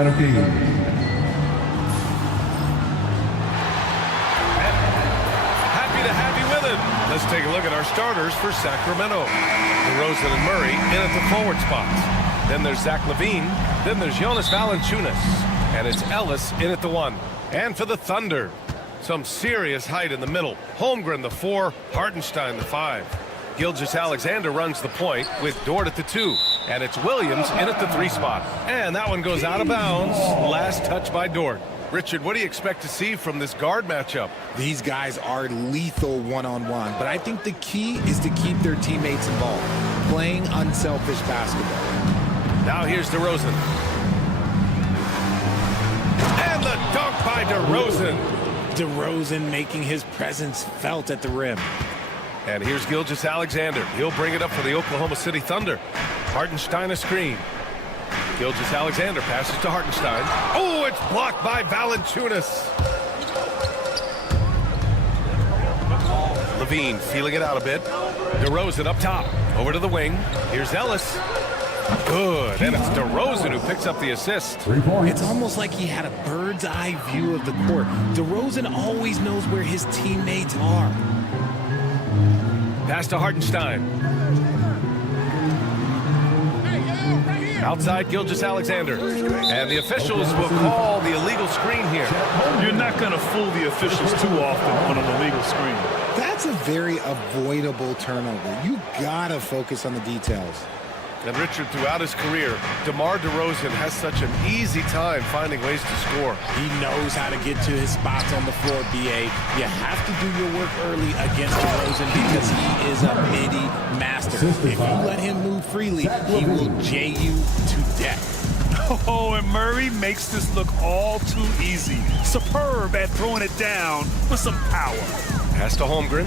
Happy to have you with it. Let's take a look at our starters for Sacramento. DeRozan and Murray in at the forward spots. Then there's Zach LaVine. Then there's Jonas Valanciunas. And it's Ellis in at the 1. And for the Thunder, some serious height in the middle. Holmgren the 4, Hartenstein the 5. Gilgeous-Alexander runs the point with Dort at the 2. And it's Williams in at the 3 spot. And that one goes out of bounds. Last touch by Dort. Richard, what do you expect to see from this guard matchup? These guys are lethal one-on-one, but I think the key is to keep their teammates involved, playing unselfish basketball. Now here's DeRozan. And the dunk by DeRozan. DeRozan making his presence felt at the rim. And here's Gilgeous-Alexander. He'll bring it up for the Oklahoma City Thunder. Hartenstein a screen. Gilgeous-Alexander passes to Hartenstein. Oh, it's blocked by Valanciunas. LaVine feeling it out a bit. DeRozan up top. Over to the wing. Here's Ellis. Good. And it's DeRozan who picks up the assist. It's almost like he had a bird's eye view of the court. DeRozan always knows where his teammates are. Pass to Hartenstein. Outside Gilgeous-Alexander. And the officials will call the illegal screen here. You're not going to fool the officials too often on an illegal screen. That's a very avoidable turnover. You gotta focus on the details. And Richard, throughout his career, DeMar DeRozan has such an easy time finding ways to score. He knows how to get to his spots on the floor, BA. You have to do your work early against DeRozan because he is a midi master. If you let him move freely, he will J you to death. Oh, and Murray makes this look all too easy. Superb at throwing it down with some power. Pass to Holmgren.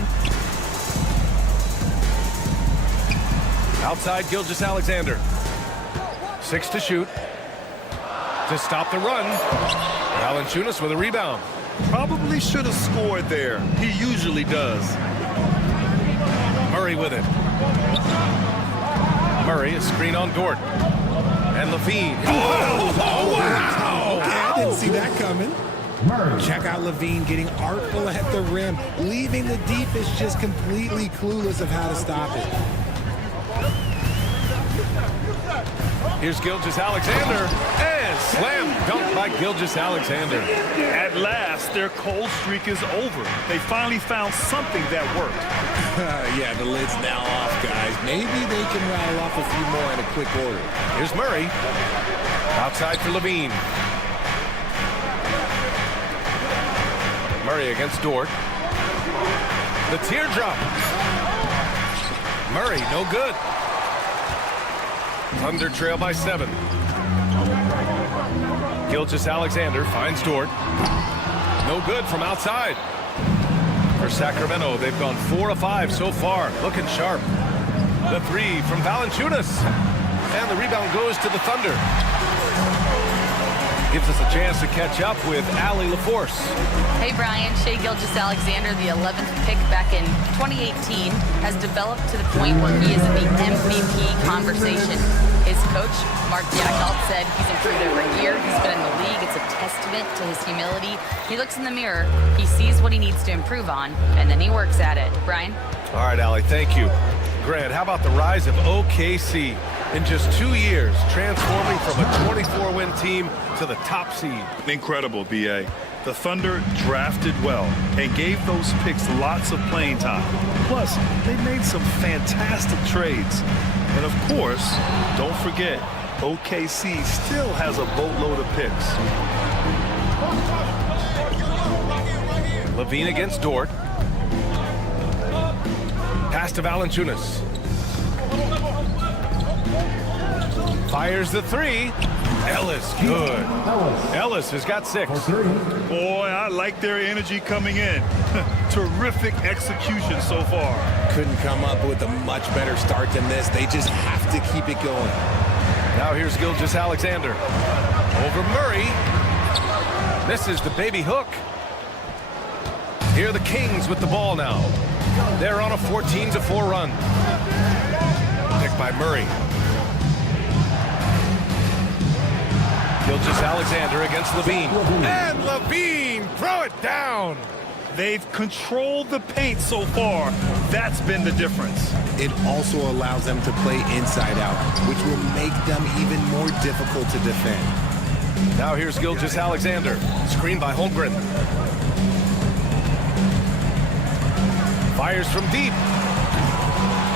Outside Gilgeous-Alexander. 6 to shoot. To stop the run. Valanciunas with a rebound. Probably should have scored there. He usually does. Murray with it. Murray, a screen on Dort. And LaVine. Oh, wow! Okay, I didn't see that coming. Check out LaVine getting artful at the rim, leaving the defense just completely clueless of how to stop it. Here's Gilgeous-Alexander. And slam dunk by Gilgeous-Alexander. At last, their cold streak is over. They finally found something that worked. Yeah, the lid's now off, guys. Maybe they can rattle off a few more in a quick order. Here's Murray. Outside for LaVine. Murray against Dort. The teardrop. Murray, no good. Thunder trail by 7. Gilgeous-Alexander finds Dort. No good from outside. For Sacramento, they've gone 4 of 5 so far. Looking sharp. The 3 from Valanciunas. And the rebound goes to the Thunder. Gives us a chance to catch up with Allie LaForce. Hey, Brian. Shai Gilgeous-Alexander, the 11th pick back in 2018, has developed to the point where he is in the MVP conversation. His coach, Mark Jackalt, said he's improved every year. He's been in the league. It's a testament to his humility. He looks in the mirror, he sees what he needs to improve on, and then he works at it. Brian? All right, Allie, thank you. Grant, how about the rise of OKC? In just 2 years, transforming from a 24-win team to the top seed. Incredible, B.A. The Thunder drafted well and gave those picks lots of playing time. Plus, they made some fantastic trades. And of course, don't forget, OKC still has a boatload of picks. LaVine against Dort. Pass to Valanciunas. Fires the 3. Ellis, good. Ellis has got 6. Boy, I like their energy coming in. Terrific execution so far. Couldn't come up with a much better start than this. They just have to keep it going. Now here's Gilgeous-Alexander. Over Murray. Misses the baby hook. Here are the Kings with the ball now. They're on a 14-4 run. Picked by Murray. Gilgeous-Alexander against Levine. And Levine, throw it down. They've controlled the paint so far. That's been the difference. It also allows them to play inside out, which will make them even more difficult to defend. Now here's Gilgeous-Alexander. Screen by Holmgren. Fires from deep.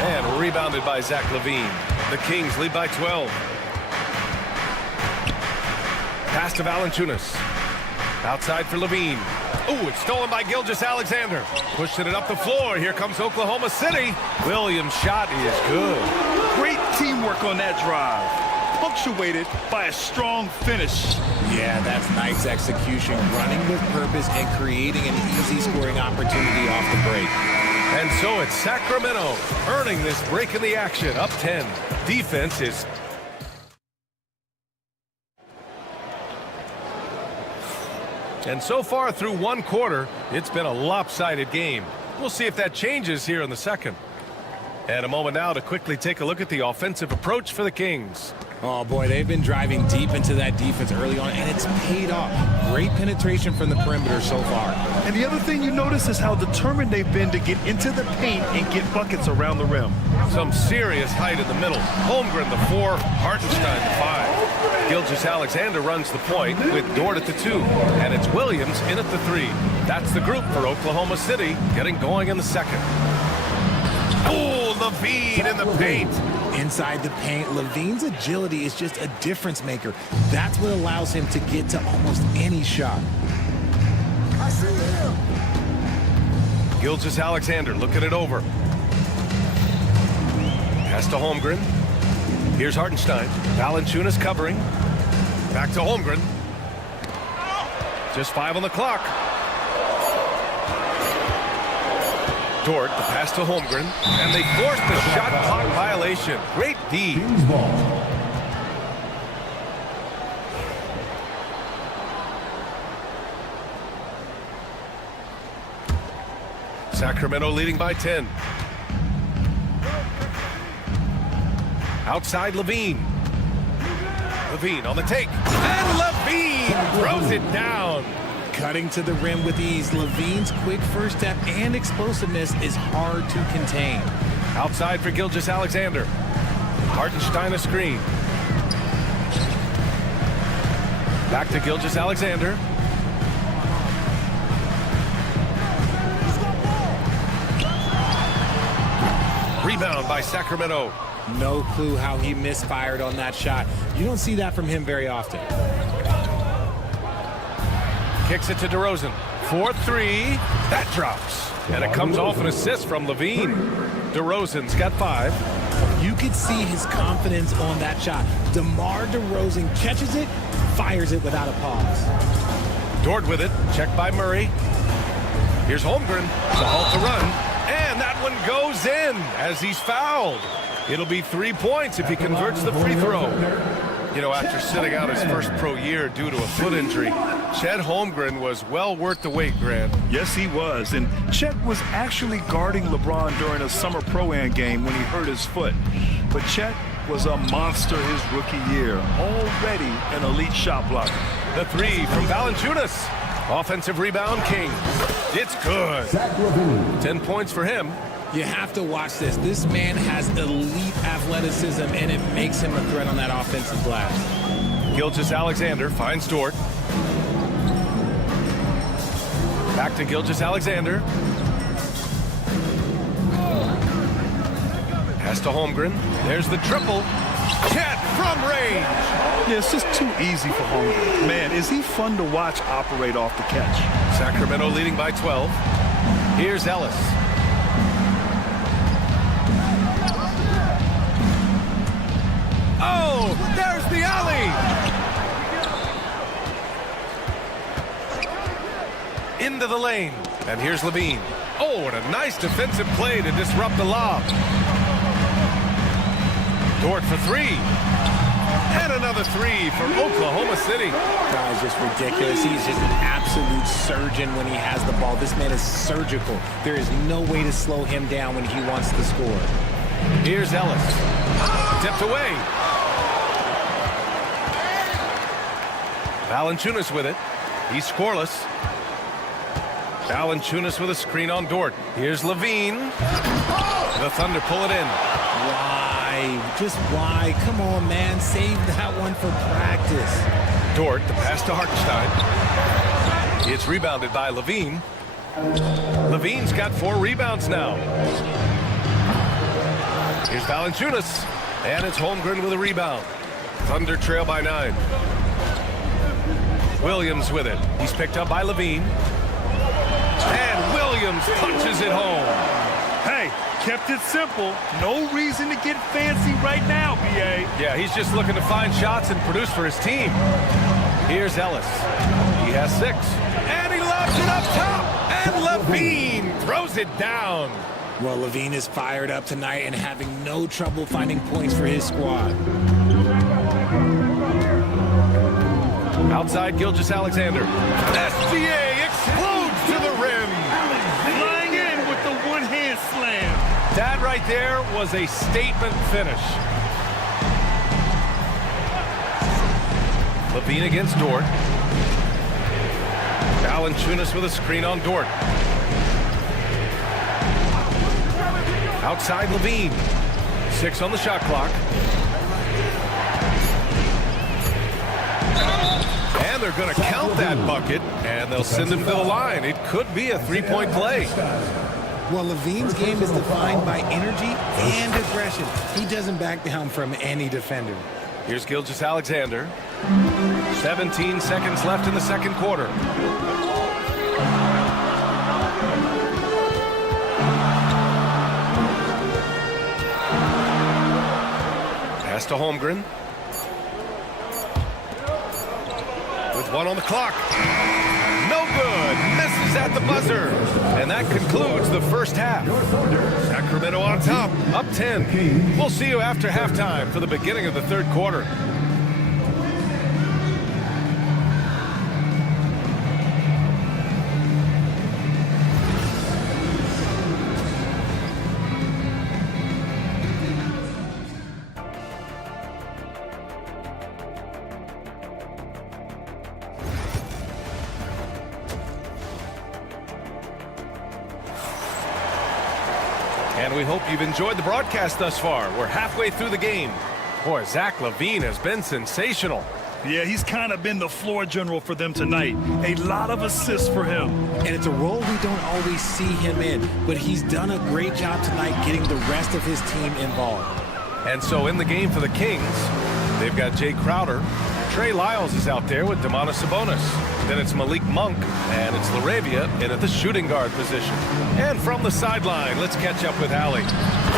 And rebounded by Zach Levine. The Kings lead by 12. Pass to Valanciunas. Outside for Levine. Ooh, it's stolen by Gilgeous-Alexander. Pushing it up the floor. Here comes Oklahoma City. Williams' shot is good. Great teamwork on that drive. Punctuated by a strong finish. Yeah, that's nice execution. Running with purpose and creating an easy scoring opportunity off the break. And so it's Sacramento earning this break in the action. Up 10. Defense is... And so far through one quarter, it's been a lopsided game. We'll see if that changes here in the second. And a moment now to quickly take a look at the offensive approach for the Kings. Oh, boy, they've been driving deep into that defense early on, and it's paid off. Great penetration from the perimeter so far. And the other thing you notice is how determined they've been to get into the paint and get buckets around the rim. Some serious height in the middle. Holmgren the 4, Hartenstein the 5. Gilgeous-Alexander runs the point with Dort at the 2. And it's Williams in at the 3. That's the group for Oklahoma City getting going in the second. Oh, Levine in the paint. Inside the paint, Levine's agility is just a difference maker. That's what allows him to get to almost any shot. I see him. Gilgeous-Alexander looking it over. Pass to Holmgren. Here's Hartenstein. Valanciunas covering. Back to Holmgren. Just 5 on the clock. Dort, the pass to Holmgren. And they forced the shot clock violation. Great D. Sacramento leading by 10. Outside Levine. Levine on the take. And Levine throws it down. Cutting to the rim with ease. Levine's quick first step and explosiveness is hard to contain. Outside for Gilgeous-Alexander. Hartenstein a screen. Back to Gilgeous-Alexander. Rebound by Sacramento. No clue how he misfired on that shot. You don't see that from him very often. Kicks it to DeRozan. 4-3. That drops. And it comes off an assist from Levine. DeRozan's got 5. You could see his confidence on that shot. DeMar DeRozan catches it, fires it without a pause. Dort with it. Checked by Murray. Here's Holmgren to halt the run. And that one goes in as he's fouled. It'll be 3 points if he converts the free throw. You know, after sitting out his first pro year due to a foot injury, Chet Holmgren was well worth the wait, Grant. Yes, he was. And Chet was actually guarding LeBron during a summer Pro-Am game when he hurt his foot. But Chet was a monster his rookie year. Already an elite shot blocker. The 3 from Valanciunas. Offensive rebound, King. It's good. 10 points for him. You have to watch this. This man has elite athleticism, and it makes him a threat on that offensive glass. Gilgeous-Alexander finds Dort. Back to Gilgeous-Alexander. Pass to Holmgren. There's the triple. Chet from range. Yeah, it's just too easy for Holmgren. Man, is he fun to watch operate off the catch. Sacramento leading by 12. Here's Ellis. Oh, there's the alley. Into the lane. And here's Levine. Oh, what a nice defensive play to disrupt the lob. Dort for 3. And another 3 from Oklahoma City. Guy's just ridiculous. He's just an absolute surgeon when he has the ball. This man is surgical. There is no way to slow him down when he wants to score. Here's Ellis. Tipped away. Valanciunas with it. He's scoreless. Valanciunas with a screen on Dort. Here's Levine. The Thunder pull it in. Why? Just why? Come on, man. Save that one for practice. Dort, the pass to Hartenstein. It's rebounded by Levine. Levine's got 4 rebounds now. Here's Valanciunas. And it's Holmgren with a rebound. Thunder trail by 9. Williams with it. He's picked up by Levine. And Williams punches it home. Hey, kept it simple. No reason to get fancy right now, B.A. Yeah, he's just looking to find shots and produce for his team. Here's Ellis. He has 6. And he lobs it up top. And Levine throws it down. Well, Levine is fired up tonight and having no trouble finding points for his squad. Outside Gilgeous-Alexander. SGA explodes to the rim. Flying in with the one-hand slam. That right there was a statement finish. Levine against Dort. Valanciunas with a screen on Dort. Outside Levine. 6 on the shot clock. And they're going to count that bucket, and they'll send him to the line. It could be a 3-point play. Well, Levine's game is defined by energy and aggression. He doesn't back down from any defender. Here's Gilgeous-Alexander. 17 seconds left in the second quarter. Pass to Holmgren. With 1 on the clock. No good. Misses at the buzzer. And that concludes the first half. Sacramento on top, up 10. We'll see you after halftime for the beginning of the third quarter. And we hope you've enjoyed the broadcast thus far. We're halfway through the game. Boy, Zach LaVine has been sensational. Yeah, he's kind of been the floor general for them tonight. A lot of assists for him. And it's a role we don't always see him in, but he's done a great job tonight getting the rest of his team involved. And so in the game for the Kings, they've got Jay Crowder. Trey Lyles is out there with Domantas Sabonis. Then it's Malik Monk, and it's LaRavia in at the shooting guard position. And from the sideline, let's catch up with Allie.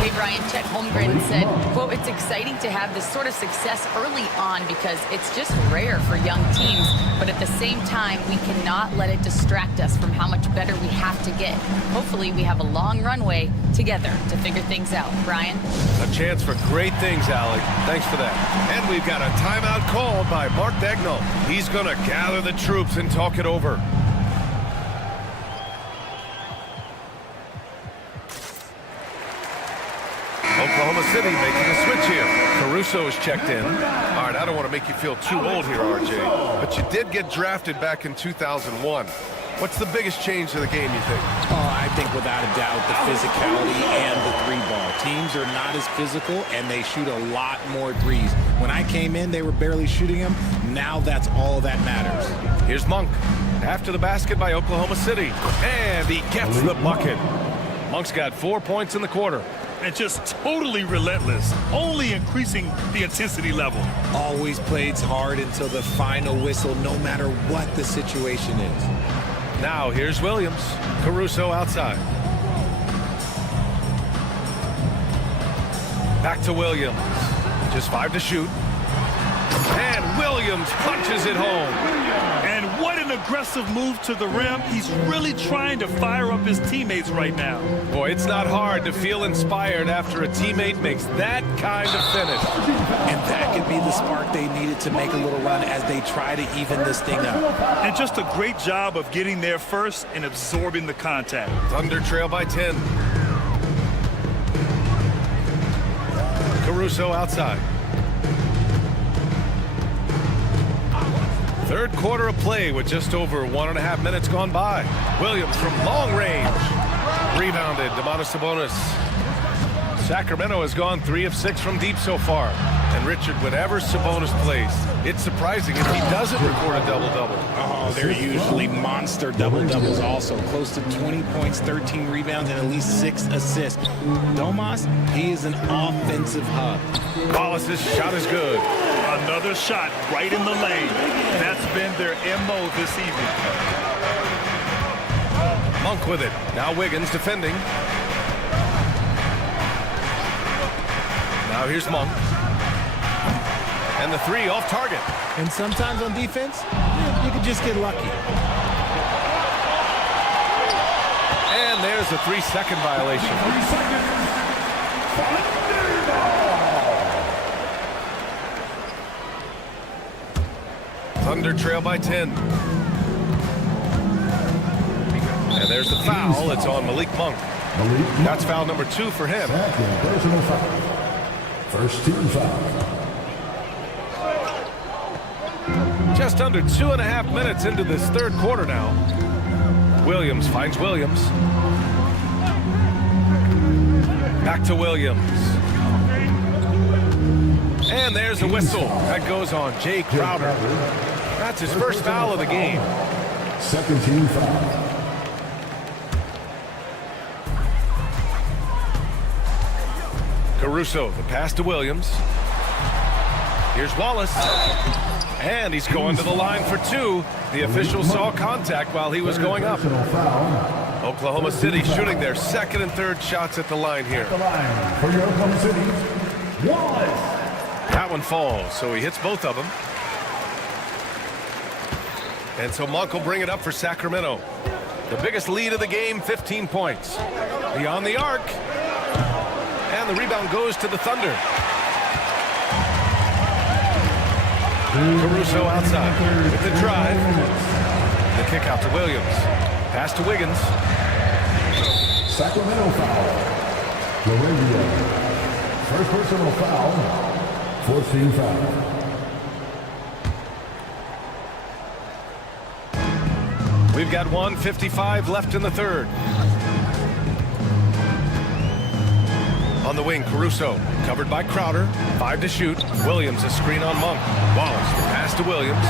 Hey, Brian, Chet Holmgren said, quote, "It's exciting to have this sort of success early on because it's just rare for young teams. But at the same time, we cannot let it distract us from how much better we have to get. Hopefully, we have a long runway together to figure things out." Brian? A chance for great things, Allie. Thanks for that. And we've got a timeout called by Mark Daigneault. He's going to gather the troops and talk it over. Oklahoma City making a switch here. Caruso is checked in. All right, I don't want to make you feel too old here, RJ, but you did get drafted back in 2001. What's the biggest change to the game, you think? Oh, I think without a doubt the physicality and the three ball. Teams are not as physical, and they shoot a lot more threes. When I came in, they were barely shooting them. Now that's all that matters. Here's Monk. After the basket by Oklahoma City. And he gets the bucket. Monk's got 4 points in the quarter. And just totally relentless, only increasing the intensity level. Always plays hard until the final whistle, no matter what the situation is. Now here's Williams. Caruso outside. Back to Williams. Just 5 to shoot. And Williams punches it home. And what an aggressive move to the rim. He's really trying to fire up his teammates right now. Boy, it's not hard to feel inspired after a teammate makes that kind of finish. And that could be the spark they needed to make a little run as they try to even this thing up. And just a great job of getting there first and absorbing the contact. Thunder trail by 10. Caruso outside. Third quarter of play with just over 1.5 minutes gone by. Williams from long range. Rebounded, Domantas Sabonis. Sacramento has gone 3 of 6 from deep so far. And Richard, whenever Sabonis plays, it's surprising if he doesn't record a double-double. Oh, they're usually monster double-doubles also. Close to 20 points, 13 rebounds, and at least 6 assists. Domas, he is an offensive hub. Wallace's shot is good. Another shot right in the lane. That's been their MO this evening. Monk with it. Now Wiggins defending. Now here's Monk. And the 3 off target. And sometimes on defense, you can just get lucky. And there's a 3-second violation. Thunder trail by 10. And there's the foul. It's on Malik Monk. That's foul number 2 for him. Second personal foul. First team foul. Just under 2.5 minutes into this third quarter now. Williams finds Williams. Back to Williams. And there's a whistle. That goes on Jay Crowder. That's his first foul of the game. Second team foul. Caruso, the pass to Williams. Here's Wallace. And he's going to the line for 2. The official saw contact while he was going up. Oklahoma City shooting their second and third shots at the line here. The line for your Oklahoma City. Wallace. That one falls, so he hits both of them. And so Monk will bring it up for Sacramento. The biggest lead of the game, 15 points. Beyond the arc. And the rebound goes to the Thunder. Caruso outside with the drive. The kick out to Williams. Pass to Wiggins. Sacramento foul. YUREMBO. First personal foul. Fourth team foul. We've got 1:55 left in the third. On the wing, Caruso, covered by Crowder. 5 to shoot. Williams, a screen on Monk. Wallace, the pass to Williams.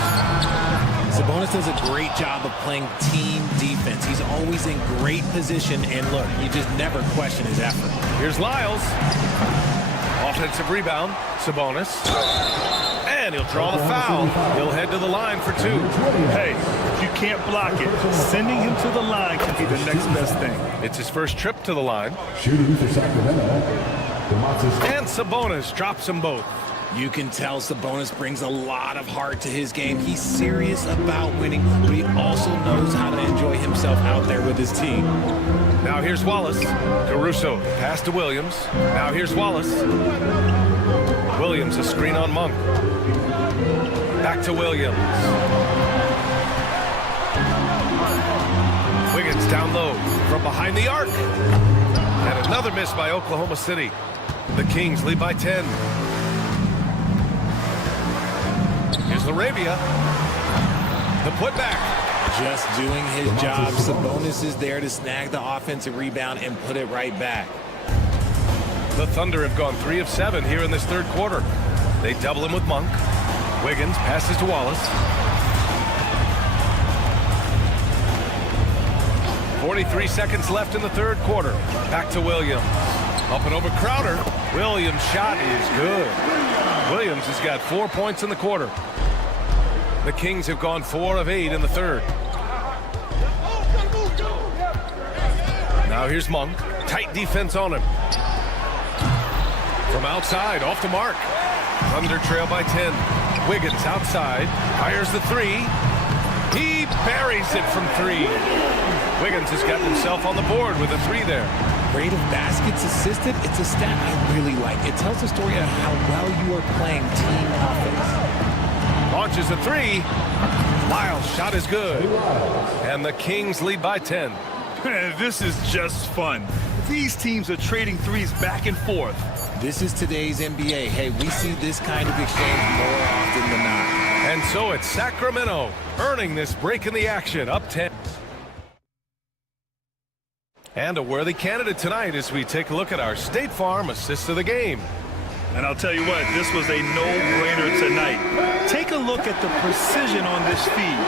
Sabonis does a great job of playing team defense. He's always in great position, and look, you just never question his effort. Here's Lyles. Offensive rebound, Sabonis. And he'll draw the foul. He'll head to the line for 2. Hey, if you can't block it, sending him to the line can be the next best thing. It's his first trip to the line. Shooting for Sacramento. And Sabonis drops them both. You can tell Sabonis brings a lot of heart to his game. He's serious about winning, but he also knows how to enjoy himself out there with his team. Now here's Wallace. Caruso, pass to Williams. Now here's Wallace. Williams, a screen on Monk. Back to Williams. Wiggins down low from behind the arc. And another miss by Oklahoma City. The Kings lead by 10. Here's Laravia. The putback. Just doing his job. Sabonis is there to snag the offensive rebound and put it right back. The Thunder have gone 3 of 7 here in this third quarter. They double him with Monk. Wiggins passes to Wallace. 43 seconds left in the third quarter. Back to Williams. Up and over Crowder. Williams' shot is good. Williams has got 4 points in the quarter. The Kings have gone 4 of 8 in the third. Now here's Monk. Tight defense on him. From outside, off the mark. Thunder trail by 10. Wiggins outside. Fires the 3. He buries it from 3. Wiggins has got himself on the board with a 3 there. Rate of baskets assisted, it's a stat I really like. It tells the story of how well you are playing team offense. Launches a 3. Lyles' shot is good. And the Kings lead by 10. This is just fun. These teams are trading threes back and forth. This is today's NBA. Hey, we see this kind of exchange more often than not. And so it's Sacramento earning this break in the action, up 10. And a worthy candidate tonight as we take a look at our State Farm assist of the game. And I'll tell you what, this was a no-brainer tonight. Take a look at the precision on this feed.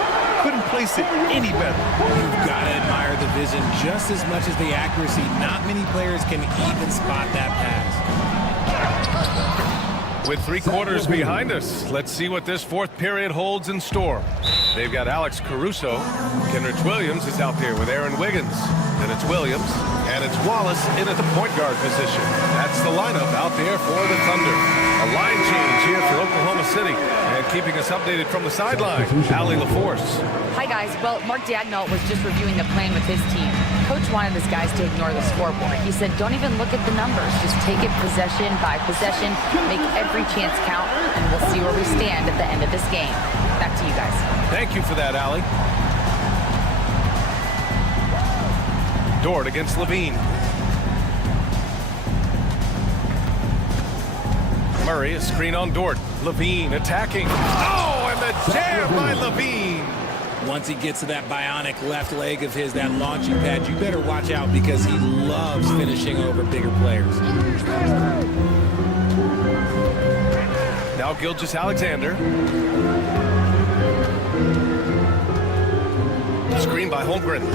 Couldn't place it any better. You've got to admire the vision just as much as the accuracy. Not many players can even spot that pass. With 3 quarters behind us, let's see what this fourth period holds in store. They've got Alex Caruso. Kenrich Williams is out there with Aaron Wiggins. Then it's Williams, and it's Wallace in at the point guard position. That's the lineup out there for the Thunder. A line change here for Oklahoma City. And keeping us updated from the sideline, Allie LaForce. Hi, guys. Well, Mark Daigneault was just reviewing the plan with his team. Coach wanted his guys to ignore the scoreboard. He said, don't even look at the numbers. Just take it possession by possession, make every chance count, and we'll see where we stand at the end of this game. Back to you guys. Thank you for that, Allie. Dort against Levine. Murray, a screen on Dort. Levine attacking. Oh, and the jam by Levine. Once he gets to that bionic left leg of his, that launching pad, you better watch out because he loves finishing over bigger players. Now Gilgeous-Alexander. Screen by Holmgren.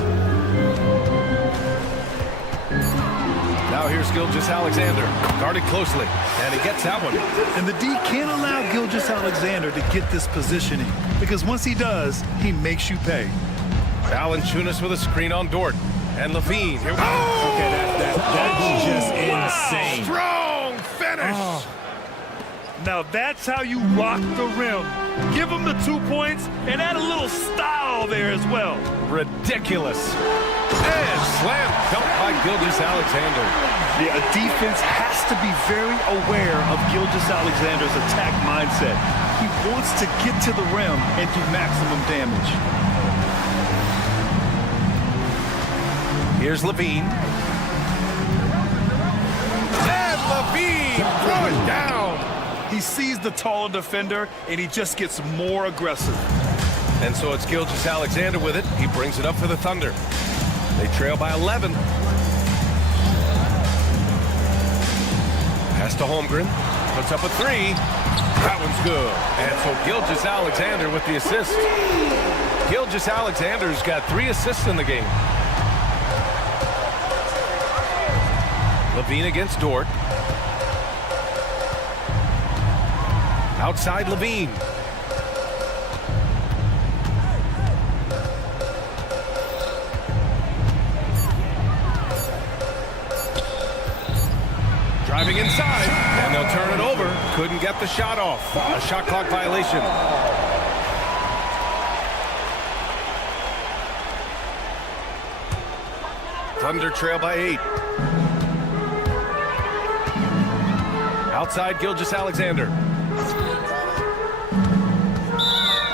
Now here's Gilgeous-Alexander, guarded closely, and he gets that one. And the D can't allow Gilgeous-Alexander to get this positioning, because once he does, he makes you pay. Valanciunas with a screen on Dort, and Levine. Here we go. Okay, that's just insane. Strong finish. Oh. Now that's how you rock the rim. Give him the 2 points and add a little style there as well. Ridiculous. And slam dunk by Gilgeous-Alexander. Yeah, a defense has to be very aware of Gilgeous-Alexander's attack mindset. He wants to get to the rim and do maximum damage. Here's Levine. And Levine throw it down. He sees the taller defender, and he just gets more aggressive. And so it's Gilgeous-Alexander with it. He brings it up for the Thunder. They trail by 11. Pass to Holmgren. Puts up a 3. That one's good. And so Gilgeous-Alexander with the assist. Gilgeous-Alexander's got 3 assists in the game. Levine against Dort. Outside Levine. Driving inside, and they'll turn it over. Couldn't get the shot off. A shot clock violation. Thunder trail by 8. Outside Gilgeous-Alexander.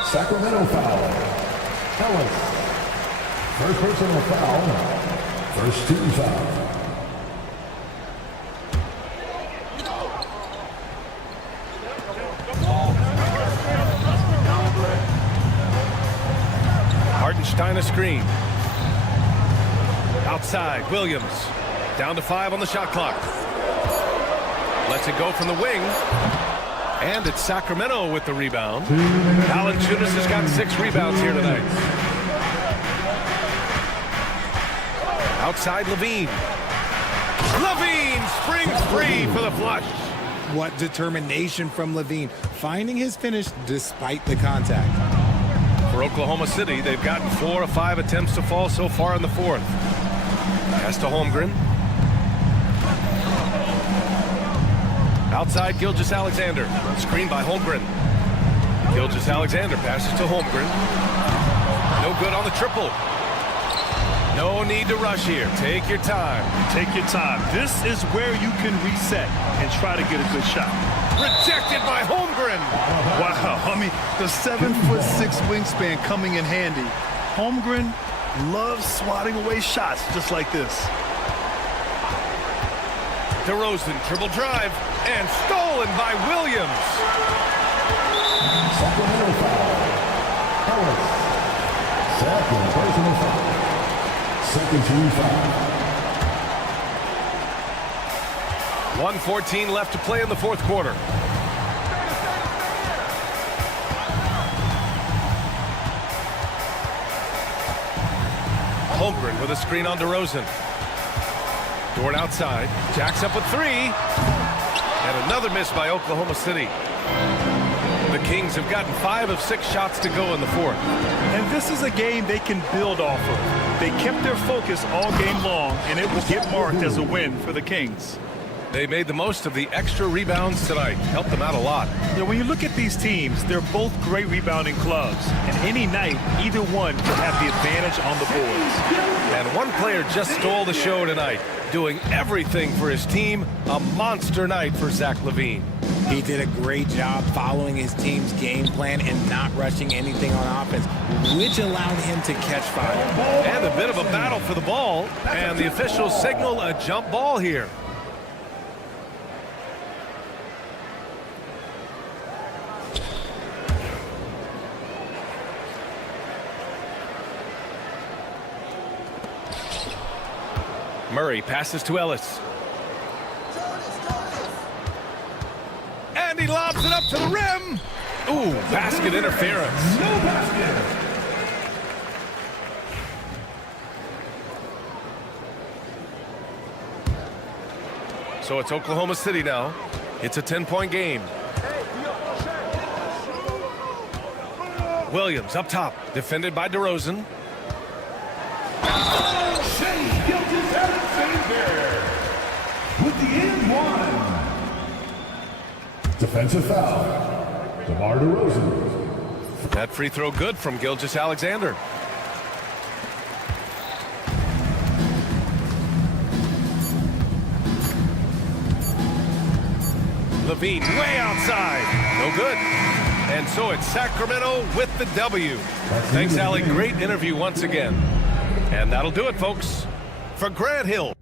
Sacramento foul. Ellis. First personal foul. First team foul. Hartenstein a screen. Outside, Williams. Down to 5 on the shot clock. Lets it go from the wing. And it's Sacramento with the rebound. Valanciunas has got 6 rebounds here tonight. Outside Levine. Levine springs free for the flush. What determination from Levine, finding his finish despite the contact. For Oklahoma City, they've gotten 4 of 5 attempts to fall so far in the fourth. Pass to Holmgren. Outside Gilgeous-Alexander. Screen by Holmgren. Gilgeous-Alexander passes to Holmgren. No good on the triple. No need to rush here. Take your time. Take your time. This is where you can reset and try to get a good shot. Rejected by Holmgren. Wow, I mean, the 7'6" wingspan coming in handy. Holmgren loves swatting away shots just like this. DeRozan, triple drive, and stolen by Williams. Sacramento foul. Ellis. Second personal foul. Second team foul. 1:14 left to play in the fourth quarter. Holmgren with a screen on DeRozan. Dort outside. Jacks up with three. And another miss by Oklahoma City. The Kings have gotten 5 of 6 shots to go in the fourth. And this is a game they can build off of. They kept their focus all game long, and it will get marked as a win for the Kings. They made the most of the extra rebounds tonight. Helped them out a lot. You know, when you look at these teams, they're both great rebounding clubs. And any night, either one could have the advantage on the boards. And one player just stole the show tonight, doing everything for his team. A monster night for Zach LaVine. He did a great job following his team's game plan and not rushing anything on offense, which allowed him to catch fire. And a bit of a battle for the ball. And the officials signal a jump ball here. Murray passes to Ellis. And he lobs it up to the rim. Ooh, basket interference. No basket. So it's Oklahoma City now. It's a 10-point game. Williams up top, defended by DeRozan. With the and one. Defensive foul. DeMar DeRozan. That free throw good from Gilgeous-Alexander. LaVine way outside. No good. And so it's Sacramento with the W. Thanks, Allie. Great interview once again. And that'll do it, folks. For Grant Hill.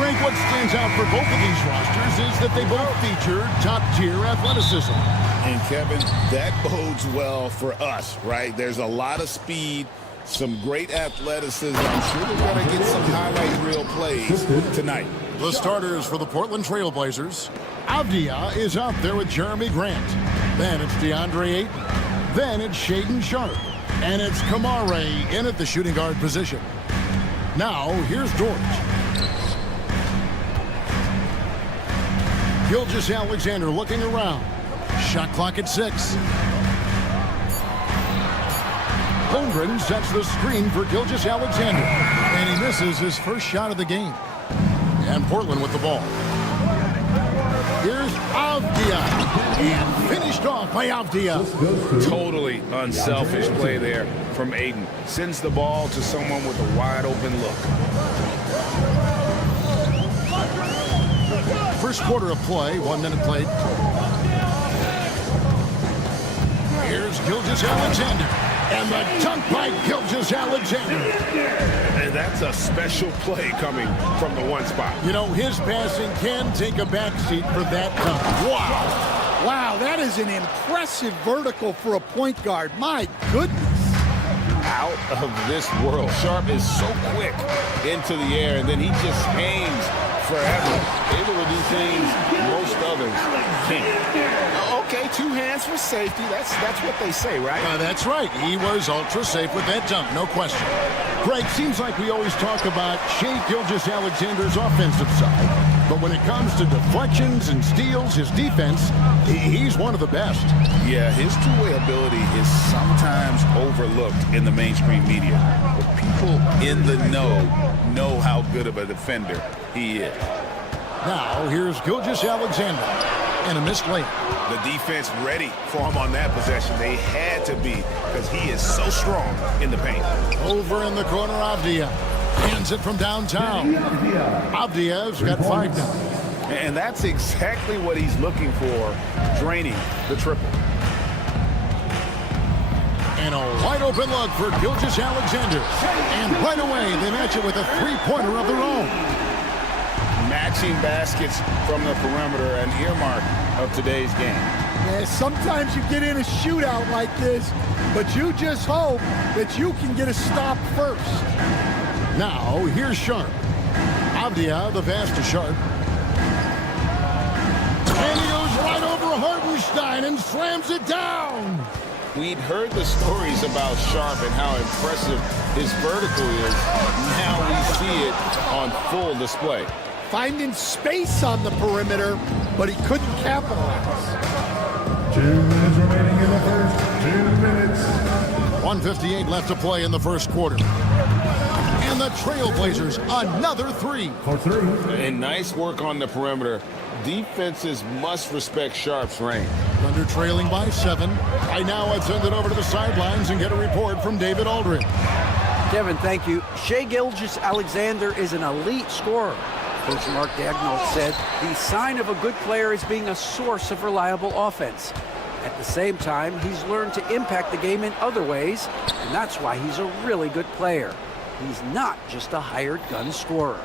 Greg, what stands out for both of these rosters is that they both feature top-tier athleticism. And Kevin, that bodes well for us, right? There's a lot of speed, some great athleticism. I'm sure we're going to get some highlight reel plays tonight. The starters for the Portland Trail Blazers. Avdia is out there with Jeremy Grant. Then it's DeAndre Ayton. Then it's Shaedon Sharpe. And it's Kamare in at the shooting guard position. Now, here's George. Gilgeous-Alexander looking around. Shot clock at 6. Holmgren sets the screen for Gilgeous-Alexander. And he misses his first shot of the game. And Portland with the ball. Here's Avdia. And finished off by Avdia. Totally unselfish play there from Ayton. Sends the ball to someone with a wide open look. First quarter of play, 1 minute played. Here's Gilgeous-Alexander. And the dunk by Gilgeous-Alexander. And that's a special play coming from the one spot. You know, his passing can take a backseat for that dunk. Wow. Wow, that is an impressive vertical for a point guard. My goodness. Out of this world. Sharpe is so quick into the air, and then he just hangs forever. Able to do things most others can't. Okay, 2 hands for safety. That's what they say, right? That's right. He was ultra safe with that dunk, no question. Greg, seems like we always talk about Shai Gilgeous-Alexander's offensive side. But when it comes to deflections and steals, his defense, he's one of the best. Yeah, his two-way ability is sometimes overlooked in the mainstream media. But people in the know how good of a defender he is. Now, here's Gilgeous-Alexander. And a missed layup. The defense ready for him on that possession. They had to be because he is so strong in the paint. Over in the corner, Avdia. Hands it from downtown. Avdia's got 5 now. And that's exactly what he's looking for, draining the triple. And a wide open look for Gilgeous-Alexander. And right away, they match it with a 3-pointer of their own. Matching baskets from the perimeter, an earmark of today's game. Yeah, sometimes you get in a shootout like this, but you just hope that you can get a stop first. Now, here's Sharpe. Avdia, the pass to Sharpe. And he goes right over Hartenstein and slams it down. We'd heard the stories about Sharpe and how impressive his vertical is. Now we see it on full display. Finding space on the perimeter, but he couldn't capitalize. 2 minutes remaining in the first. 2 minutes. 1:58 left to play in the first quarter. And the Trailblazers, another 3. For 3. And nice work on the perimeter. Defenses must respect Sharpe's range. Thunder trailing by 7. Right now, let's send it over to the sidelines and get a report from David Aldridge. Kevin, thank you. Shai Gilgeous-Alexander is an elite scorer. Coach Mark Daigneault said the sign of a good player is being a source of reliable offense. At the same time, he's learned to impact the game in other ways, and that's why he's a really good player. He's not just a hired gun scorer.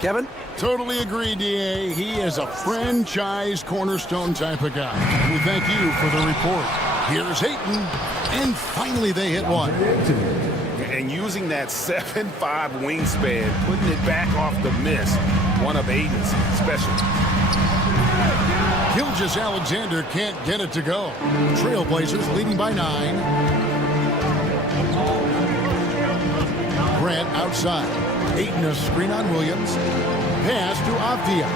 Kevin? Totally agree, D.A. He is a franchise cornerstone type of guy. We thank you for the report. Here's Ayton, and finally they hit one. And using that 7'5" wingspan, putting it back off the miss, one of Aiden's special. Gilgeous-Alexander can't get it to go. Trailblazers leading by 9. Grant outside. Ayton a screen on Williams. Pass to Avdia.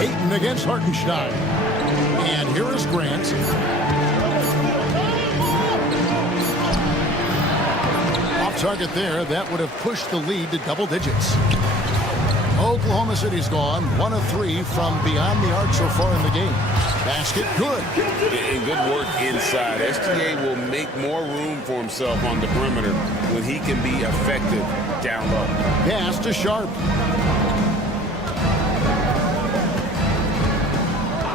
Ayton against Hartenstein. And here is Grant. Off target there. That would have pushed the lead to double digits. Oklahoma City's gone 1 of 3 from beyond the arc so far in the game. Basket good. And good work inside. SGA will make more room for himself on the perimeter when he can be effective down low. Pass to Sharp.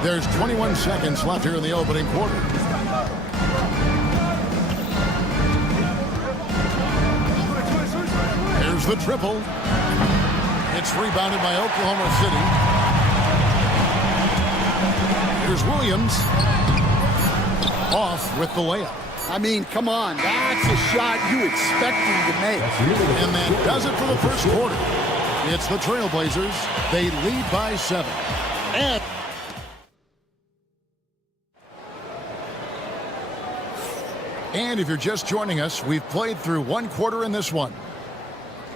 There's 21 seconds left here in the opening quarter. Here's the triple. It's rebounded by Oklahoma City. Here's Williams. Off with the layup. I mean, come on. That's a shot you expect him to make. And that does it for the first quarter. It's the Trailblazers. They lead by 7. And if you're just joining us, we've played through 1 quarter in this one.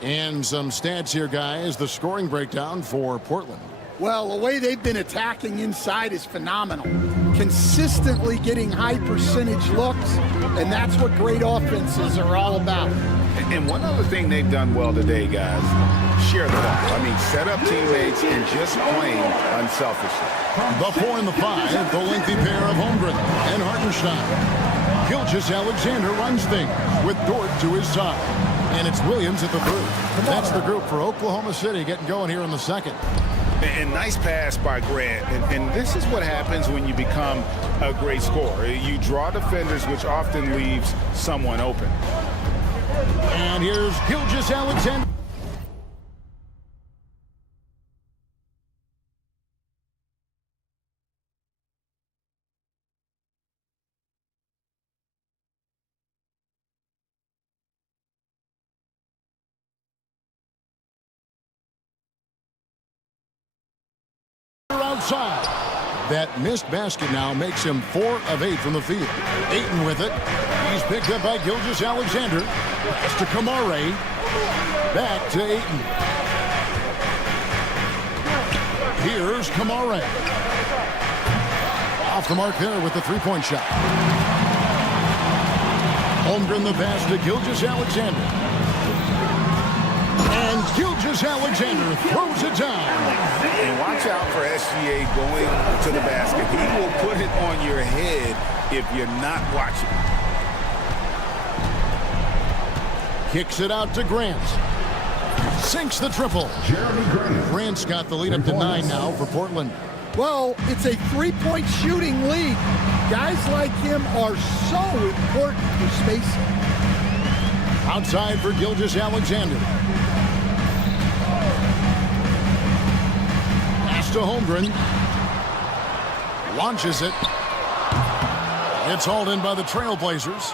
And some stats here, guys. The scoring breakdown for Portland. Well, the way they've been attacking inside is phenomenal. Consistently getting high percentage looks, and that's what great offenses are all about. And one other thing they've done well today, guys, share the ball. I mean, set up teammates and just playing unselfishly. The 4 and the 5, the lengthy pair of Holmgren and Hartenstein. Gilgeous-Alexander runs things with Dort to his side. And it's Williams at the 3rd. That's the group for Oklahoma City getting going here in the 2nd. And nice pass by Grant. And this is what happens when you become a great scorer. You draw defenders, which often leaves someone open. And here's Gilgeous-Alexander. Outside. That missed basket now makes him 4 of 8 from the field. Ayton with it. He's picked up by Gilgeous-Alexander. Pass to Kamare. Back to Ayton. Here's Kamare. Off the mark there with the 3-point shot. Holmgren the pass to Gilgeous-Alexander. And Gilgeous-Alexander throws it down. And watch out for SGA going to the basket. He will put it on your head if you're not watching. Kicks it out to Grant. Sinks the triple. Grant's got the lead up to 9 now for Portland. Well, it's a 3-point shooting lead. Guys like him are so important for spacing. Outside for Gilgeous-Alexander. Pass to Holmgren. Launches it. It's hauled in by the Trailblazers.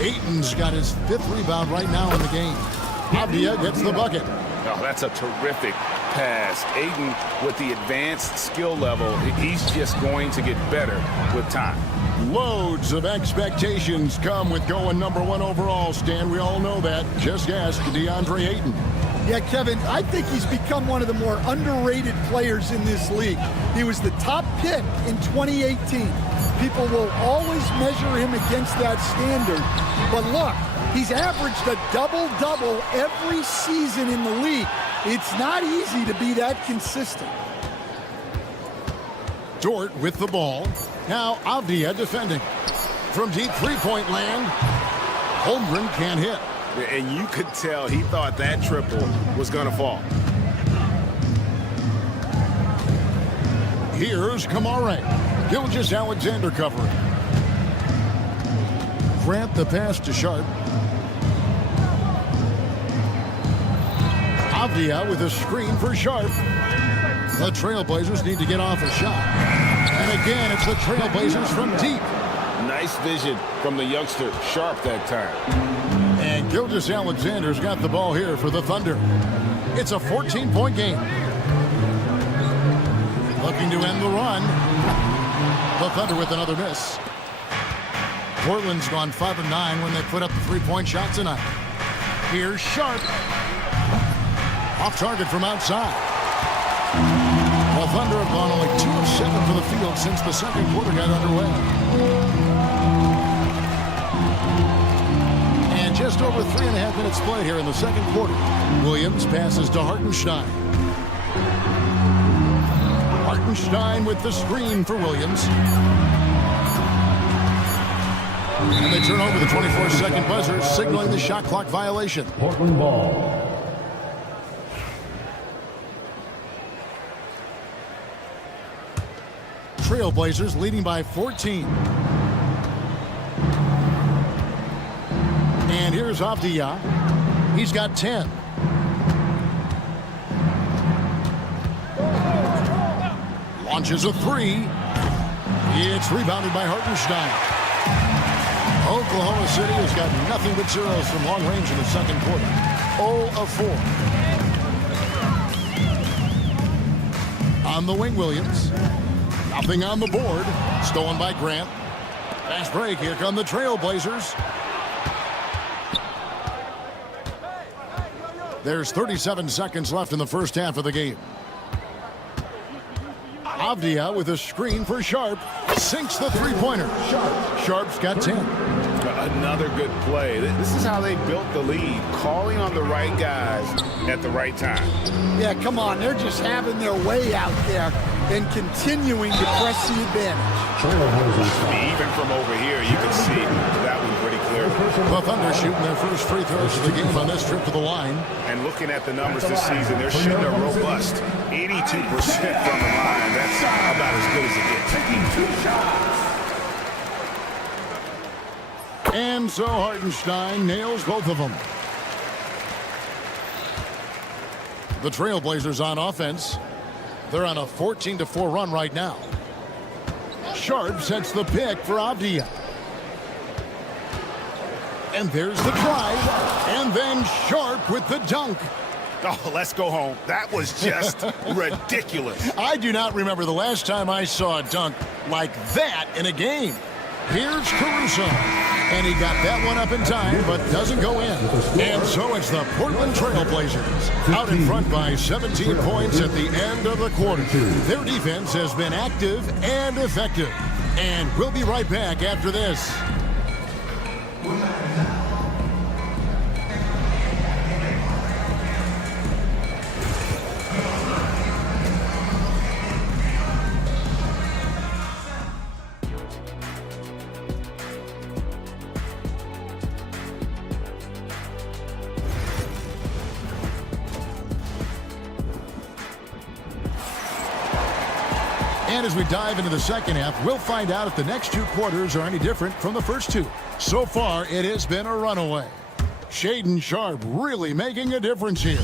Ayton's got his 5th rebound right now in the game. Avdia gets the bucket. Oh, that's a terrific pass. Ayton, with the advanced skill level, he's just going to get better with time. Loads of expectations come with going #1 overall, Stan. We all know that. Just ask DeAndre Ayton. Yeah, Kevin, I think he's become one of the more underrated players in this league. He was the top pick in 2018. People will always measure him against that standard. But look, he's averaged a double-double every season in the league. It's not easy to be that consistent. Dort with the ball. Now Avdia defending. From deep 3-point land, Holmgren can't hit. And you could tell he thought that triple was going to fall. Here's Kamare. Gilgeous-Alexander covering. Grant the pass to Sharp. Avdia with a screen for Sharp. The Trailblazers need to get off a shot. And again, it's the Trailblazers from deep. Nice vision from the youngster, Sharp, that time. And Gilgeous-Alexander's got the ball here for the Thunder. It's a 14-point game. Looking to end the run. The Thunder with another miss. Portland's gone 5 of 9 when they put up the three-point shot tonight. Here's Sharp. Off target from outside. The Thunder have gone only 2 of 7 for the field since the second quarter got underway. And just over 3.5 minutes played here in the second quarter. Williams passes to Hartenstein. Hartenstein with the screen for Williams. And they turn over the 24-second buzzer, signaling the shot clock violation. Portland ball. Trailblazers leading by 14. And here's Avdia. He's got 10. Launches a three. It's rebounded by Hartenstein. Oklahoma City has got nothing but zeros from long range in the second quarter. 0 of 4. On the wing, Williams. Nothing on the board. Stolen by Grant. Fast break. Here come the Trailblazers. There's 37 seconds left in the first half of the game. Avdia with a screen for Sharp. Sinks the three-pointer. Sharp's got 10. Another good play. This is how they built the lead, calling on the right guys at the right time. Yeah, come on. They're just having their way out there and continuing to press the advantage. Even from over here, you can see that one pretty clear. The Thunder shooting their first free throws of the game on this trip to the line. And looking at the numbers this season, they're shooting a robust 82% from the line. That's about as good as it gets. And so Hartenstein nails both of them. The Trailblazers on offense. They're on a 14-4 run right now. Sharp sets the pick for Avdia. And there's the drive. And then Sharp with the dunk. Oh, let's go home. That was just ridiculous. I do not remember the last time I saw a dunk like that in a game. Here's Caruso. And he got that one up in time, but doesn't go in. And so it's the Portland Trailblazers out in front by 17 points at the end of the quarter. Their defense has been active and effective. And we'll be right back after this. And as we dive into the second half, we'll find out if the next two quarters are any different from the first two. So far, it has been a runaway. Shaedon Sharp really making a difference here.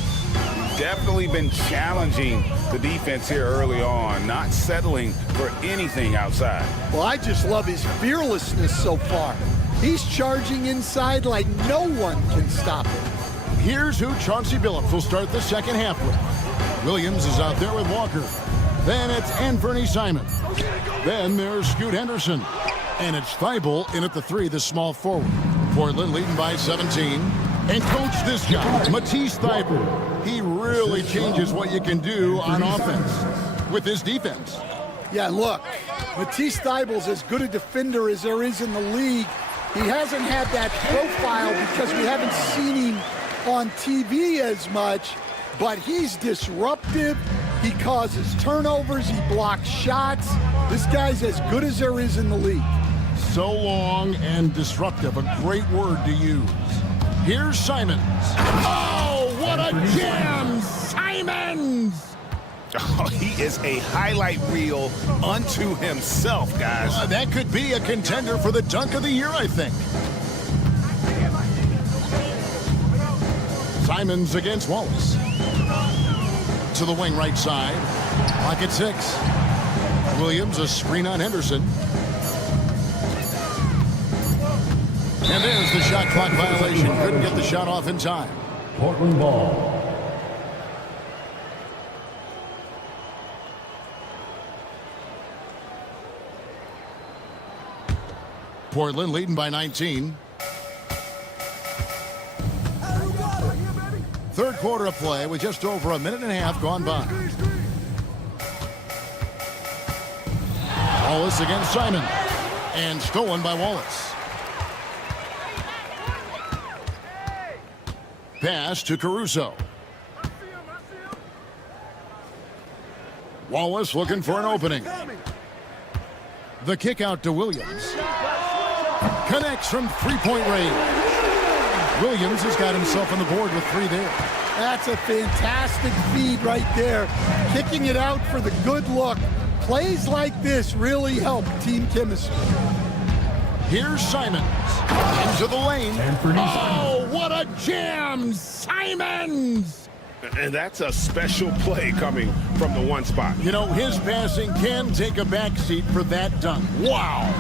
Definitely been challenging the defense here early on, not settling for anything outside. Well, I just love his fearlessness so far. He's charging inside like no one can stop him. Here's who Chauncey Billups will start the second half with. Williams is out there with Walker. Then it's Anthony Simon. Then there's Scoot Henderson. And it's Thibault in at the 3, the small forward. Portland leading by 17. And coach this guy, Matisse Thybulle. He really changes what you can do on offense with his defense. Yeah, look, Matisse Thybulle's as good a defender as there is in the league. He hasn't had that profile because we haven't seen him on TV as much, but he's disruptive. He causes turnovers. He blocks shots. This guy's as good as there is in the league. So long and disruptive, a great word to use. Here's Simons. Oh, what a jam! Simons! Oh, he is a highlight reel unto himself, guys. That could be a contender for the dunk of the year, I think. Simons against Wallace. To the wing right side. Clock at 6. Williams, a screen on Henderson. And there's the shot clock violation. Couldn't get the shot off in time. Portland ball. Portland leading by 19. Third quarter of play with just over a minute and a half gone by. Wallace against Simon. And stolen by Wallace. Pass to Caruso. Wallace looking for an opening. The kick out to Williams. Connects from three-point range. Williams has got himself on the board with 3 there. That's a fantastic feed right there. Kicking it out for the good look. Plays like this really help team chemistry. Here's Simons. Into the lane. Oh, what a jam! Simons! And that's a special play coming from the one spot. You know, his passing can take a backseat for that dunk. Wow!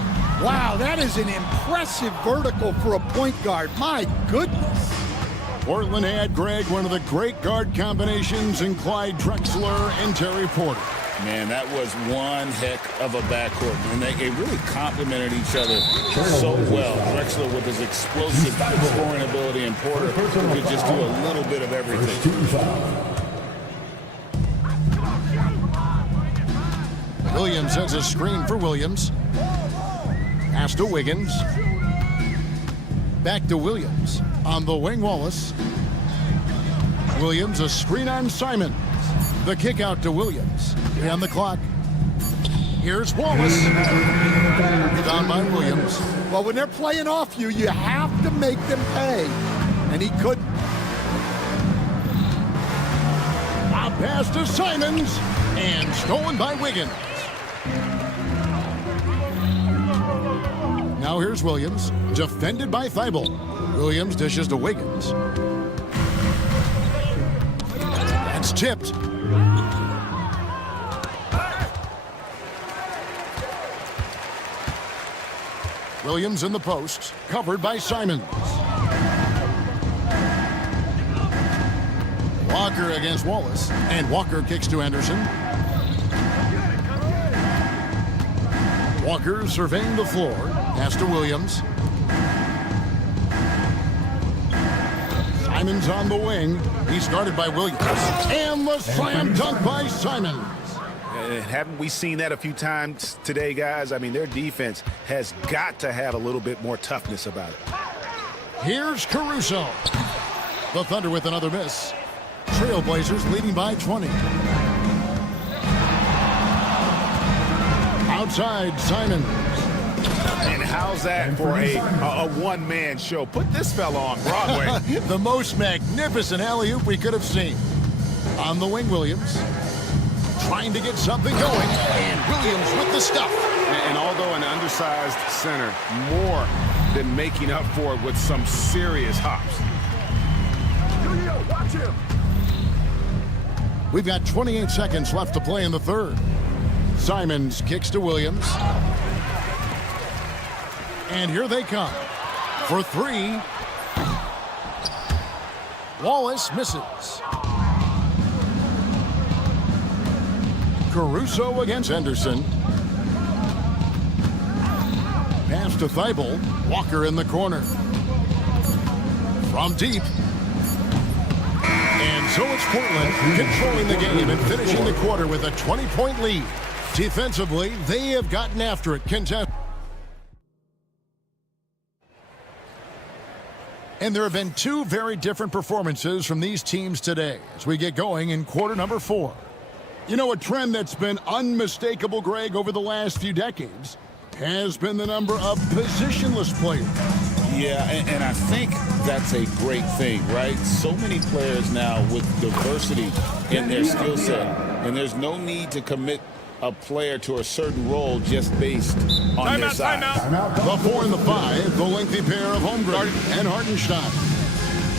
Wow, that is an impressive vertical for a point guard. My goodness. Portland had, Greg, one of the great guard combinations in Clyde Drexler and Terry Porter. Man, that was one heck of a backcourt. And they really complemented each other so well. Drexler with his explosive scoring ability and Porter who could just do a little bit of everything. Williams has a screen for Williams. Pass to Wiggins. Back to Williams. On the wing, Wallace. Williams, a screen on Simons. The kick out to Williams. On the clock. Here's Wallace. Down by Williams. Well, when they're playing off you, you have to make them pay. And he couldn't. A pass to Simons. And stolen by Wiggins. Now here's Williams. Defended by Thibault. Williams dishes to Wiggins. That's tipped. Williams in the post, covered by Simons. Walker against Wallace, and Walker kicks to Anderson. Walker surveying the floor, pass to Williams. Simons on the wing, he's guarded by Williams. And the slam dunk by Simons. Haven't we seen that a few times today, guys? I mean, their defense has got to have a little bit more toughness about it. Here's Caruso. The Thunder with another miss. Trailblazers leading by 20. Outside, Simons. And how's that for a one-man show? Put this fella on Broadway. The most magnificent alley-oop we could have seen. On the wing, Williams. Trying to get something going, and Williams with the stuff. And although an undersized center, more than making up for it with some serious hops. Watch him. We've got 28 seconds left to play in the third. Simons kicks to Williams. And here they come. For 3. Wallace misses. Caruso against Henderson. Pass to Thibault. Walker in the corner. From deep. And so it's Portland controlling the game and finishing the quarter with a 20-point lead. Defensively, they have gotten after it. And there have been 2 very different performances from these teams today as we get going in quarter number 4. You know, a trend that's been unmistakable, Greg, over the last few decades has been the number of positionless players. Yeah, and I think that's a great thing, right? So many players now with diversity in their skill set, and there's no need to commit a player to a certain role just based on their size. The 4 and the 5, the lengthy pair of Holmgren and Hartenstein.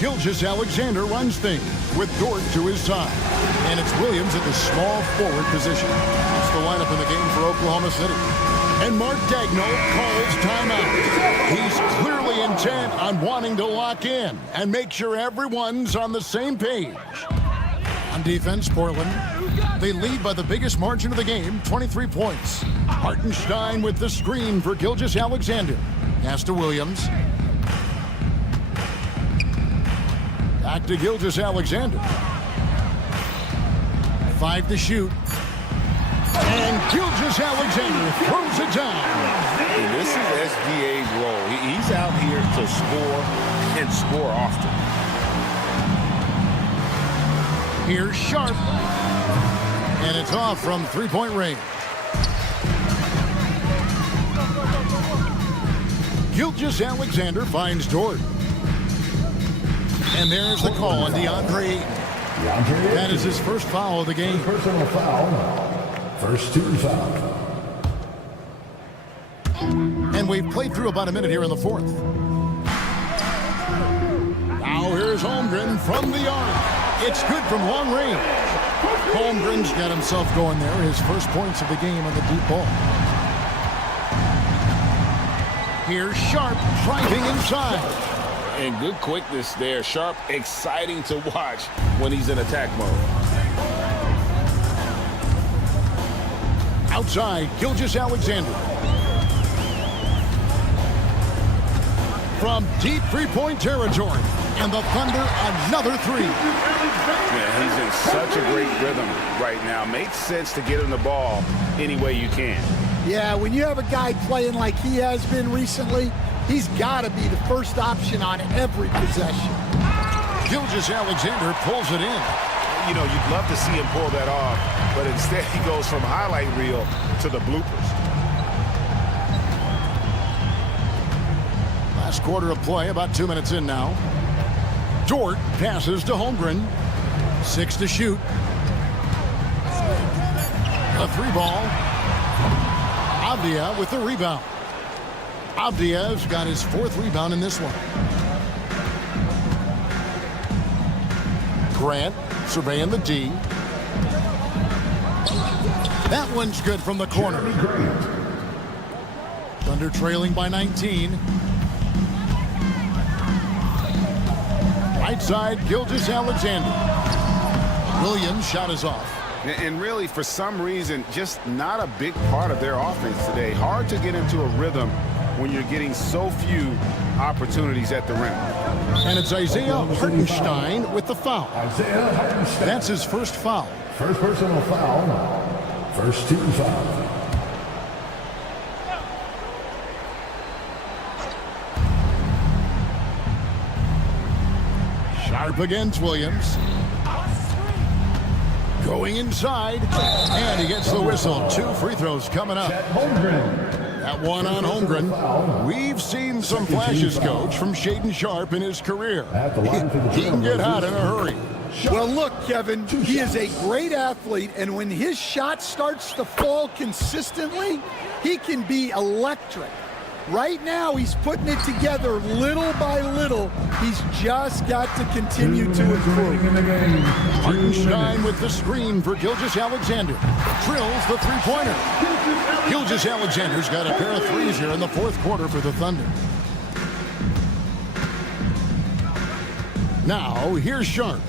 Gilgeous-Alexander runs things with Dort to his side. And it's Williams at the small forward position. It's the lineup in the game for Oklahoma City. And Mark Daigneault calls timeout. He's clearly intent on wanting to lock in and make sure everyone's on the same page. On defense, Portland, they lead by the biggest margin of the game, 23 points. Hartenstein with the screen for Gilgeous-Alexander. Pass to Williams. Back to Gilgeous-Alexander. 5 to shoot. And Gilgeous-Alexander throws it down. And this is SGA's role. He's out here to score and score often. Here's Sharp. And it's off from three-point range. Gilgeous-Alexander finds Dort. And there's the call on DeAndre Ayton. That is his first foul of the game. Personal foul. First team foul. And we've played through about a minute here in the fourth. Now here's Holmgren from the arc. It's good from long range. Holmgren's got himself going there. His first points of the game on the deep ball. Here's Sharp driving inside. And good quickness there. Sharp, exciting to watch when he's in attack mode. Outside, Gilgeous-Alexander. From deep three-point territory. And the Thunder, another three. Yeah, he's in such a great rhythm right now. Makes sense to get him the ball any way you can. Yeah, when you have a guy playing like he has been recently, he's got to be the first option on every possession. Gilgeous-Alexander pulls it in. You know, you'd love to see him pull that off, but instead he goes from highlight reel to the bloopers. Last quarter of play, about 2 minutes in now. Dort passes to Holmgren. 6 to shoot. A three ball. Avdia with the rebound. Avdia's got his fourth rebound in this one. Grant surveying the D. That one's good from the corner. Thunder trailing by 19. Right side, Gilgeous-Alexander. Williams' shot is off. And really, for some reason, just not a big part of their offense today. Hard to get into a rhythm when you're getting so few opportunities at the rim. And it's Isaiah Hartenstein with the foul. Isaiah Hartenstein. That's his first foul. First personal foul. First team foul. Sharp against Williams. Going inside. And he gets the whistle. 2 free throws coming up. That one on Holmgren. We've seen some flashes, Coach, from Shaedon Sharp in his career. He can get hot in a hurry. Well, look, Kevin, he is a great athlete, and when his shot starts to fall consistently, he can be electric. Right now, he's putting it together little by little. He's just got to continue to improve. Hartenstein with the screen for Gilgeous-Alexander. Drills the three-pointer. Gilgeous-Alexander's got a pair of threes here in the fourth quarter for the Thunder. Now, here's Sharp.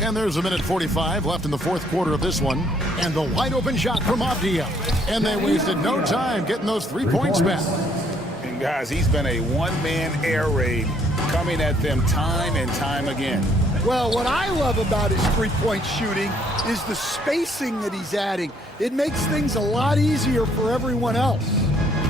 And there's a minute 45 left in the fourth quarter of this one. And the wide open shot from Avdia. And they wasted no time getting those 3 points back. And guys, he's been a one-man air raid coming at them time and time again. Well, what I love about his three-point shooting is the spacing that he's adding. It makes things a lot easier for everyone else.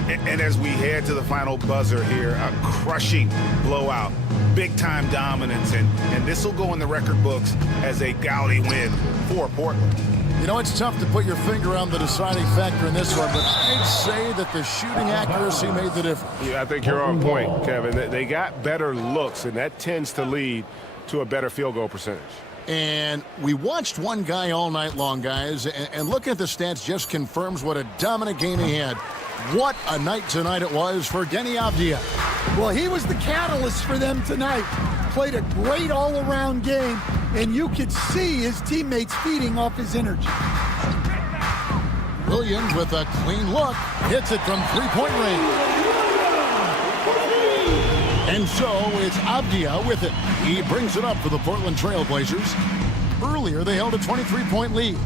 And as we head to the final buzzer here, a crushing blowout, big-time dominance, and this will go in the record books as a gaudy win for Portland. You know, it's tough to put your finger on the deciding factor in this one, but I'd say that the shooting accuracy made the difference. Yeah, I think you're on point, Kevin. They got better looks, and that tends to lead to a better field goal percentage. And we watched one guy all night long, guys, and looking at the stats just confirms what a dominant game he had. What a night tonight it was for Denny Avdia. Well, he was the catalyst for them tonight. Played a great all-around game, and you could see his teammates feeding off his energy. Williams with a clean look, hits it from three-point range. And so it's Avdia with it. He brings it up for the Portland Trail Blazers. Earlier, they held a 23-point lead.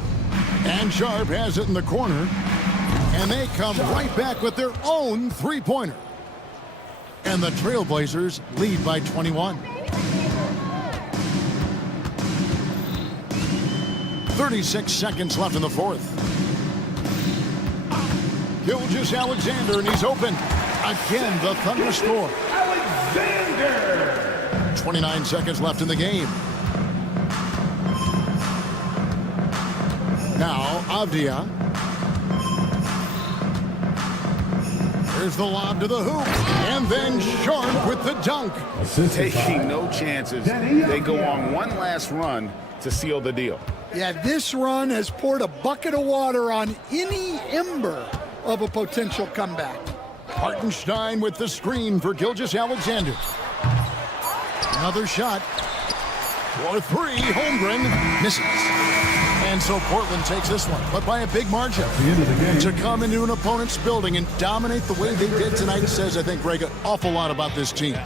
And Sharp has it in the corner. And they come right back with their own three-pointer. And the Trailblazers lead by 21. 36 seconds left in the fourth. Gilgeous-Alexander, and he's open. Again, the Thunder score. Alexander! 29 seconds left in the game. Now, Avdia. Here's the lob to the hoop. And then Sharp with the dunk. Taking no chances. They go on one last run to seal the deal. Yeah, this run has poured a bucket of water on any ember of a potential comeback. Hartenstein with the screen for Gilgeous-Alexander. Another shot. For three, Holmgren misses. And so Portland takes this one, but by a big margin. To come into an opponent's building and dominate the way they did tonight says, I think, Greg, an awful lot about this team.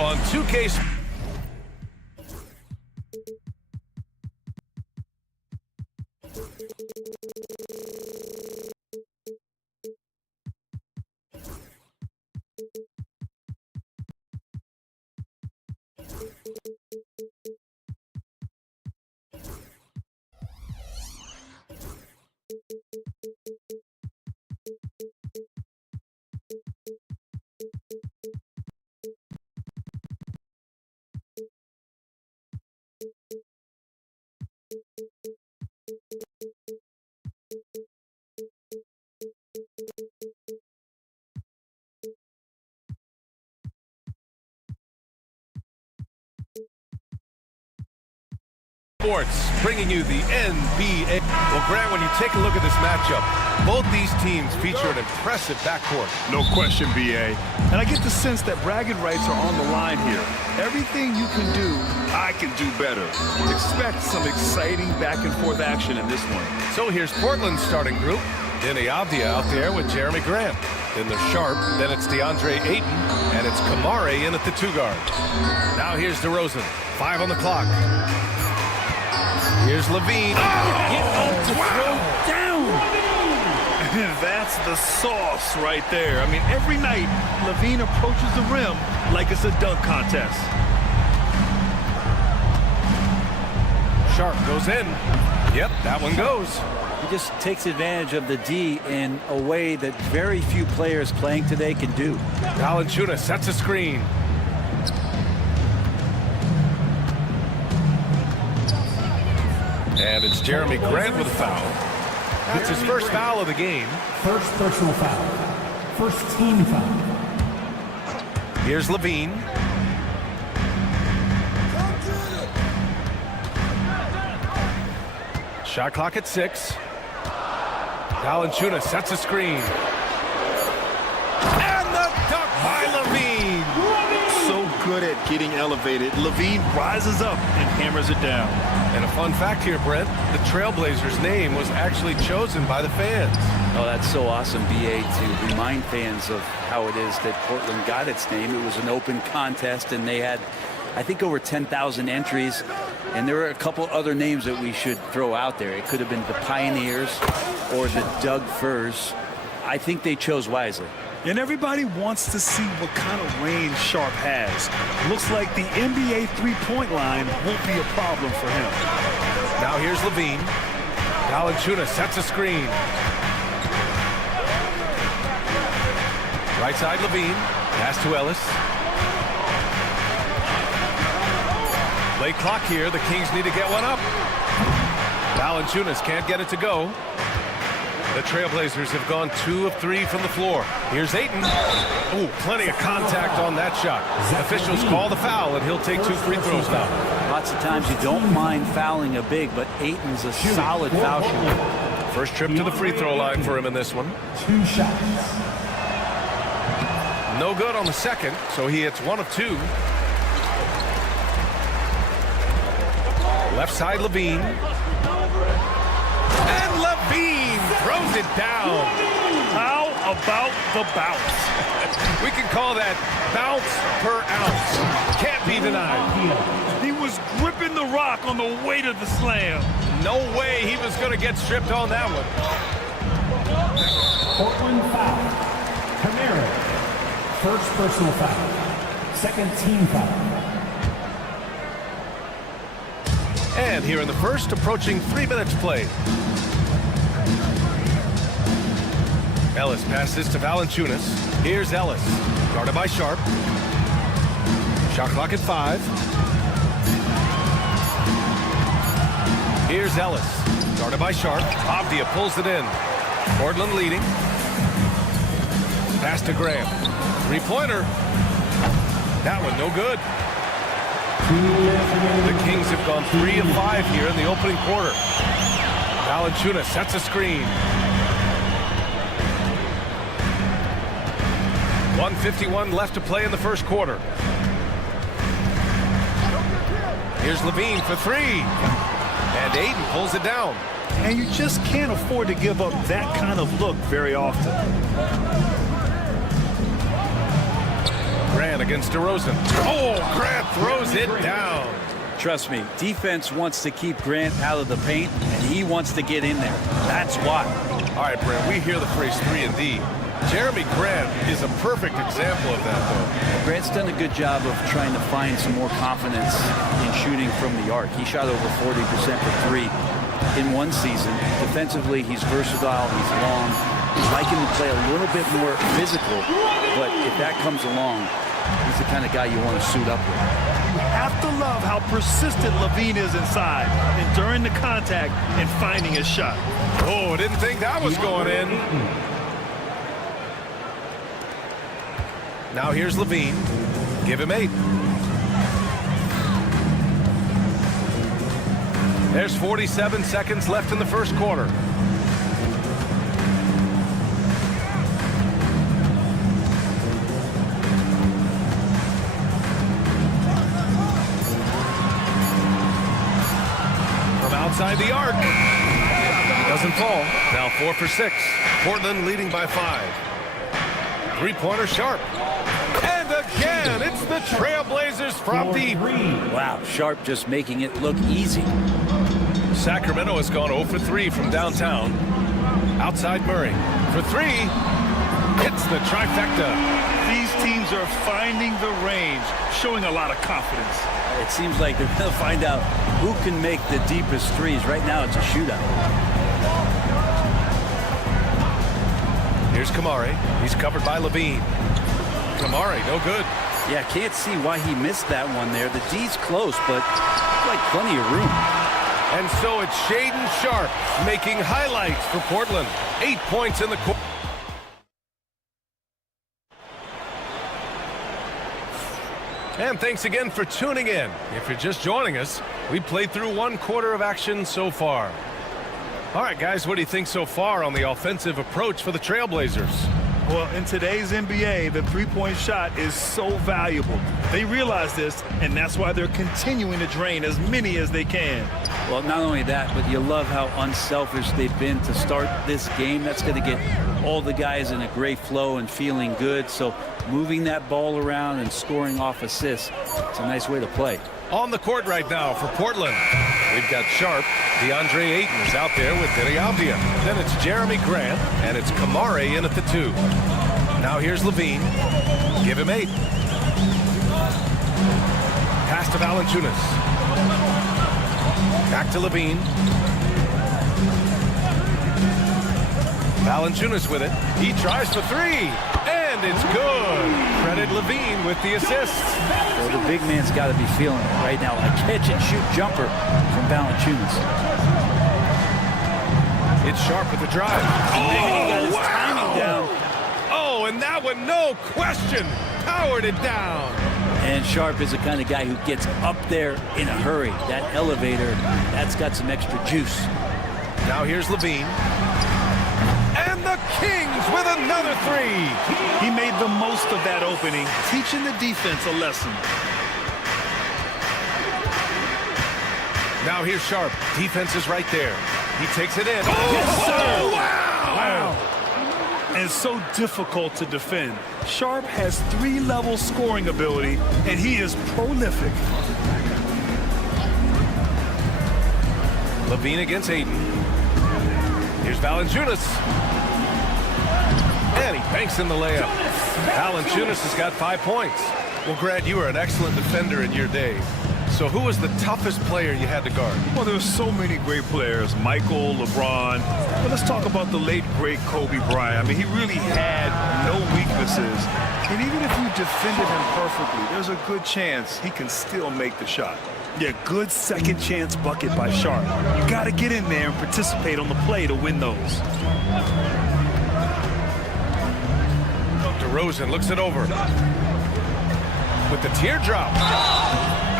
On 2K. Sports, bringing you the NBA. Well, Grant, when you take a look at this matchup, both these teams feature an impressive backcourt. No question, BA. And I get the sense that bragging rights are on the line here. Everything you can do, I can do better. Expect some exciting back-and-forth action in this one. So here's Portland's starting group. Denny Avdia out there with Jeremy Grant. Then there's Sharp, then it's DeAndre Ayton, and it's Kamare in at the 2 guard. Now here's DeRozan, 5 on the clock. Here's Levine. Down. That's the sauce right there. I mean, every night, Levine approaches the rim like it's a dunk contest. Sharp goes in. Yep, that one goes. He just takes advantage of the D in a way that very few players playing today can do. Valanciunas sets a screen. And it's Jeremy Grant with a foul. That's his first foul of the game. First personal foul. First team foul. Here's Levine. Shot clock at 6. Valanciunas sets a screen. And the dunk by Levine. So good at getting elevated. Levine rises up and hammers it down. And a fun fact here, Brent, the Trailblazers' name was actually chosen by the fans. Oh, that's so awesome, BA, to remind fans of how it is that Portland got its name. It was an open contest, and they had, I think, over 10,000 entries. And there were a couple other names that we should throw out there. It could have been the Pioneers or the Doug Furs. I think they chose wisely. And everybody wants to see what kind of range Sharp has. Looks like the NBA three-point line won't be a problem for him. Now here's Levine. Valanciunas sets a screen. Right side Levine. Pass to Ellis. Late clock here. The Kings need to get one up. Valanciunas can't get it to go. The Trailblazers have gone 2 of 3 from the floor. Here's Ayton. Ooh, plenty of contact on that shot. Officials call the foul, and he'll take 2 free throws now. Lots of times you don't mind fouling a big, but Ayton's a solid foul shooter. First trip to the free throw line for him in this one. 2 shots. No good on the second, so he hits 1 of 2. Left side Levine. And Levine throws it down. How about the bounce? We can call that bounce per ounce. Can't be denied. He was gripping the rock on the weight of the slam. No way he was going to get stripped on that one. Portland foul. Kamara. First personal foul. Second team foul. And here in the first, approaching 3 minutes played. Ellis passes to Valanciunas. Here's Ellis, guarded by Sharp. Shot clock at 5. Here's Ellis, guarded by Sharp. Avdia pulls it in. Portland leading. Pass to Graham. 3-pointer. That one no good. The Kings have gone 3 of 5 here in the opening quarter. Valanciunas sets a screen. 1:51 left to play in the first quarter. Here's Levine for 3. And Ayton pulls it down. And you just can't afford to give up that kind of look very often. Grant again against DeRozan. Oh, Grant throws it down. Trust me, defense wants to keep Grant out of the paint, and he wants to get in there. That's why. All right, Brent, we hear the phrase 3-and-D. Jeremy Grant is a perfect example of that, though. Grant's done a good job of trying to find some more confidence in shooting from the arc. He shot over 40% for three in one season. Defensively, he's versatile, he's long. I like him to play a little bit more physical, but if that comes along, he's the kind of guy you want to suit up with. You have to love how persistent LaVine is inside, enduring the contact and finding his shot. Oh, didn't think that was going in. Now here's LaVine. Give him 8. There's 47 seconds left in the first quarter. From outside the arc. Doesn't fall. Now 4 for 6. Portland leading by 5. Three-pointer Sharp. And again, it's the Trailblazers from deep. Wow, Sharp just making it look easy. Sacramento has gone 0 for 3 from downtown. Outside Murray. For 3. Hits the trifecta. These teams are finding the range, showing a lot of confidence. It seems like they're going to find out who can make the deepest threes. Right now, it's a shootout. Here's Kamari. He's covered by LaVine. Kamari, no good. Yeah, can't see why he missed that one there. The D's close, but like plenty of room. And so it's Shaedon Sharp making highlights for Portland. 8 points in the quarter. And thanks again for tuning in. If you're just joining us, we played through 1 quarter of action so far. All right, guys, what do you think so far on the offensive approach for the Trailblazers? Well, in today's NBA, the three-point shot is so valuable. They realize this, and that's why they're continuing to drain as many as they can. Well, not only that, but you love how unselfish they've been to start this game. That's going to get all the guys in a great flow and feeling good. So moving that ball around and scoring off assists, it's a nice way to play. On the court right now for Portland, we've got Sharp. DeAndre Ayton is out there with Deni Avdija. Then it's Jeremy Grant, and it's Kamari in at the 2. Now here's LaVine. Give him 8. Pass to Valanciunas. Back to LaVine. Valanciunas with it. He tries for 3, and it's good. Credit LaVine with the assist. Well, the big man's got to be feeling it right now. A catch-and-shoot jumper from Valanciunas. It's Sharp with the drive. Oh, wow! Down. Oh, and that one, no question, powered it down. And Sharp is the kind of guy who gets up there in a hurry. That elevator, that's got some extra juice. Now here's LaVine. And the Kings with another 3. He made the most of that opening, teaching the defense a lesson. Now here's Sharp. Defense is right there. He takes it in. Oh, yes, sir. Oh, wow! And so difficult to defend. Sharp has 3-level scoring ability, and he is prolific. LaVine against Ayton. Here's Valanciunas. And he banks in the layup. Valanciunas has got 5 points. Well, Grant, you were an excellent defender in your day. So who was the toughest player you had to guard? Well, there were so many great players. Michael, LeBron. But let's talk about the late, great Kobe Bryant. I mean, he really had no weaknesses. And even if you defended him perfectly, there's a good chance he can still make the shot. Yeah, good second chance bucket by Sharp. You got to get in there and participate on the play to win those. DeRozan looks it over. With the teardrop.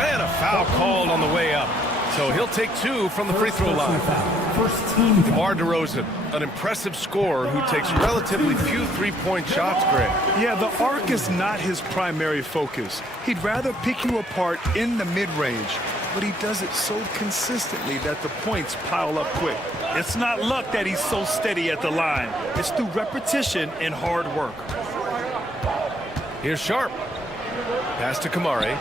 And a foul called on the way up. So he'll take 2 from the free throw line. DeMar DeRozan, an impressive scorer who takes relatively few three-point shots, Greg. Yeah, the arc is not his primary focus. He'd rather pick you apart in the mid-range, but he does it so consistently that the points pile up quick. It's not luck that he's so steady at the line. It's through repetition and hard work. Here's Sharp. Pass to Kamari.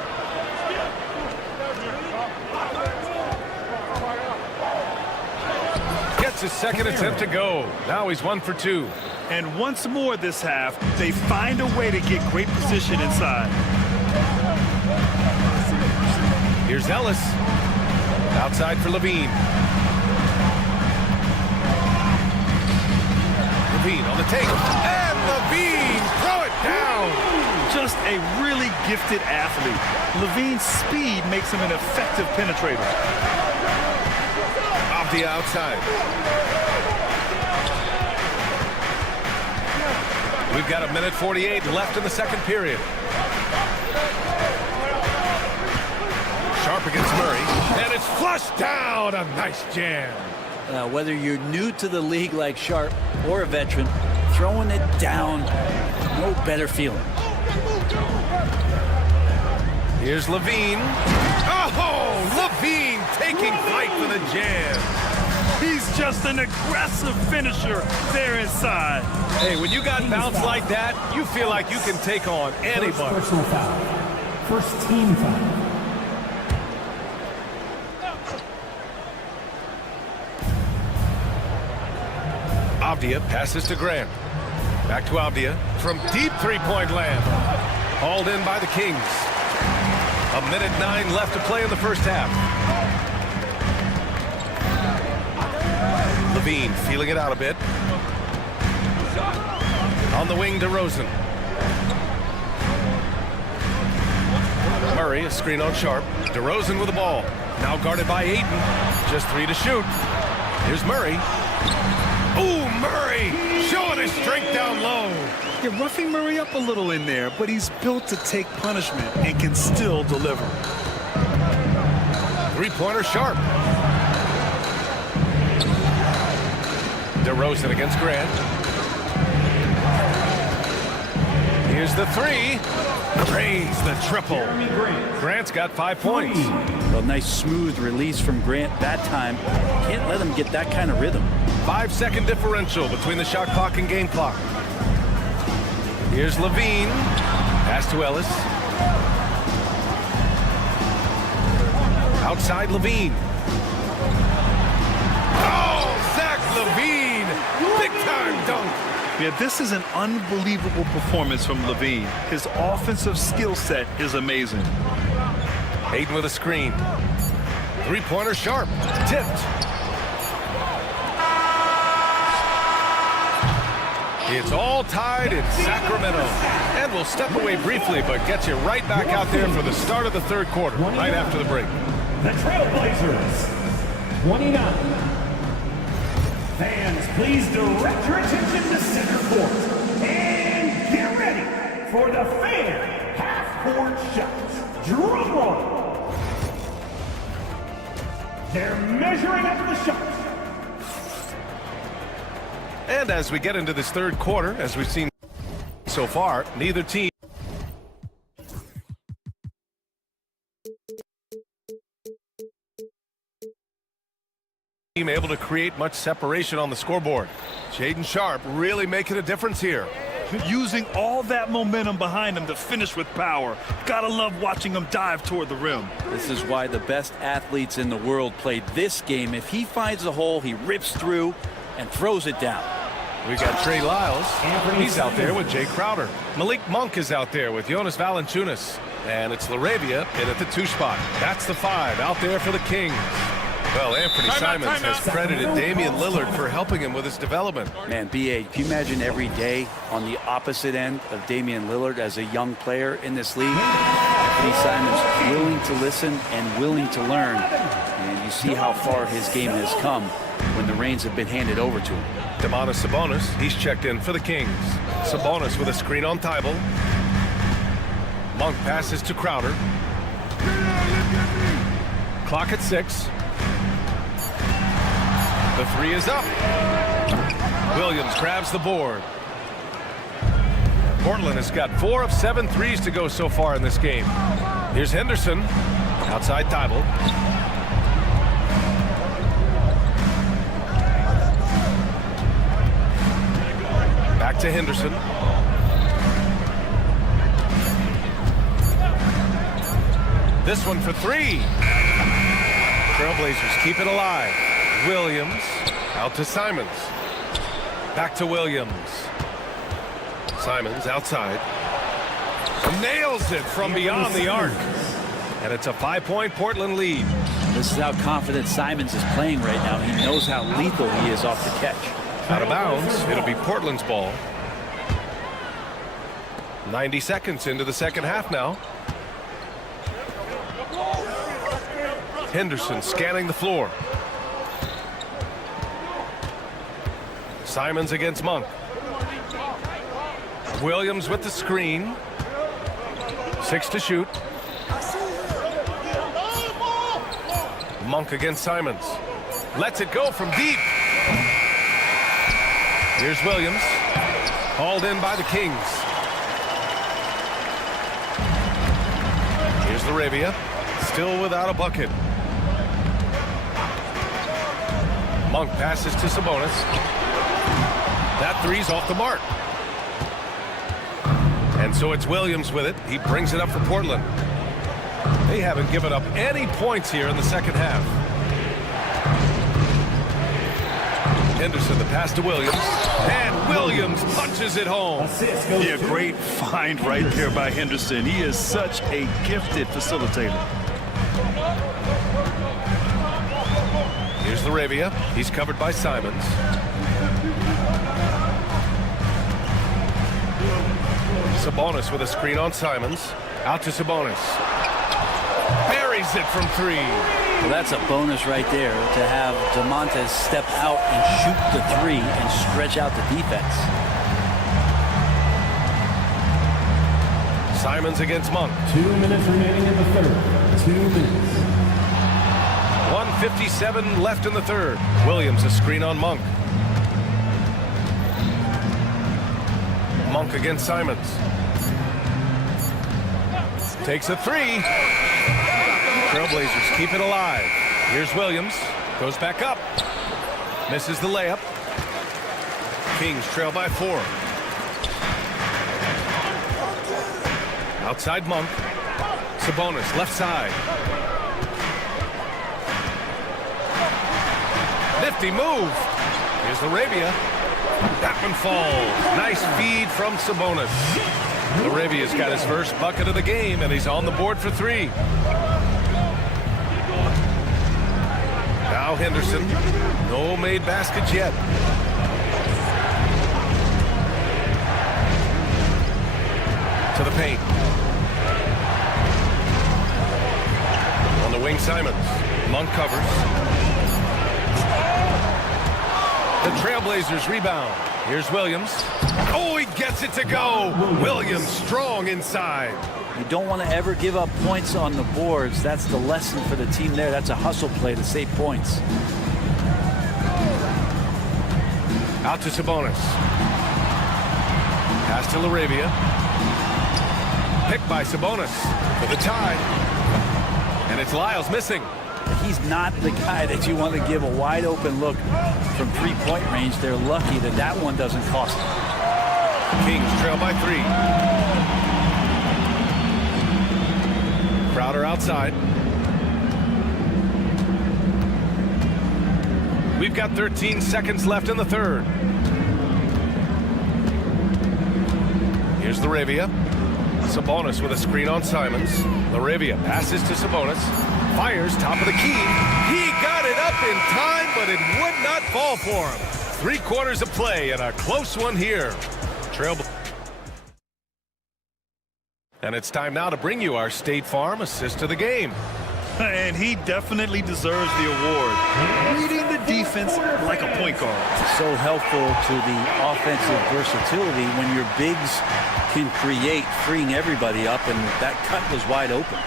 Gets his second attempt to go. Now he's 1 for 2. And once more this half, they find a way to get great position inside. Here's Ellis. Outside for Levine. Levine on the take. And Levine, throw it down. Just a really gifted athlete. Levine's speed makes him an effective penetrator. Off the outside. We've got 1:48 left in the second period. Sharp against Murray. And it's flushed down. A nice jam. Whether you're new to the league like Sharp or a veteran, throwing it down, no better feeling. Here's Levine. Oh, Levine taking flight for the jam. He's just an aggressive finisher there inside. Hey, when you got bounce like that, you feel like you can take on anybody. First personal foul. First team foul. Avdia passes to Grant. Back to Avdia from deep three-point land. Hauled in by the Kings. 1:09 left to play in the first half. Levine feeling it out a bit. On the wing to Rosen. Murray, a screen on Sharp. DeRozan with the ball. Now guarded by Ayton. Just 3 to shoot. Here's Murray. Ooh, Murray showing his strength down low. You're roughing Murray up a little in there, but he's built to take punishment and can still deliver. Three-pointer Sharp. DeRozan against Grant. Here's the three. Drains the triple. Grant's got 5 points. Well, nice smooth release from Grant that time. Can't let him get that kind of rhythm. 5-second differential between the shot clock and game clock. Here's Levine. Pass to Ellis. Outside Levine. Oh, Zach Levine. Big time dunk. Yeah, this is an unbelievable performance from Levine. His offensive skill set is amazing. Ayton with a screen. Three-pointer Sharp. Tipped. It's all tied in Sacramento. And we'll step away briefly, but get you right back out there for the start of the third quarter, right after the break. The Trailblazers, 29. Fans, please direct your attention to center court. And get ready for the fan half-court shots. Drum roll. They're measuring up the shots. And as we get into this third quarter, as we've seen so far, neither team able to create much separation on the scoreboard. Shaedon Sharp really making a difference here. Using all that momentum behind him to finish with power. Gotta love watching him dive toward the rim. This is why the best athletes in the world play this game. If he finds a hole, he rips through and throws it down. We got Trey Lyles. He's out there with Jay Crowder. Malik Monk is out there with Jonas Valanciunas. And it's LaRavia in at the 2 spot. That's the 5 out there for the Kings. Well, Anthony Simons has credited Damian Lillard for helping him with his development. Man, B.A., can you imagine every day on the opposite end of Damian Lillard as a young player in this league? Anthony Simons willing to listen and willing to learn. And you see how far his game has come when the reins have been handed over to him. Domantas Sabonis, he's checked in for the Kings. Sabonis with a screen on Thibault. Monk passes to Crowder. Clock at 6. The 3 is up. Williams grabs the board. Portland has got 4 of 7 threes to go so far in this game. Here's Henderson. Outside Thibault. Back to Henderson. This one for three. Trailblazers keep it alive. Williams out to Simons. Back to Williams. Simons outside. Nails it from beyond the arc. And it's a 5-point Portland lead. This is how confident Simons is playing right now. He knows how lethal he is off the catch. Out of bounds. It'll be Portland's ball. 90 seconds into the second half now. Henderson scanning the floor. Simons against Monk. Williams with the screen. 6 to shoot. Monk against Simons. Lets it go from deep. Here's Williams. Hauled in by the Kings. Here's Larabia. Still without a bucket. Monk passes to Sabonis. That three's off the mark. And so it's Williams with it. He brings it up for Portland. They haven't given up any points here in the second half. Henderson, the pass to Williams. And Williams punches it home. Yeah, great find right there by Henderson. He is such a gifted facilitator. Here's Larabia. He's covered by Simons. Sabonis with a screen on Simons. Out to Sabonis. Buries it from three. Well, that's a bonus right there to have DeMontes step out and shoot the three and stretch out the defense. Simons against Monk. 2 minutes remaining in the third. 2 minutes. 1:57 left in the third. Williams a screen on Monk. Monk against Simons. Takes a three. Trailblazers keep it alive. Here's Williams. Goes back up. Misses the layup. Kings trail by 4. Outside Monk. Sabonis left side. Nifty move. Here's Larabia. That one falls. Nice feed from Sabonis. Larabia's got his first bucket of the game, and he's on the board for 3. Now Henderson. No made baskets yet. To the paint. On the wing, Simons. Monk covers. The Trailblazers rebound. Here's Williams. Oh, he gets it to go. Williams strong inside. You don't want to ever give up points on the boards. That's the lesson for the team there. That's a hustle play to save points. Out to Sabonis. Pass to Larabia. Picked by Sabonis for the tie. And it's Lyles missing. He's not the guy that you want to give a wide open look from 3-point range. They're lucky that that one doesn't cost them. Kings trail by 3. Crowder outside. We've got 13 seconds left in the third. Here's Larabia. Sabonis with a screen on Simons. Larabia passes to Sabonis. Fires top of the key. He got it up in time, but it would not fall for him. 3 quarters of play and a close one here. And it's time now to bring you our State Farm assist of the game. And he definitely deserves the award. Reading the defense like a point guard. So helpful to the offensive versatility when your bigs can create, freeing everybody up, and that cut was wide open.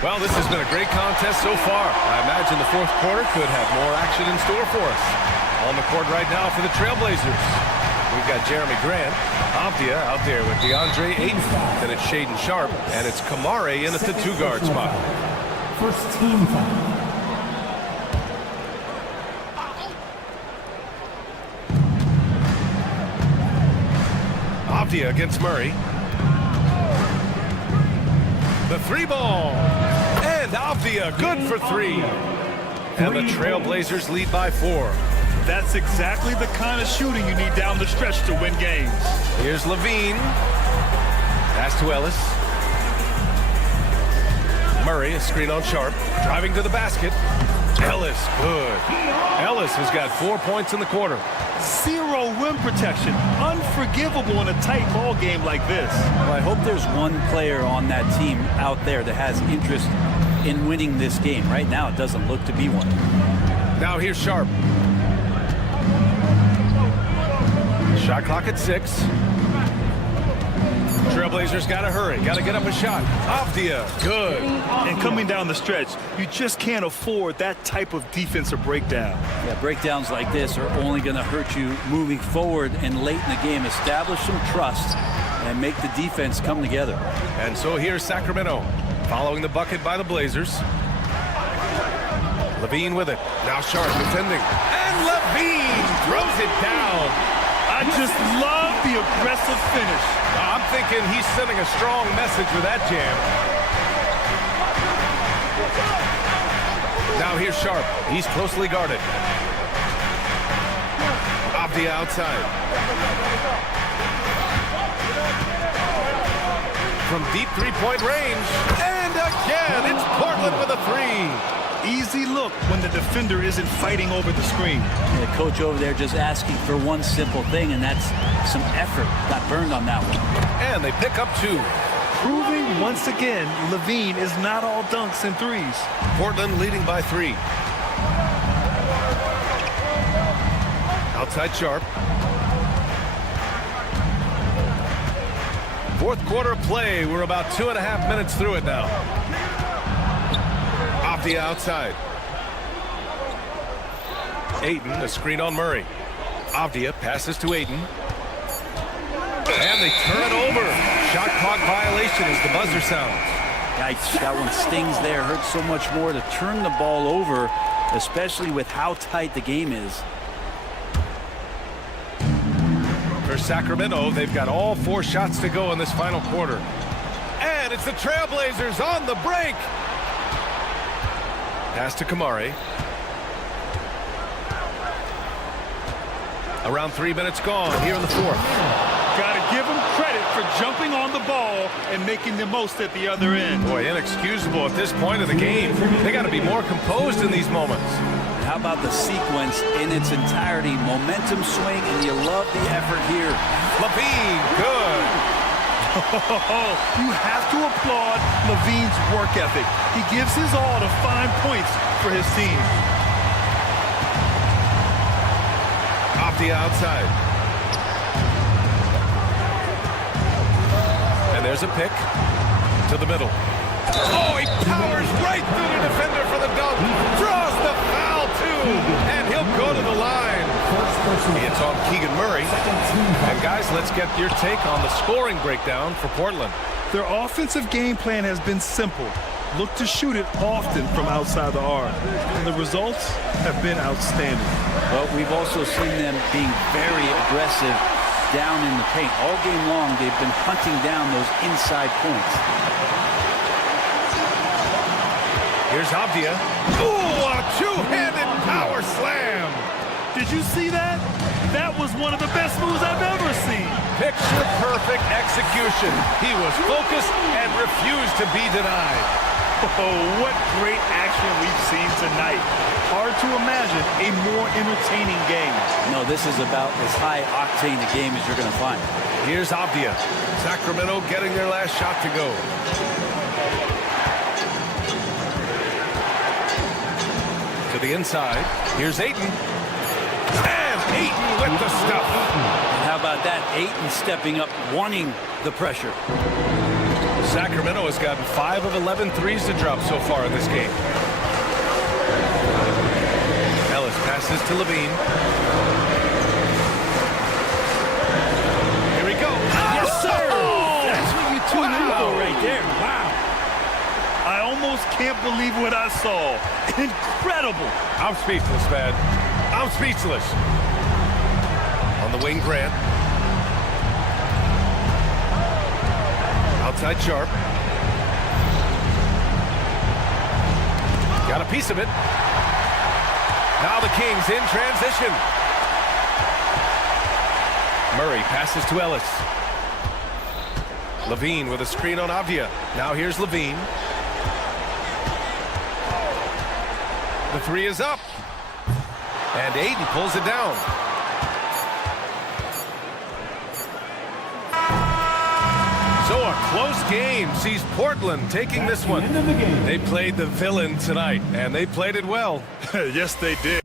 Well, this has been a great contest so far. I imagine the fourth quarter could have more action in store for us. On the court right now for the Trailblazers, we've got Jeremy Grant. Avdia out there with DeAndre Ayton. Then it's Shaedon Sharpe, and it's Kamare in at the 2-guard spot. First team foul. Avdia against Murray. The three ball. And Avdia, good for three. And the Trailblazers lead by 4. That's exactly the kind of shooting you need down the stretch to win games. Here's Levine. Pass to Ellis. Murray, a screen on Sharp. Driving to the basket. Ellis, good. Ellis has got 4 points in the quarter. Zero rim protection. Unforgivable in a tight ball game like this. Well, I hope there's one player on that team out there that has interest in winning this game. Right now, it doesn't look to be one. Now here's Sharp. Shot clock at 6. Trailblazers got to hurry. Got to get up a shot. Avdia, good. And coming down the stretch, you just can't afford that type of defensive breakdown. Yeah, breakdowns like this are only going to hurt you moving forward and late in the game. Establish some trust and make the defense come together. And so here's Sacramento following the bucket by the Blazers. Levine with it. Now Sharp defending. And Levine throws it down. I just love the aggressive finish. I'm thinking he's sending a strong message with that jam. Now here's Sharp. He's closely guarded. Avdia outside. From deep three-point range. And again, it's Portland with a 3. Easy look when the defender isn't fighting over the screen. The coach over there just asking for one simple thing, and that's some effort. Got burned on that one. And they pick up 2. Proving once again, Levine is not all dunks and threes. Portland leading by 3. Outside Sharp. Fourth quarter play. We're about 2.5 minutes through it now. Avdia outside. Ayton, a screen on Murray. Avdia passes to Ayton. And they turn it over. Shot clock violation as the buzzer sounds. Yikes, that one stings there. Hurts so much more to turn the ball over, especially with how tight the game is. For Sacramento, they've got all 4 shots to go in this final quarter. And it's the Trailblazers on the break. Pass to Kamari. Around 3 minutes gone here in the 4th. Got to give them credit for jumping on the ball and making the most at the other end. Boy, inexcusable at this point of the game. They got to be more composed in these moments. How about the sequence in its entirety? Momentum swing, and you love the effort here. Levine, good. You have to applaud Levine's work ethic. He gives his all to find points for his team. Avdia outside. And there's a pick to the middle. Oh, he powers right through the defender for the dunk. Draws the foul, too. And he'll go to the line. It's on Keegan Murray. And guys, let's get your take on the scoring breakdown for Portland. Their offensive game plan has been simple. Look to shoot it often from outside the arc. And the results have been outstanding. Well, we've also seen them being very aggressive down in the paint. All game long, they've been hunting down those inside points. Here's Avdia. Ooh, a two-handed power slam. Did you see that? That was one of the best moves I've ever seen. Picture-perfect execution. He was focused and refused to be denied. Oh, what great action we've seen tonight. Hard to imagine a more entertaining game. No, this is about as high-octane a game as you're going to find. Here's Avdia. Sacramento getting their last shot to go. To the inside. Here's Ayton. And Ayton with the stuff. And how about that? Ayton stepping up, wanting the pressure. Sacramento has gotten 5 of 11 threes to drop so far in this game. Ellis passes to Levine. Here we go. Yes, sir! That's what you tune in for right there. Wow. I almost can't believe what I saw. Incredible. I'm speechless, man. I'm speechless. On the wing, Grant. Outside Sharp. piece of it. Now the Kings in transition. Murray passes to Ellis. Levine with a screen on Avdia. Now here's Levine. The three is up. And Aiden pulls it down. So a close game sees Portland taking this one. They played the villain tonight, and they played it well. Yes, they did.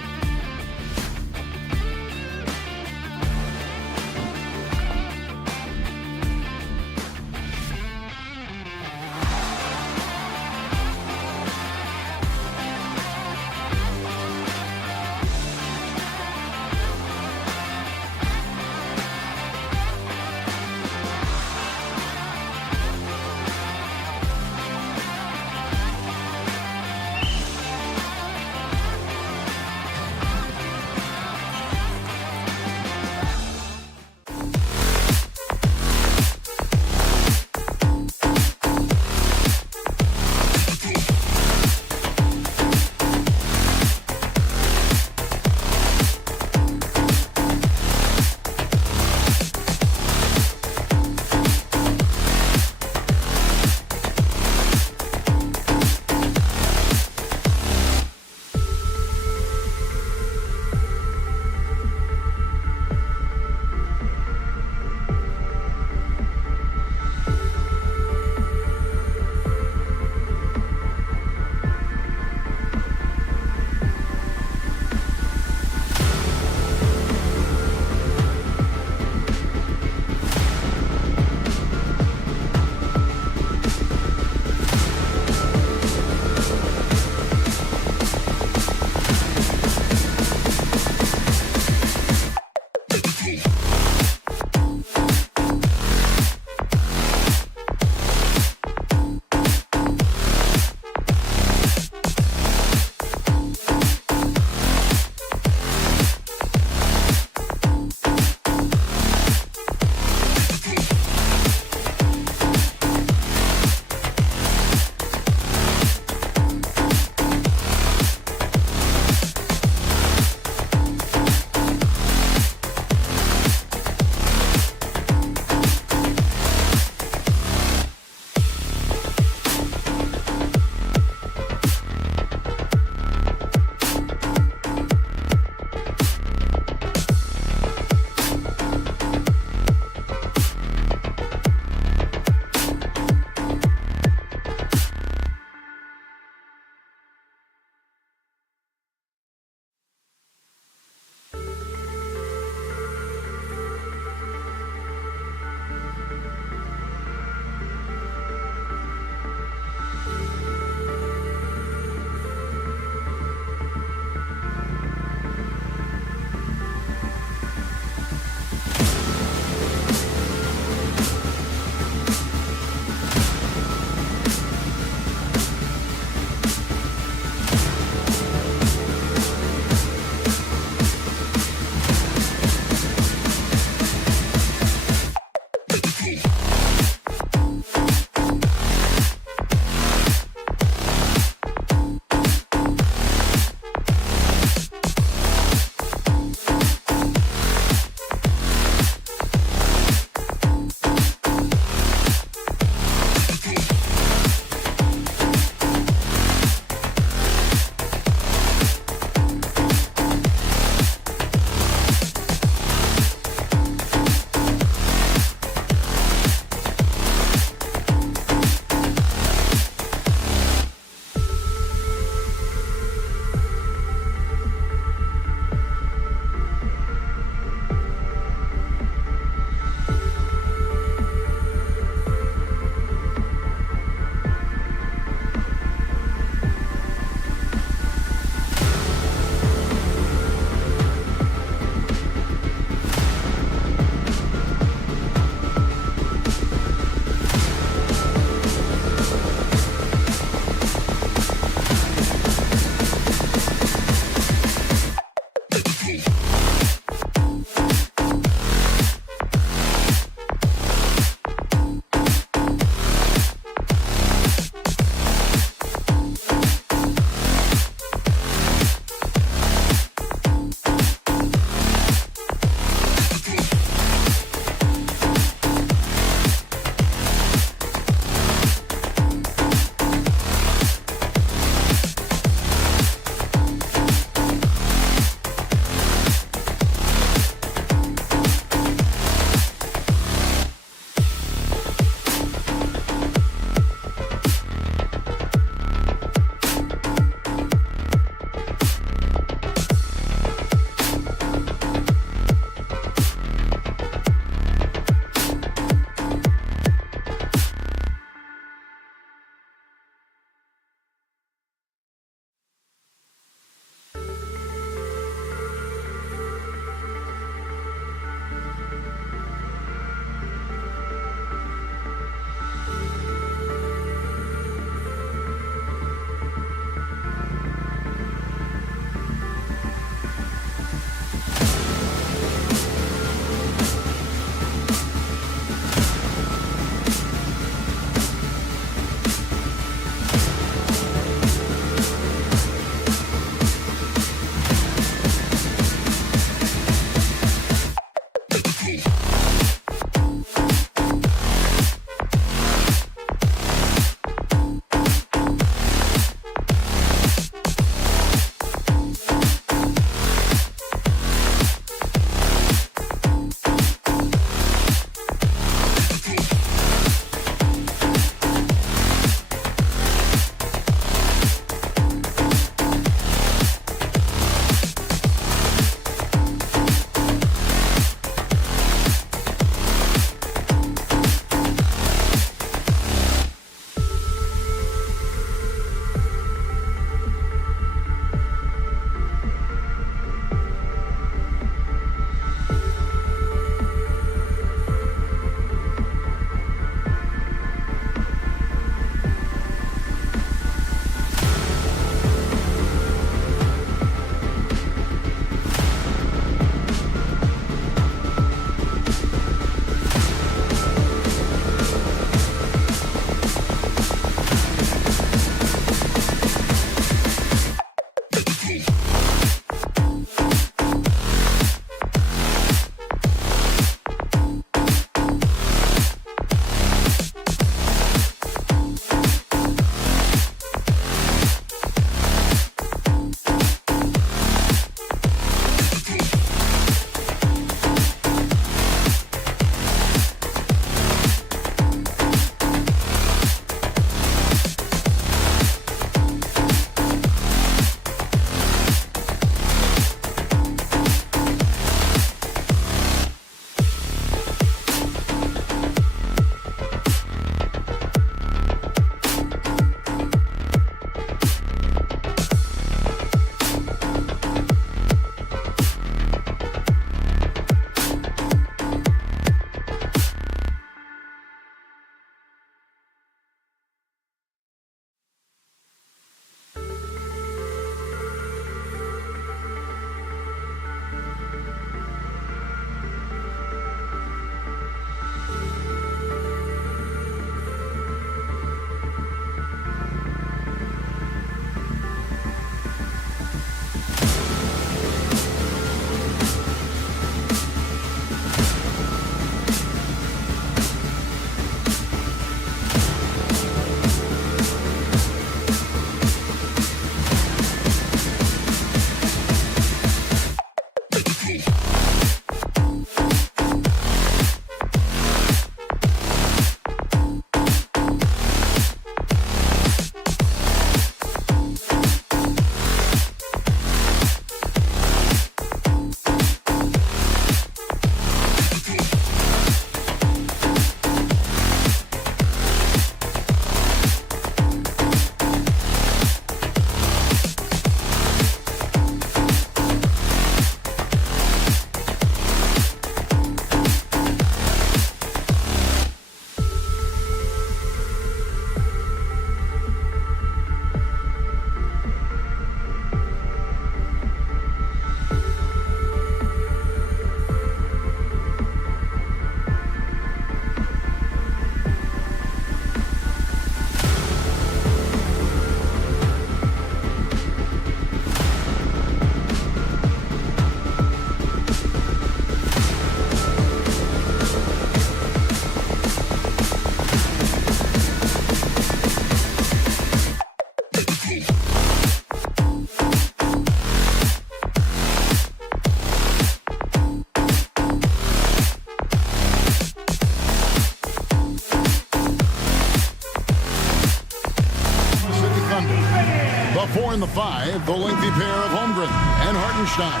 in the 5, the lengthy pair of Holmgren and Hartenstein.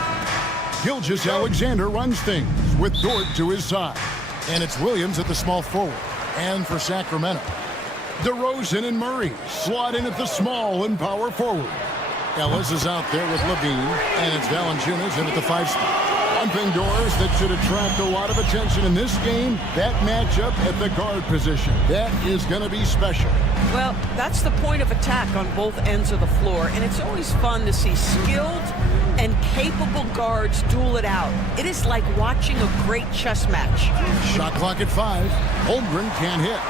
Gilgeous-Alexander runs things with Dort to his side. And it's Williams at the small forward. And for Sacramento, DeRozan and Murray slot in at the small and power forward. Ellis is out there with Levine, and it's Valanciunas in at the 5 spot. One thing, Doris, that should attract a lot of attention in this game, that matchup at the guard position. That is going to be special. Well, that's the point of attack on both ends of the floor, and it's always fun to see skilled and capable guards duel it out. It is like watching a great chess match. Shot clock at 5. Holmgren can't hit.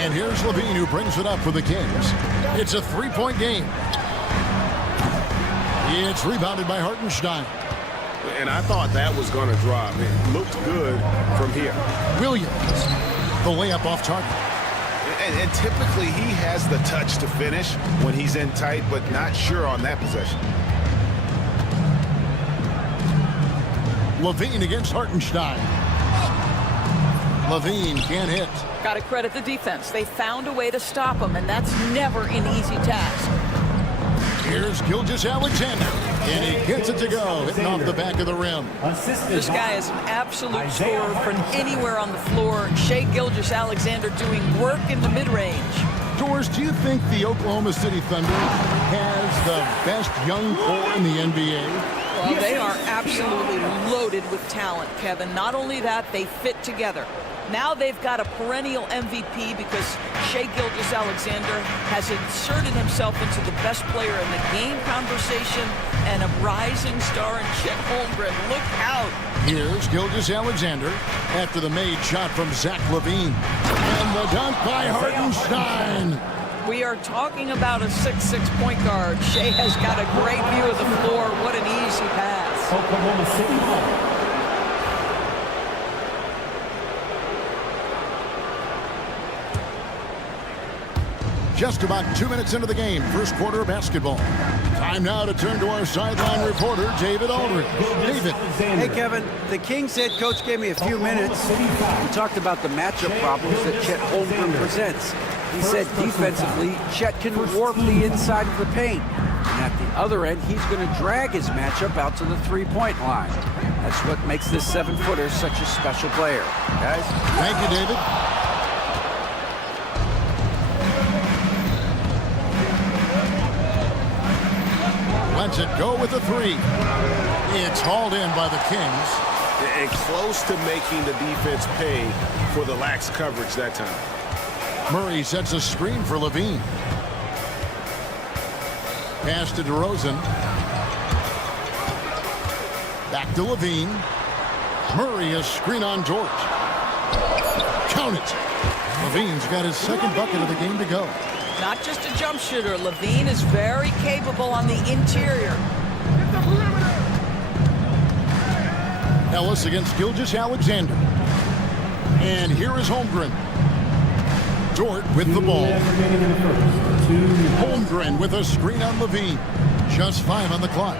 And here's Levine, who brings it up for the Kings. It's a 3-point game. It's rebounded by Hartenstein. And I thought that was going to drop. It looked good from here. Williams, the layup off target. And typically he has the touch to finish when he's in tight, but not sure on that possession. Levine against Hartenstein. Levine can't hit. Got to credit the defense. They found a way to stop him, and that's never an easy task. Here's Gilgeous-Alexander, and he gets it to go, hitting off the back of the rim. This guy is an absolute scorer from anywhere on the floor. Shai Gilgeous-Alexander doing work in the mid-range. Doris, do you think the Oklahoma City Thunder has the best young core in the NBA? Well, they are absolutely loaded with talent, Kevin. Not only that, they fit together. Now they've got a perennial MVP because Shai Gilgeous-Alexander has inserted himself into the best player in the game conversation and a rising star in Chet Holmgren. Look out. Here's Gilgeous-Alexander after the made shot from Zach LaVine. And the dunk by Hartenstein. We are talking about a 6'6" point guard. Shai has got a great view of the floor. What an easy pass. Oklahoma City ball. Just about 2 minutes into the game, first quarter of basketball. Time now to turn to our sideline reporter, David Aldridge. David. Hey, Kevin. The Kings head coach gave me a few minutes. We talked about the matchup problems that Chet Holmgren presents. He said defensively, Chet can warp the inside of the paint. And at the other end, he's going to drag his matchup out to the three-point line. That's what makes this 7-footer such a special player. Guys? Thank you, David. Lets it go with a 3. It's hauled in by the Kings. And close to making the defense pay for the lax coverage that time. Murray sets a screen for Levine. Pass to DeRozan. Back to Levine. Murray a screen on Dort. Count it. Levine's got his second bucket of the game to go. Not just a jump shooter. Levine is very capable on the interior. Ellis against Gilgeous-Alexander. And here is Holmgren. Dort with the ball. Holmgren with a screen on Levine. Just 5 on the clock.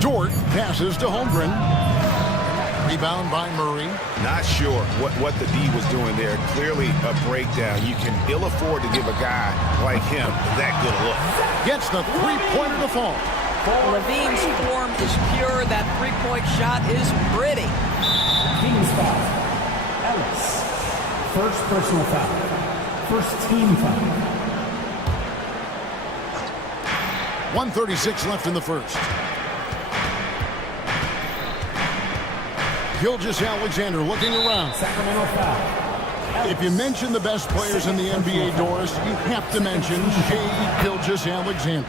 Dort passes to Holmgren. Rebound by Murray. Not sure what the D was doing there. Clearly a breakdown. You can ill afford to give a guy like him that good a look. Gets the three-pointer to fall. Levine's form is pure. That three-point shot is pretty. Kings foul. Ellis. First personal foul. First team foul. 1:36 left in the first. Gilgeous-Alexander looking around. Sacramento foul. If you mention the best players in the NBA, Doris, you have to mention Shai Gilgeous-Alexander.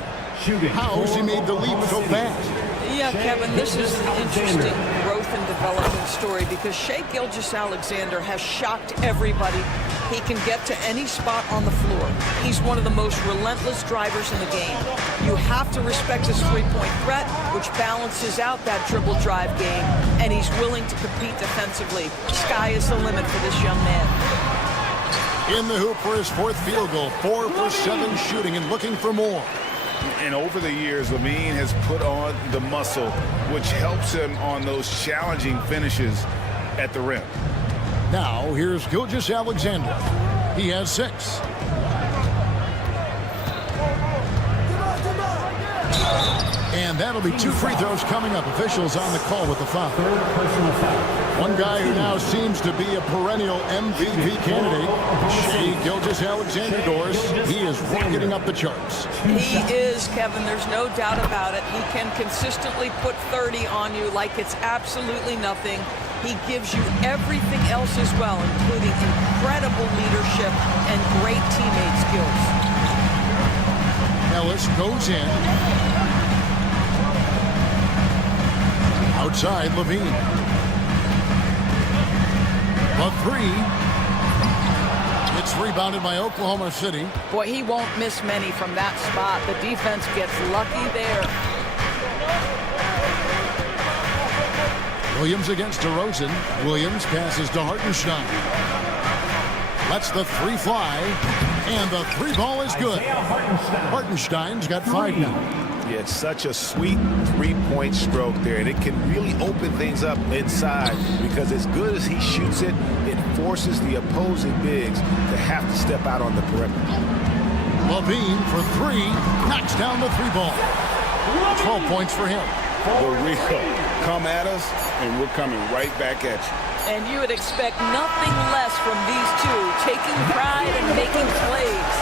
How has he made the leap so fast? Yeah, Kevin, this is an interesting growth and development story because Shai Gilgeous-Alexander has shocked everybody. He can get to any spot on the floor. He's one of the most relentless drivers in the game. You have to respect his three-point threat, which balances out that dribble drive game, and he's willing to compete defensively. Sky is the limit for this young man. In the hoop for his 4th field goal, 4 for 7 shooting and looking for more. And over the years, Levine has put on the muscle, which helps him on those challenging finishes at the rim. Now, here's Gilgeous-Alexander. He has 6. And that'll be 2 free throws coming up. Officials on the call with the foul. One guy who now seems to be a perennial MVP candidate, Shai Gilgeous-Alexander, Doris. He is rocketing up the charts. He is, Kevin. There's no doubt about it. He can consistently put 30 on you like it's absolutely nothing. He gives you everything else as well, including incredible leadership and great teammate skills. Ellis goes in. Outside, Levine. The 3. It's rebounded by Oklahoma City. Boy, he won't miss many from that spot. The defense gets lucky there. Williams against DeRozan. Williams passes to Hartenstein. Lets the 3 fly. And the 3 ball is good. Hartenstein's got 5 now. Yeah, it's such a sweet 3-point stroke there, and it can really open things up inside because as good as he shoots it, it forces the opposing bigs to have to step out on the perimeter. Levine for 3, knocks down the 3 ball. 12 points for him. The real. Come at us, and we're coming right back at you. And you would expect nothing less from these two, taking pride and making plays.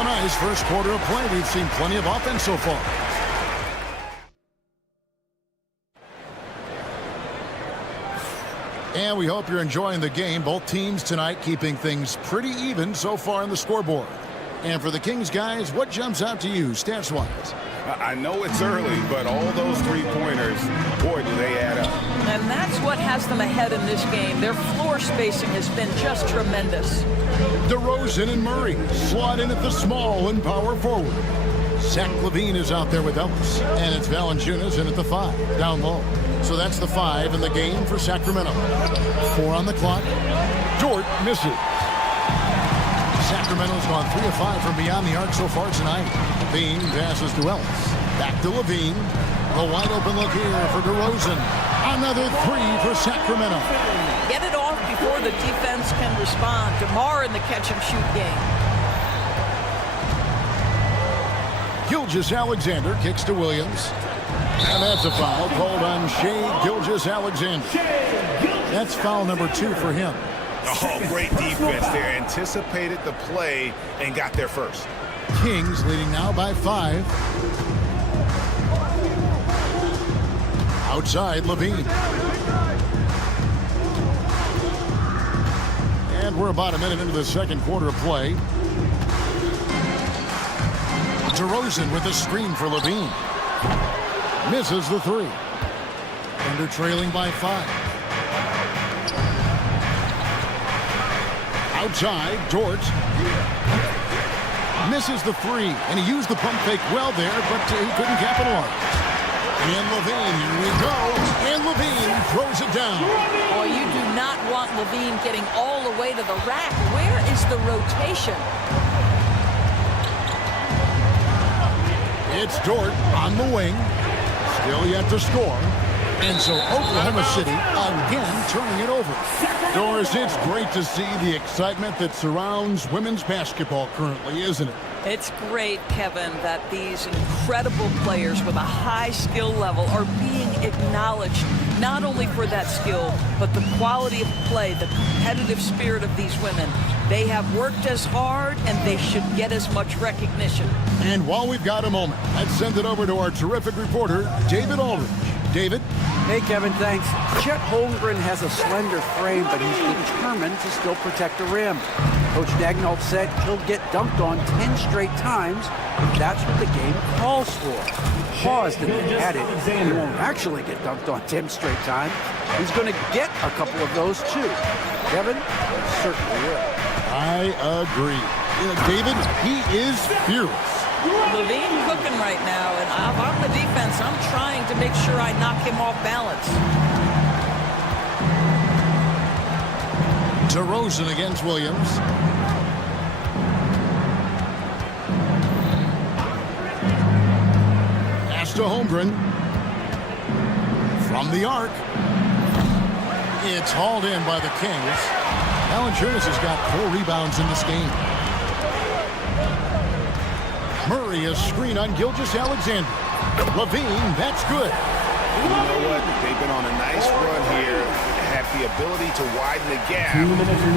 A nice first quarter of play. We've seen plenty of offense so far. And we hope you're enjoying the game. Both teams tonight keeping things pretty even so far on the scoreboard. And for the Kings guys, what jumps out to you stats-wise? I know it's early, but all those 3-pointers, boy, do they add up. And that's what has them ahead in this game. Their floor spacing has been just tremendous. DeRozan and Murray slot in at the small and power forward. Zach LaVine is out there with Ellis. And it's Valanciunas in at the 5, down low. So that's the 5 in the game for Sacramento. 4 on the clock. Dort misses. Sacramento's gone 3 of 5 from beyond the arc so far tonight. LaVine passes to Ellis. Back to LaVine. A wide open look here for DeRozan. Another 3 for Sacramento. Get it off before the defense can respond. DeMar in the catch-and-shoot game. Gilgeous-Alexander kicks to Williams. And that's a foul called on Shai Gilgeous-Alexander. That's foul number 2 for him. Oh, great defense there. Anticipated the play and got there first. Kings leading now by 5. Outside, Levine. And we're about a minute into the second quarter of play. DeRozan with a screen for Levine. Misses the 3. Thunder trailing by 5. Outside, Dort. Misses the 3, and he used the pump fake well there, but he couldn't capitalize. And Levine, here we go, and Levine throws it down. Boy, you do not want Levine getting all the way to the rack. Where is the rotation? It's Dort on the wing, still yet to score. And so Oklahoma City again turning it over. Doris, it's great to see the excitement that surrounds women's basketball currently, isn't it? It's great, Kevin, that these incredible players with a high skill level are being acknowledged, not only for that skill, but the quality of play, the competitive spirit of these women. They have worked as hard, and they should get as much recognition. And while we've got a moment, let's send it over to our terrific reporter, David Aldridge. David? Hey, Kevin, thanks. Chet Holmgren has a slender frame, but he's determined to still protect the rim. Coach Daigneault said he'll get dunked on 10 straight times if that's what the game calls for. Paused and then added, he won't actually get dunked on 10 straight times. He's going to get a couple of those, too. Kevin certainly will. I agree. David, he is fearless. Levine cooking right now, and if I'm the defense, I'm trying to make sure I knock him off balance. DeRozan against Williams. Pass to Holmgren. From the arc. It's hauled in by the Kings. Valanciunas has got 4 rebounds in this game. Murray, a screen on Gilgeous-Alexander. Levine, that's good. You know what? They've been on a nice run here, have the ability to widen the gap.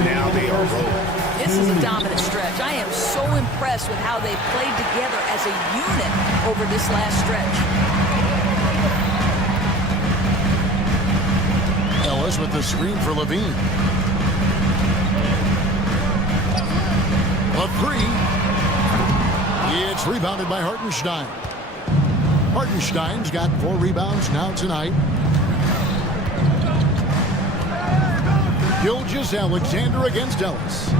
Now they are rolling. This is a dominant stretch. I am so impressed with how they played together as a unit over this last stretch. Ellis with the screen for Levine. A three. It's rebounded by Hartenstein. Hartenstein's got 4 rebounds now tonight. Gilgeous-Alexander against Ellis.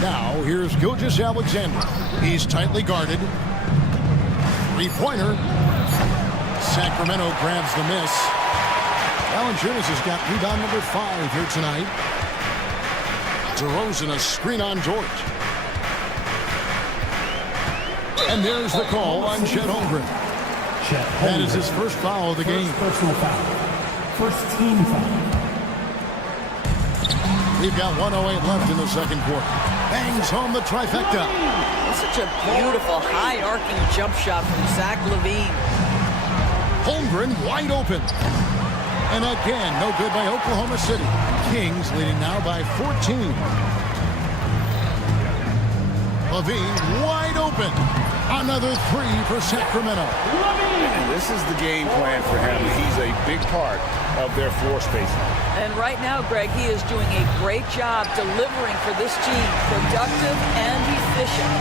Now here's Gilgeous-Alexander. He's tightly guarded. Three-pointer. Sacramento grabs the miss. Valanciunas has got rebound number 5 here tonight. DeRozan a screen on George. And there's the call on Chet Holmgren. That is his first foul of the game. Personal foul. First team foul. We've got 1:08 left in the second quarter. Bangs home the trifecta. It's such a beautiful high-arcing jump shot from Zach LaVine. Holmgren wide open. And again, no good by Oklahoma City. Kings leading now by 14. LaVine wide open. Another 3 for Sacramento. And this is the game plan for him. He's a big part of their floor spacing. And right now, Greg, he is doing a great job delivering for this team. Productive and efficient.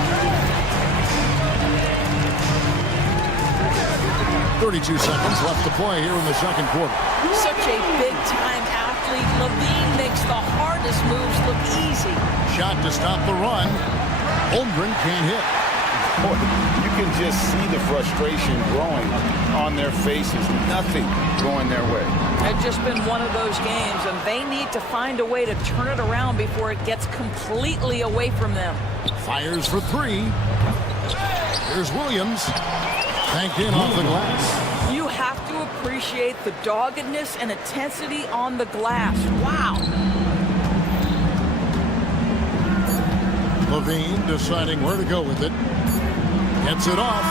32 seconds left to play here in the second quarter. Such a big-time athlete. LaVine makes the hardest moves look easy. Shot to stop the run. Holmgren can't hit. Boy, you can just see the frustration growing on their faces. Nothing going their way. It's just been one of those games, and they need to find a way to turn it around before it gets completely away from them. Fires for 3. Here's Williams. Banked in off the glass. You have to appreciate the doggedness and intensity on the glass. Wow. LaVine deciding where to go with it. Gets it off.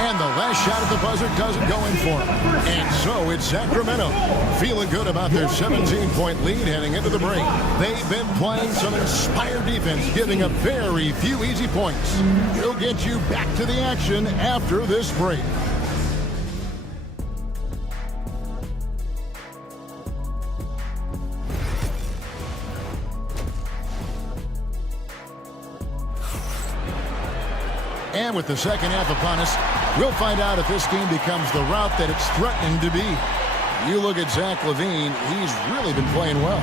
And the last shot at the buzzer doesn't go in for him. And so it's Sacramento feeling good about their 17-point lead heading into the break. They've been playing some inspired defense, giving up very few easy points. We'll get you back to the action after this break. And with the second half upon us, we'll find out if this game becomes the route that it's threatening to be. You look at Zach LaVine, he's really been playing well.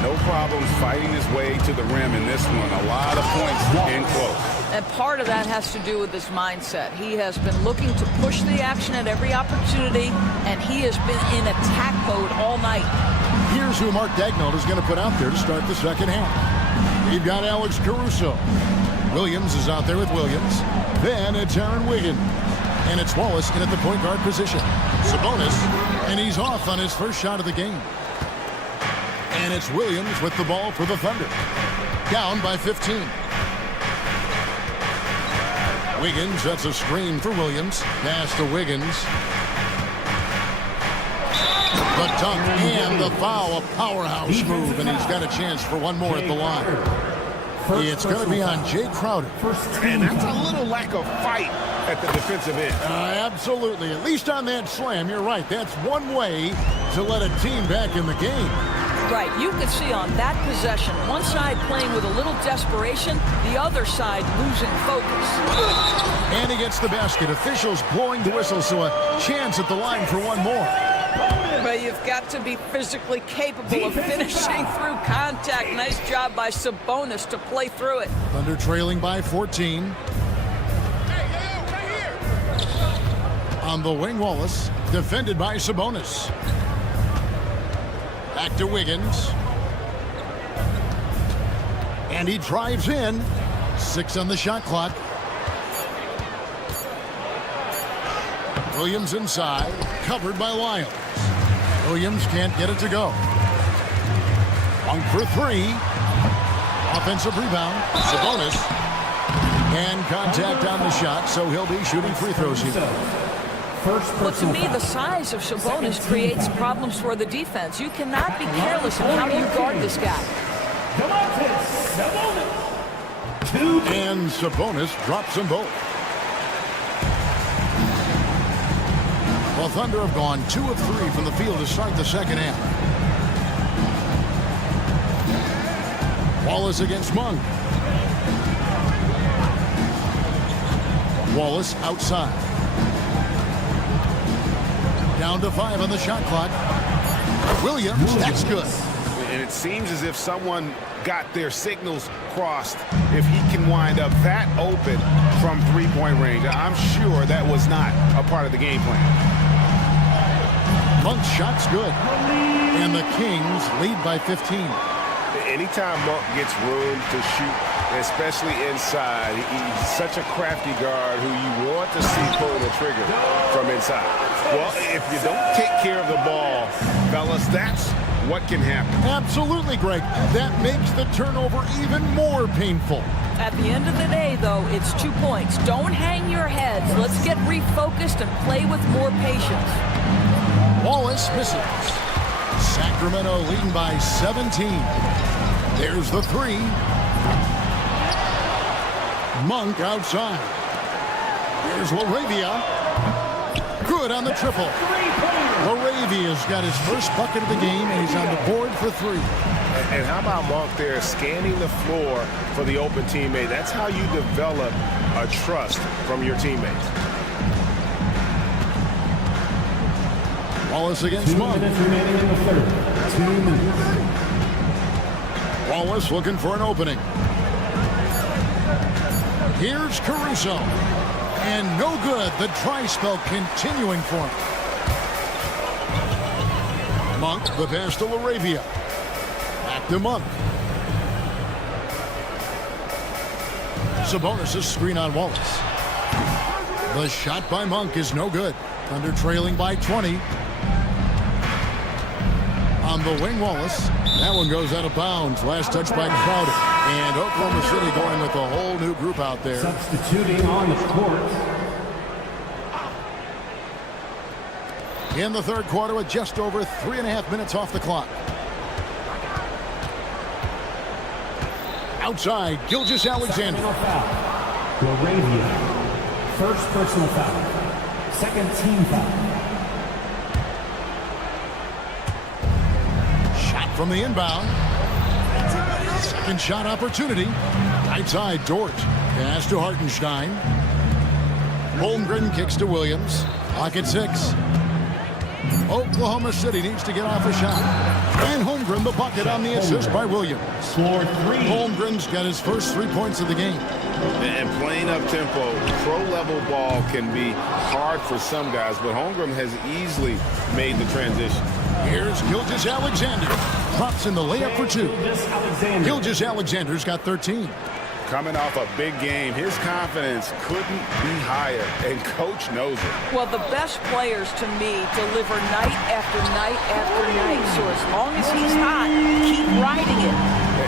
No problems fighting his way to the rim in this one. A lot of points in close. And part of that has to do with his mindset. He has been looking to push the action at every opportunity, and he has been in attack mode all night. Here's who Mark Daigneault is going to put out there to start the second half. We've got Alex Caruso. Williams is out there with Williams. Then it's Aaron Wiggins. And it's Wallace in at the point guard position. Sabonis, and he's off on his first shot of the game. And it's Williams with the ball for the Thunder. Down by 15. Wiggins, that's a screen for Williams. Pass to Wiggins. The dunk and the foul, a powerhouse move, and he's got a chance for one more at the line. It's going to be on Jay Crowder. And that's a little lack of fight at the defensive end. Absolutely. At least on that slam, you're right. That's one way to let a team back in the game. Right. You could see on that possession, one side playing with a little desperation, the other side losing focus. And he gets the basket. Officials blowing the whistle, so a chance at the line for one more. But you've got to be physically capable of finishing through contact. Nice job by Sabonis to play through it. Thunder trailing by 14. On the wing, Wallace, defended by Sabonis. Back to Wiggins. And he drives in. 6 on the shot clock. Williams inside, covered by Lyles. Williams can't get it to go. 1 for 3. Offensive rebound. Sabonis. And contact on the shot, so he'll be shooting free throws here. Well, to me, the size of Sabonis creates problems for the defense. You cannot be careless in how you guard this guy. And Sabonis drops them both. Well, Thunder have gone 2 of 3 from the field to start the second half. Wallace against Monk. Wallace outside. Down to 5 on the shot clock. Williams, that's good. And it seems as if someone got their signals crossed if he can wind up that open from three-point range. I'm sure that was not a part of the game plan. Monk's shot's good. And the Kings lead by 15. Anytime Monk gets room to shoot, especially inside, he's such a crafty guard who you want to see pulling the trigger from inside. Well, if you don't take care of the ball, fellas, that's what can happen. Absolutely, Greg. That makes the turnover even more painful. At the end of the day, though, it's 2 points. Don't hang your heads. Let's get refocused and play with more patience. Wallace misses. Sacramento leading by 17. There's the 3. Monk outside. Here's LaRavia. Good on the triple. LaRavia's got his first bucket of the game, and he's on the board for 3. And how about Monk there scanning the floor for the open teammate? That's how you develop a trust from your teammates. Wallace against Monk. 2 minutes remaining in the third. 2 minutes. Wallace looking for an opening. Here's Caruso. And no good. The dry spell continuing for him. Monk, the pass to LaRavia. Back to Monk. Sabonis' screen on Wallace. The shot by Monk is no good. Thunder trailing by 20. On the wing, Wallace. That one goes out of bounds. Last touch by Crowder. And Oklahoma City going with a whole new group out there. Substituting on the court. In the third quarter with just over 3.5 minutes off the clock. Outside, Gilgeous-Alexander. LaRavia. First personal foul. Second team foul. Shot from the inbound. Second shot opportunity. Outside, Dort. Pass to Hartenstein. Holmgren kicks to Williams. Clock at 6. Oklahoma City needs to get off a shot. And Holmgren the bucket on the assist by Williams. Score 3. Holmgren's got his first 3 points of the game. And playing up tempo, pro-level ball can be hard for some guys, but Holmgren has easily made the transition. Here's Gilgeous-Alexander. Drops in the layup for 2. Gilgeous-Alexander's got 13. Coming off a big game, his confidence couldn't be higher, and coach knows it. Well, the best players, to me, deliver night after night after night. So as long as he's hot, keep riding it.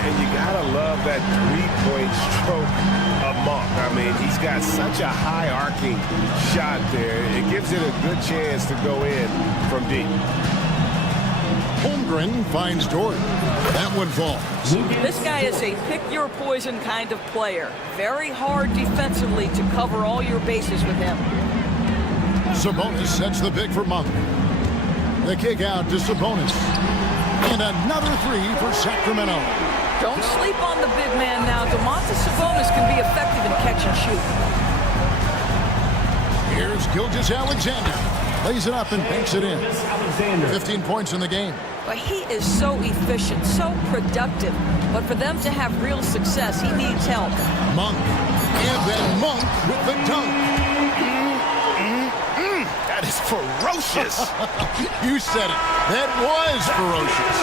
And you gotta love that three-point stroke of Monk. I mean, he's got such a high arcing shot there. It gives it a good chance to go in from deep. Holmgren finds Dort. That one falls. This guy is a pick-your-poison kind of player. Very hard defensively to cover all your bases with him. Sabonis sets the pick for Monk. The kick out to Sabonis. And another 3 for Sacramento. Don't sleep on the big man now. Domantas Sabonis can be effective in catch and shoot. Here's Gilgeous-Alexander. Lays it up and banks it in. 15 points in the game. But he is so efficient, so productive. But for them to have real success, he needs help. Monk. And then Monk with the dunk. That is ferocious. You said it. That was ferocious.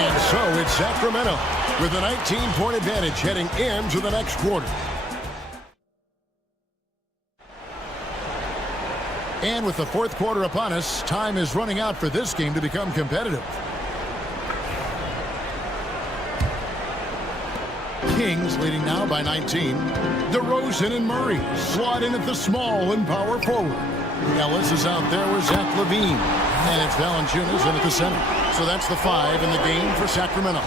And so it's Sacramento with a 19-point advantage heading into the next quarter. And with the fourth quarter upon us, time is running out for this game to become competitive. Kings leading now by 19. DeRozan and Murray slot in at the small and power forward. Ellis is out there with Zach LaVine. And it's Valanciunas in at the center. So that's the 5 in the game for Sacramento.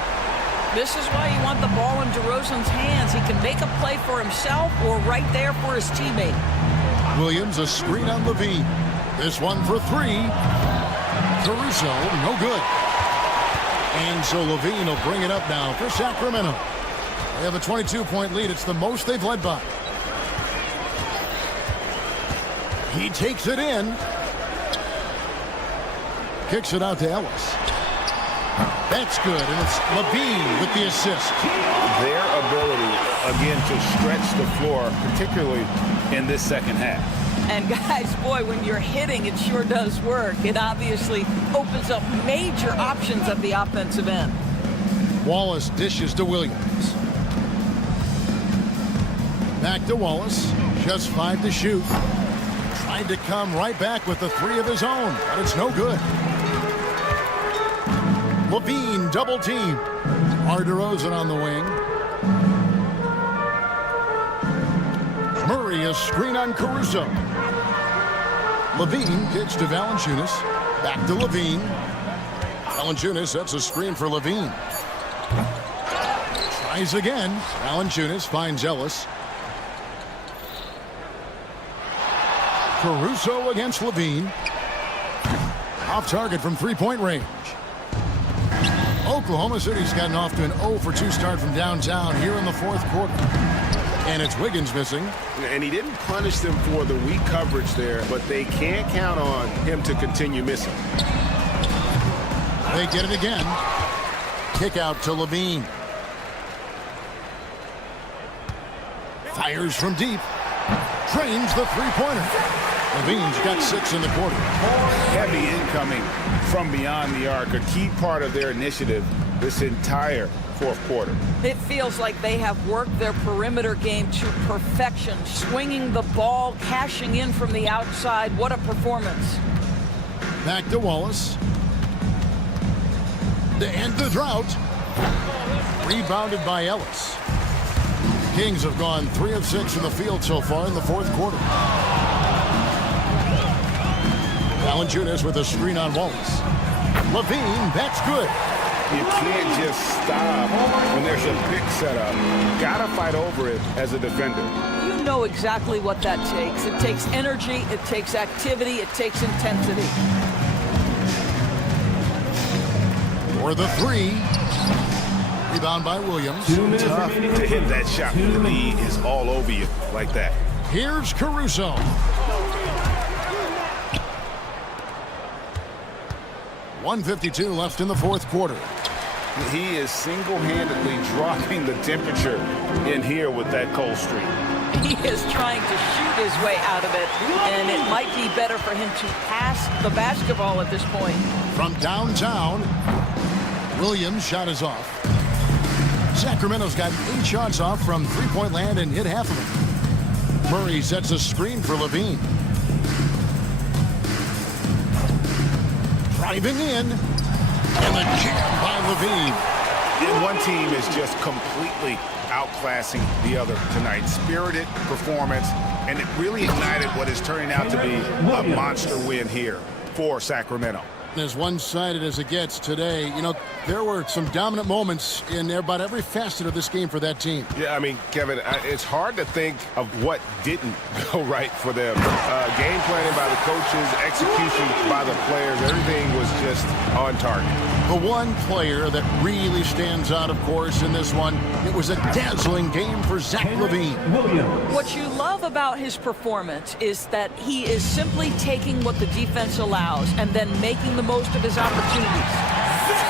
This is why you want the ball in DeRozan's hands. He can make a play for himself or right there for his teammate. Williams, a screen on LaVine. This one for 3. Caruso, no good. And so LaVine will bring it up now for Sacramento. They have a 22-point lead. It's the most they've led by. He takes it in. Kicks it out to Ellis. That's good, and it's LaVine with the assist. Their ability, again, to stretch the floor, particularly in this second half. And guys, boy, when you're hitting, it sure does work. It obviously opens up major options at the offensive end. Wallace dishes to Williams. Back to Wallace. Just 5 to shoot. Tried to come right back with the 3 of his own, but it's no good. LaVine double team. DeRozan on the wing. Murray a screen on Caruso. LaVine kicks to Valanciunas. Back to LaVine. Valanciunas sets a screen for LaVine. Tries again. Valanciunas finds Ellis. Caruso against LaVine. Off target from three-point range. Oklahoma City's gotten off to an 0-for-2 start from downtown here in the fourth quarter. And it's Wiggins missing. And he didn't punish them for the weak coverage there, but they can't count on him to continue missing. They get it again. Kick out to LaVine. Fires from deep. Drains the three-pointer. LaVine's got 6 in the quarter. Heavy incoming from beyond the arc, a key part of their initiative this entire fourth quarter. It feels like they have worked their perimeter game to perfection, swinging the ball, cashing in from the outside. What a performance. Back to Wallace. To end the drought. Rebounded by Ellis. Kings have gone 3 of 6 from the field so far in the fourth quarter. Valanciunas with a screen on Wallace. LaVine, that's good. You can't just stop when there's a pick set up. Gotta fight over it as a defender. You know exactly what that takes. It takes energy, it takes activity, it takes intensity. For the 3. Rebound by Williams. Tough to hit that shot when the lead is all over you like that. Here's Caruso. .152 left in the fourth quarter. He is single-handedly dropping the temperature in here with that cold streak. He is trying to shoot his way out of it, and it might be better for him to pass the basketball at this point. From downtown, Williams' shot is off. Sacramento's got 8 shots off from three-point land and hit half of them. Murray sets a screen for LaVine. Driving in, and the jam by LaVine. And one team is just completely outclassing the other tonight. Spirited performance, and it really ignited what is turning out to be a monster win here for Sacramento. As one-sided as it gets today, you know, there were some dominant moments in about every facet of this game for that team. Yeah, I mean, Kevin, it's hard to think of what didn't go right for them. Game planning by the coaches, execution by the players, everything was just on target. The one player that really stands out, of course, in this one, it was a dazzling game for Zach LaVine. What you love about his performance is that he is simply taking what the defense allows and then making the most of his opportunities.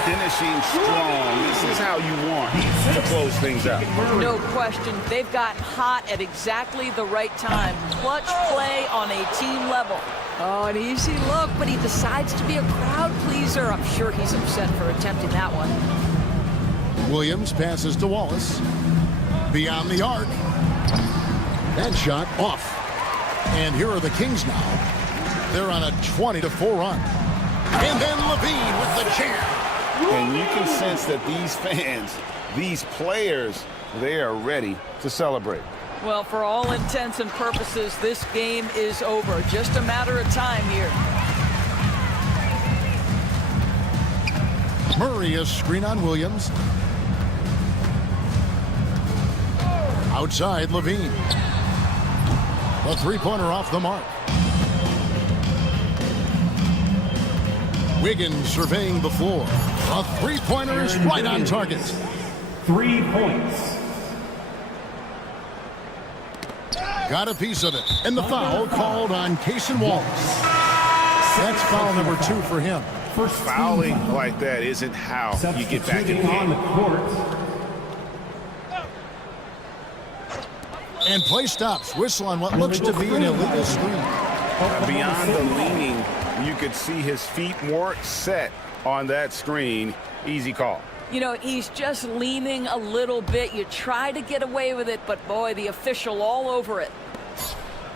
Finishing strong. This is how you want to close things out. No question. They've gotten hot at exactly the right time. Clutch play on a team level. Oh, an easy look, but he decides to be a crowd pleaser. I'm sure he's upset for attempting that one. Williams passes to Wallace. Beyond the arc. That shot off. And here are the Kings now. They're on a 20-4 run. And then LaVine with the jam. And you can sense that these fans, these players they are ready to celebrate. Well, for all intents and purposes, this game is over. Just a matter of time here. Murray is screen on Williams. Outside, Levine. The three-pointer off the mark. Wiggins surveying the floor. A three-pointer is right on target. 3 points. Got a piece of it. And the foul called on Cason Wallace. That's foul number 2 for him. First fouling like that isn't how you get back in the on the game. court. And play stops. Whistle on what looks to be an illegal screen. Beyond the leaning, you could see his feet weren't set on that screen. Easy call. You know, he's just leaning a little bit. You try to get away with it, but boy, the official all over it.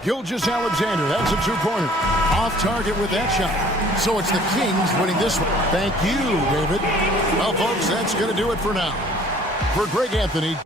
Gilgeous-Alexander, that's a two-pointer. Off target with that shot. So it's the Kings winning this one. Thank you, David. Well, folks, that's going to do it for now. For Greg Anthony.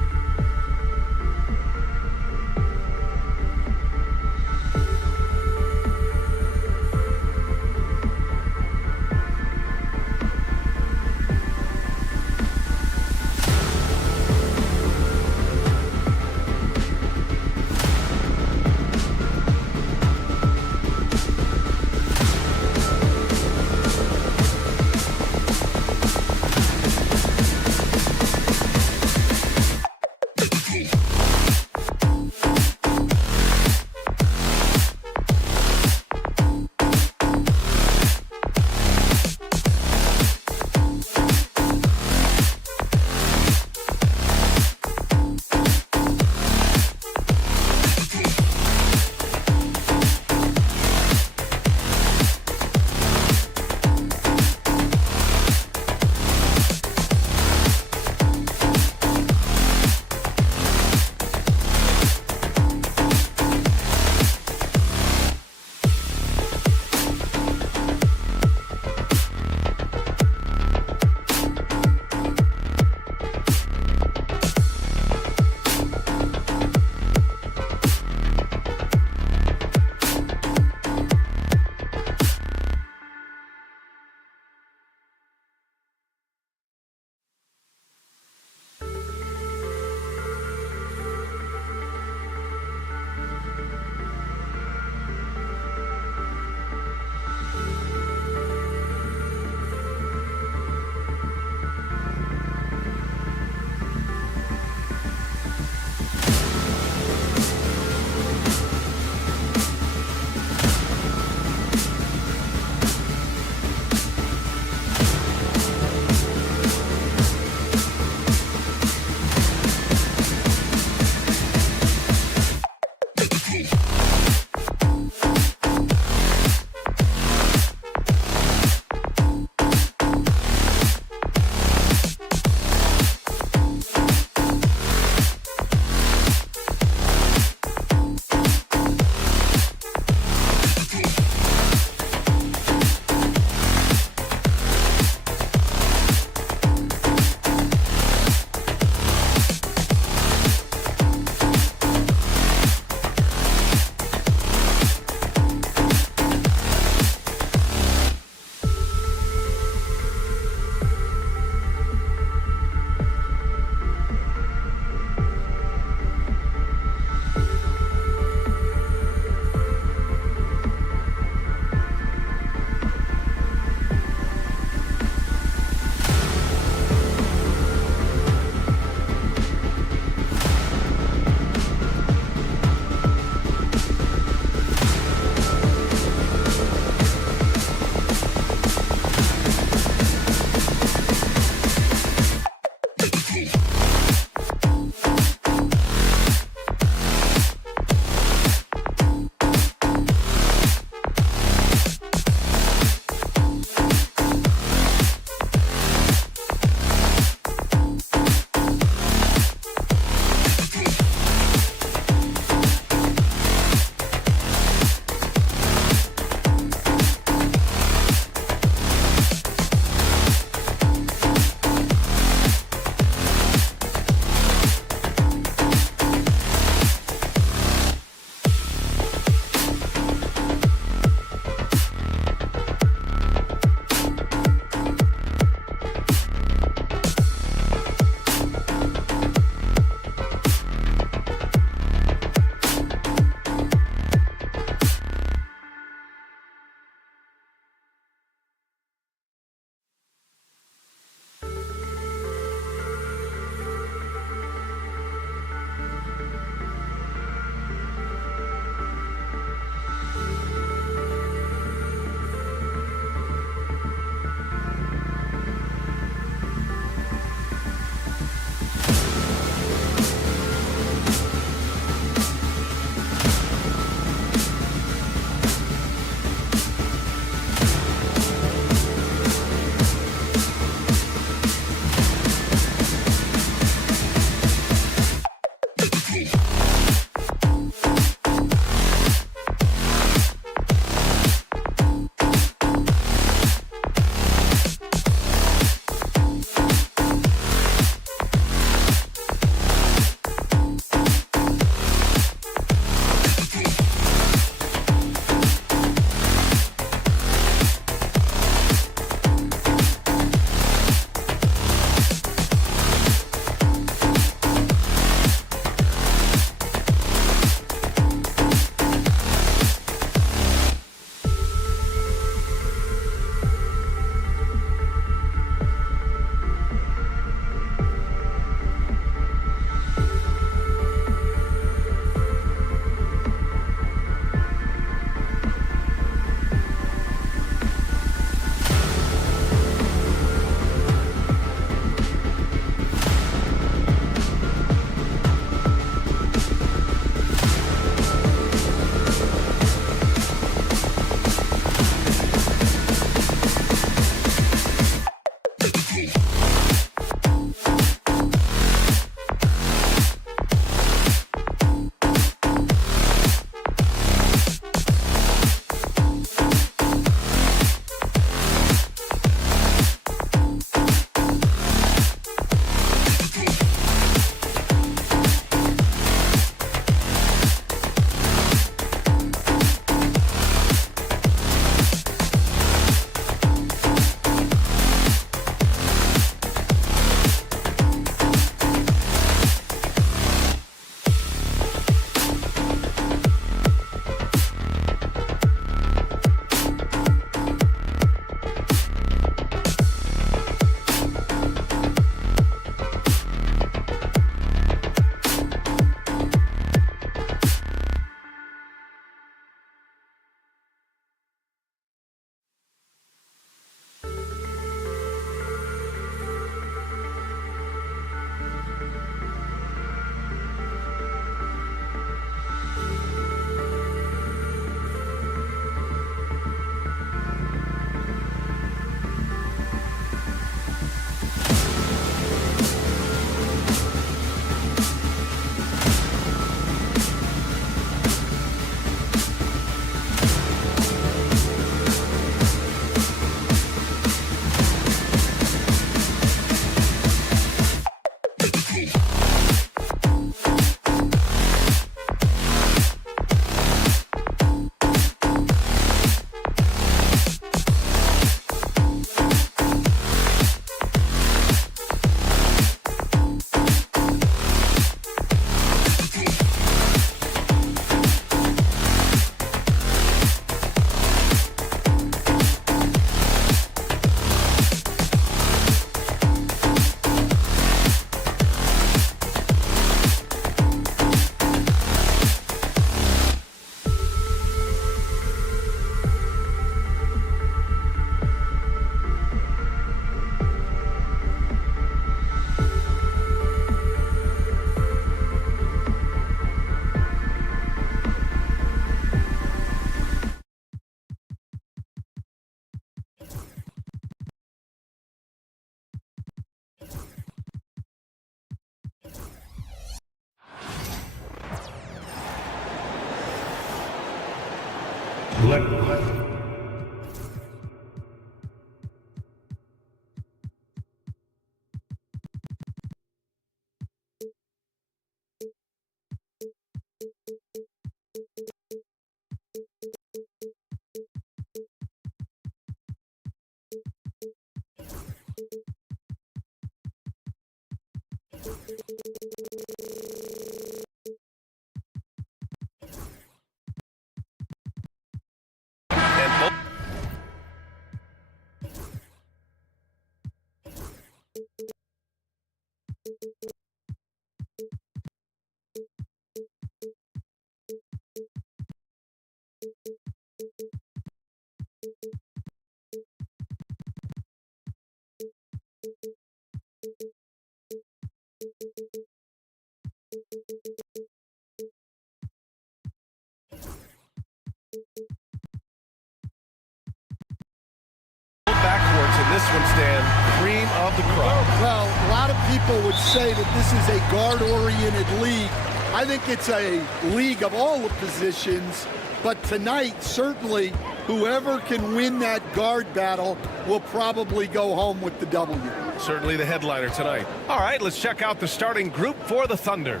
Backwards in this one, Stan. Cream of the crop. Well, a lot of people would say that this is a guard-oriented league. I think it's a league of all the positions, but tonight, certainly, whoever can win that guard battle will probably go home with the W. Certainly the headliner tonight. All right, let's check out the starting group for the Thunder.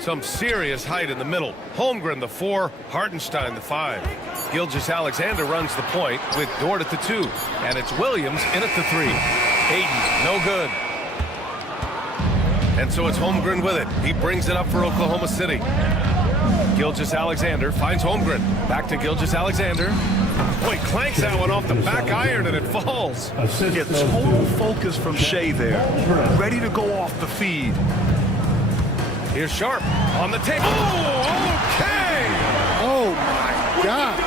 Some serious height in the middle. Holmgren, the 4, Hartenstein, the 5. Gilgeous-Alexander runs the point with Dort at the 2. And it's Williams in at the 3. Hayden, no good. And so it's Holmgren with it. He brings it up for Oklahoma City. Gilgeous-Alexander finds Holmgren. Back to Gilgeous-Alexander. Boy, clanks that one off the back iron and it falls. Get total focus from Shea there. Ready to go off the feed. Here's Sharp on the table. Oh, okay! Oh, my gosh.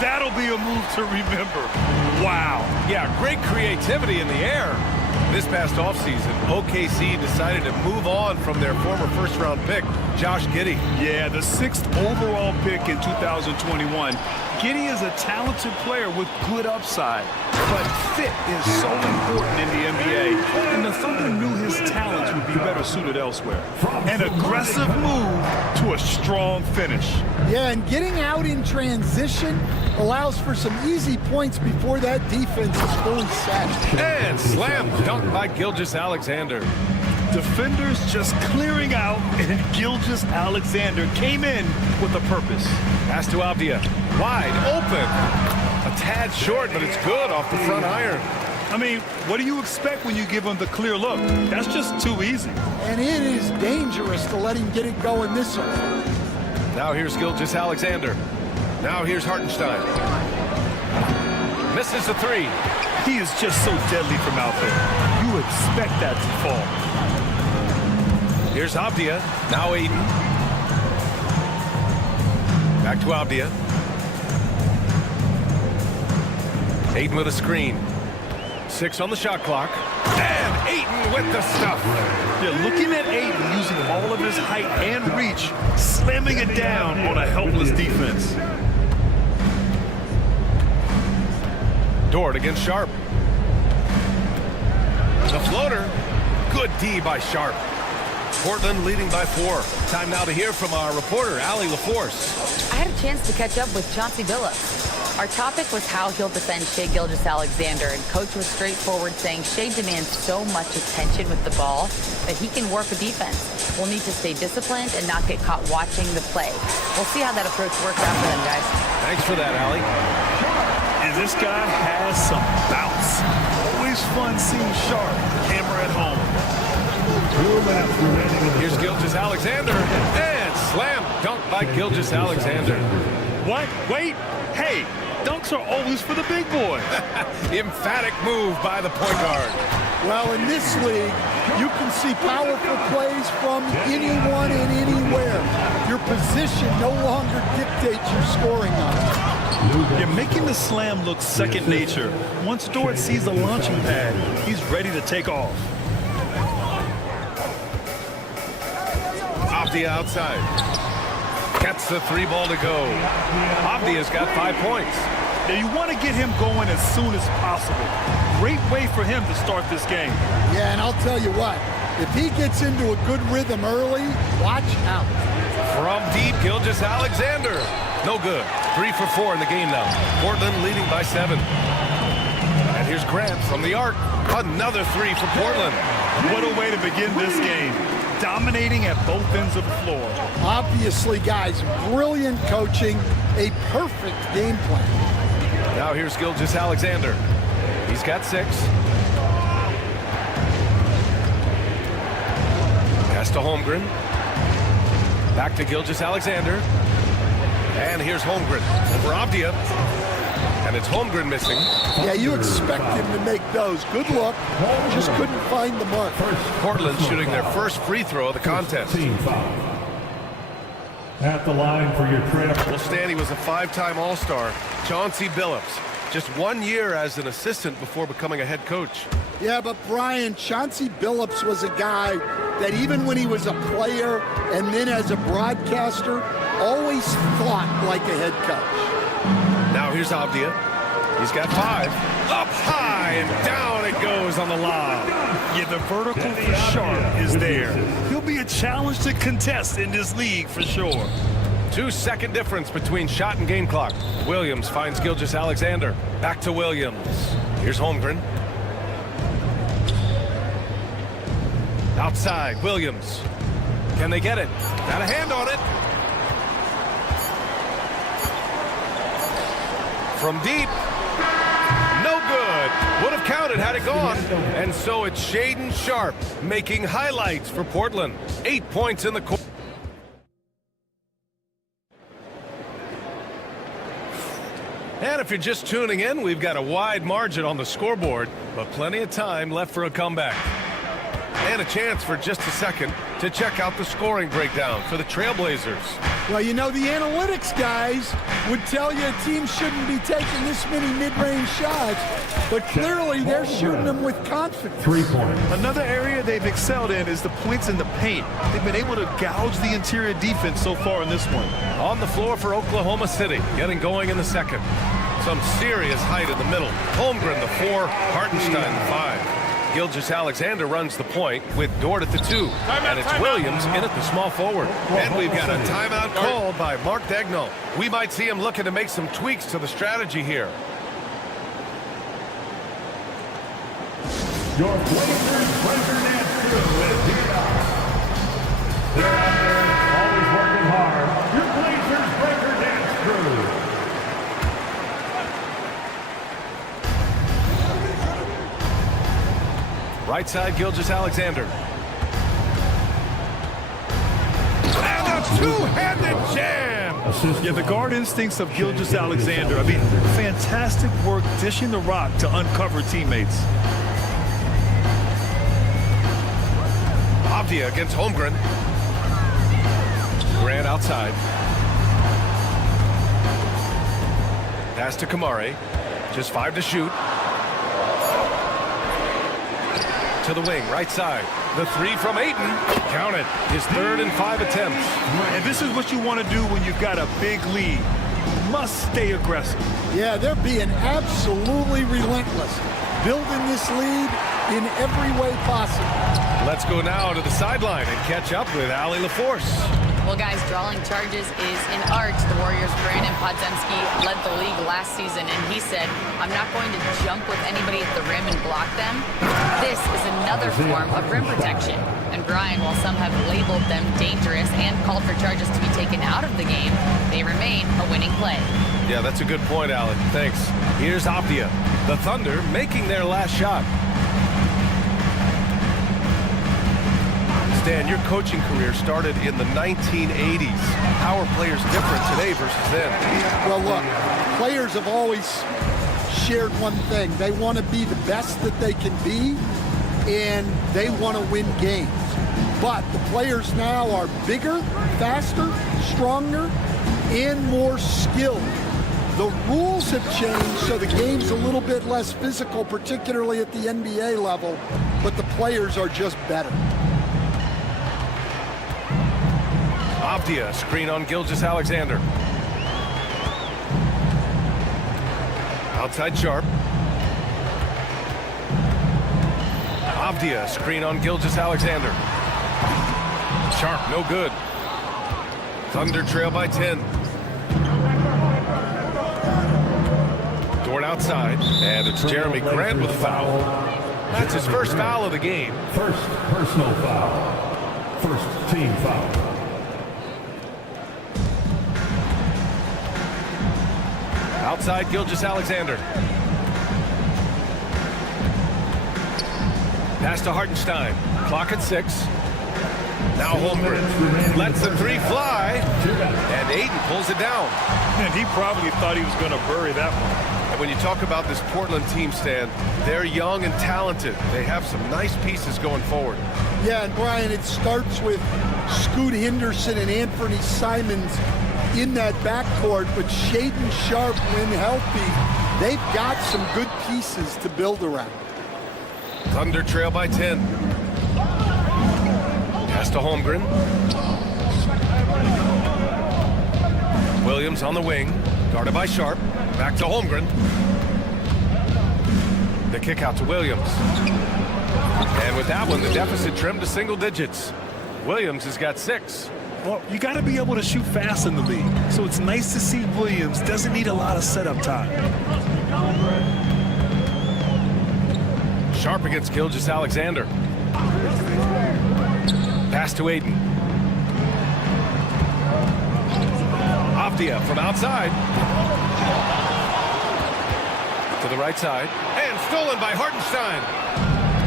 That'll be a move to remember. Wow. Yeah, great creativity in the air. This past offseason, OKC decided to move on from their former first-round pick, Josh Giddey. Yeah, the 6th overall pick in 2021. Giddey is a talented player with good upside, but fit is so important in the NBA, and the Thunder knew his talents would be better suited elsewhere. An aggressive move to a strong finish. Yeah, and getting out in transition allows for some easy points before that defense is fully set. And slam dunk by Gilgeous-Alexander. Defenders just clearing out, and Gilgeous-Alexander came in with a purpose. Pass to Avdia. Wide open. A tad short, but it's good off the front iron. I mean, what do you expect when you give him the clear look? That's just too easy. And it is dangerous to let him get it going this early. Now here's Gilgeous-Alexander. Now here's Hartenstein. Misses the 3. He is just so deadly from out there. You expect that to fall. Here's Avdia. Now Aiden. Back to Avdia. Aiden with a screen. 6 on the shot clock. And Aiden with the stuff. Yeah, looking at Aiden using all of his height and reach, slamming it down on a helpless defense. Dort against Sharp. The floater. Good D by Sharp. Portland leading by 4. Time now to hear from our reporter, Allie LaForce. I had a chance to catch up with Chauncey Billups. Our topic was how he'll defend Shai Gilgeous-Alexander, and Coach was straightforward, saying Shai demands so much attention with the ball that he can work a defense. We'll need to stay disciplined and not get caught watching the play. We'll see how that approach works out for them, guys. Thanks for that, Allie. And this guy has some bounce. Always fun seeing Sharp, camera at home. Here's Gilgeous-Alexander, and slam dunk by Gilgeous-Alexander. What? Wait. Hey, dunks are always for the big boys. Emphatic move by the point guard. Well, in this league, you can see powerful plays from anyone and anywhere. Your position no longer dictates your scoring on it. You're making the slam look second nature. Once Dort sees the launching pad, he's ready to take off. Avdia outside. Gets the 3 ball to go. Avdia's got 5 points. Now you want to get him going as soon as possible. Great way for him to start this game. Yeah, and I'll tell you what, if he gets into a good rhythm early, watch out. From deep, Gilgeous-Alexander. No good. 3 for 4 in the game now. Portland leading by 7. And here's Grant from the arc. Another 3 for Portland. What a way to begin this game. Dominating at both ends of the floor. Obviously, guys, brilliant coaching, a perfect game plan. Now here's Gilgeous-Alexander. He's got 6. Pass to Holmgren. Back to Gilgeous-Alexander. And here's Holmgren over Avdia. And it's Holmgren missing. Yeah, you expect him to make those. Good look. Just couldn't find the mark. Portland shooting their first free throw of the contest. At the line for your trip. Well, Stanley was a 5-time All-Star. Chauncey Billups. Just 1 year as an assistant before becoming a head coach. Yeah, but Brian, Chauncey Billups was a guy that even when he was a player and then as a broadcaster, always thought like a head coach. Now here's Avdia. He's got 5. Up high and down it goes on the lob. Yeah, the vertical for Sharp is there. He'll be a challenge to contest in this league for sure. 2-second difference between shot and game clock. Williams finds Gilgeous-Alexander. Back to Williams. Here's Holmgren. Outside, Williams. Can they get it? Got a hand on it. From deep. No good. Would have counted had it gone. And so it's Shaedon Sharpe making highlights for Portland. 8 points in the court. And if you're just tuning in, we've got a wide margin on the scoreboard, but plenty of time left for a comeback. And a chance for just a second to check out the scoring breakdown for the Trailblazers. Well, you know, the analytics guys would tell you a team shouldn't be taking this many mid-range shots, but clearly they're shooting them with confidence. 3 points. Another area they've excelled in is the points in the paint. They've been able to gouge the interior defense so far in this one. On the floor for Oklahoma City, getting going in the second. Some serious height in the middle. Holmgren, the 4, Hartenstein, the 5. Gilgeous-Alexander runs the point with Dort at the 2. And it's Williams in at the small forward. And we've got a timeout called by Mark Daigneault. We might see him looking to make some tweaks to the strategy here. Your Blazers breaker dance crew is here. They're out there always working hard. Your Blazers breaker dance crew. Right side, Gilgeous-Alexander. And a two-handed jam! Yeah, the guard instincts of Gilgeous-Alexander. I mean, fantastic work dishing the rock to uncover teammates. Avdia against Holmgren. Grant outside. Pass to Kamari. Just 5 to shoot. To the wing, right side. The 3 from Ayton. Count it. His 3rd and 5 attempts. And this is what you want to do when you've got a big lead. You must stay aggressive. Yeah, they're being absolutely relentless, building this lead in every way possible. Let's go now to the sideline and catch up with Allie LaForce. Well, guys, drawing charges is in art. The Warriors' Brandon Podziemski led the league last season, and he said, I'm not going to jump with anybody at the rim and block them. This is another form of rim protection. And Brian, while some have labeled them dangerous and called for charges to be taken out of the game, they remain a winning play. Yeah, that's a good point, Allie. Thanks. Here's Avdia. The Thunder making their last shot. Stan, your coaching career started in the 1980s. How are players different today versus then? Well, look, players have always shared one thing. They want to be the best that they can be, and they want to win games. But the players now are bigger, faster, stronger, and more skilled. The rules have changed, so the game's a little bit less physical, particularly at the NBA level, but the players are just better. Avdia, screen on Gilgeous-Alexander. Outside Sharpe. Avdia, screen on Gilgeous-Alexander. Sharpe, no good. Thunder trail by 10. Dort outside, and it's Jeremy Grant with a foul. That's his first foul of the game. First personal foul. First team foul. Outside, Gilgeous-Alexander. Pass to Hartenstein. Clock at 6. Now Holmgren lets the three fly, and Ayton pulls it down. And he probably thought he was going to bury that one. And when you talk about this Portland team, Stan, they're young and talented. They have some nice pieces going forward. Yeah, and Brian, it starts with Scoot Henderson and Anthony Simons in that backcourt, but Shaedon Sharpe, when healthy, they've got some good pieces to build around. Thunder trail by 10. Pass to Holmgren. Williams on the wing, guarded by Sharpe. Back to Holmgren. The kick out to Williams. And with that one, the deficit trimmed to single digits. Williams has got 6. Well, you got to be able to shoot fast in the league. So it's nice to see Williams doesn't need a lot of setup time. Sharpe against Gilgeous-Alexander. Pass to Ayton. Avdia from outside. To the right side. And stolen by Hartenstein.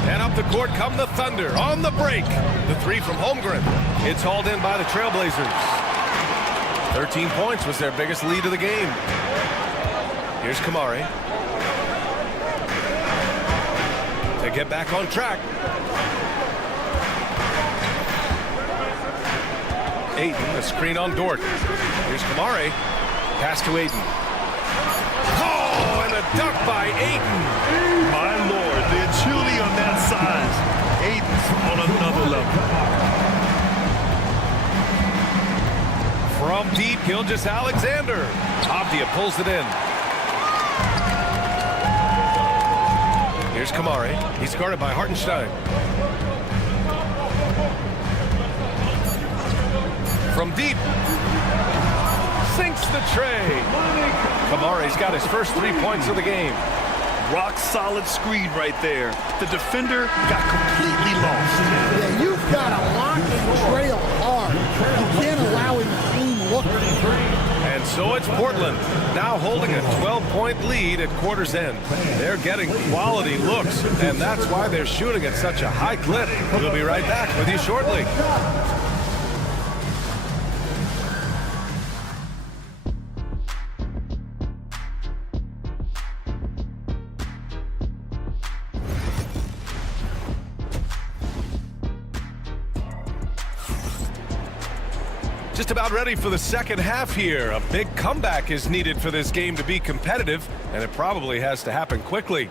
And up the court come the Thunder on the break. The three from Holmgren. It's hauled in by the Trailblazers. 13 points was their biggest lead of the game. Here's Kamari. To get back on track. Ayton, a screen on Dort. Here's Kamari. Pass to Ayton. Oh, and a dunk by Ayton. My Lord, the agility on that size. Ayton's on another level. From deep, Gilgeous-Alexander. Avdia pulls it in. Here's Kamari. He's guarded by Hartenstein. From deep. Sinks the tray. Kamari's got his first 3 points of the game. Rock solid screen right there. The defender got completely lost. Yeah, you've got to lock and trail hard. You can't allow him to clean look. And so it's Portland, now holding a 12-point lead at quarter's end. They're getting quality looks, and that's why they're shooting at such a high clip. We'll be right back with you shortly. Just about ready for the second half here. A big comeback is needed for this game to be competitive, and it probably has to happen quickly.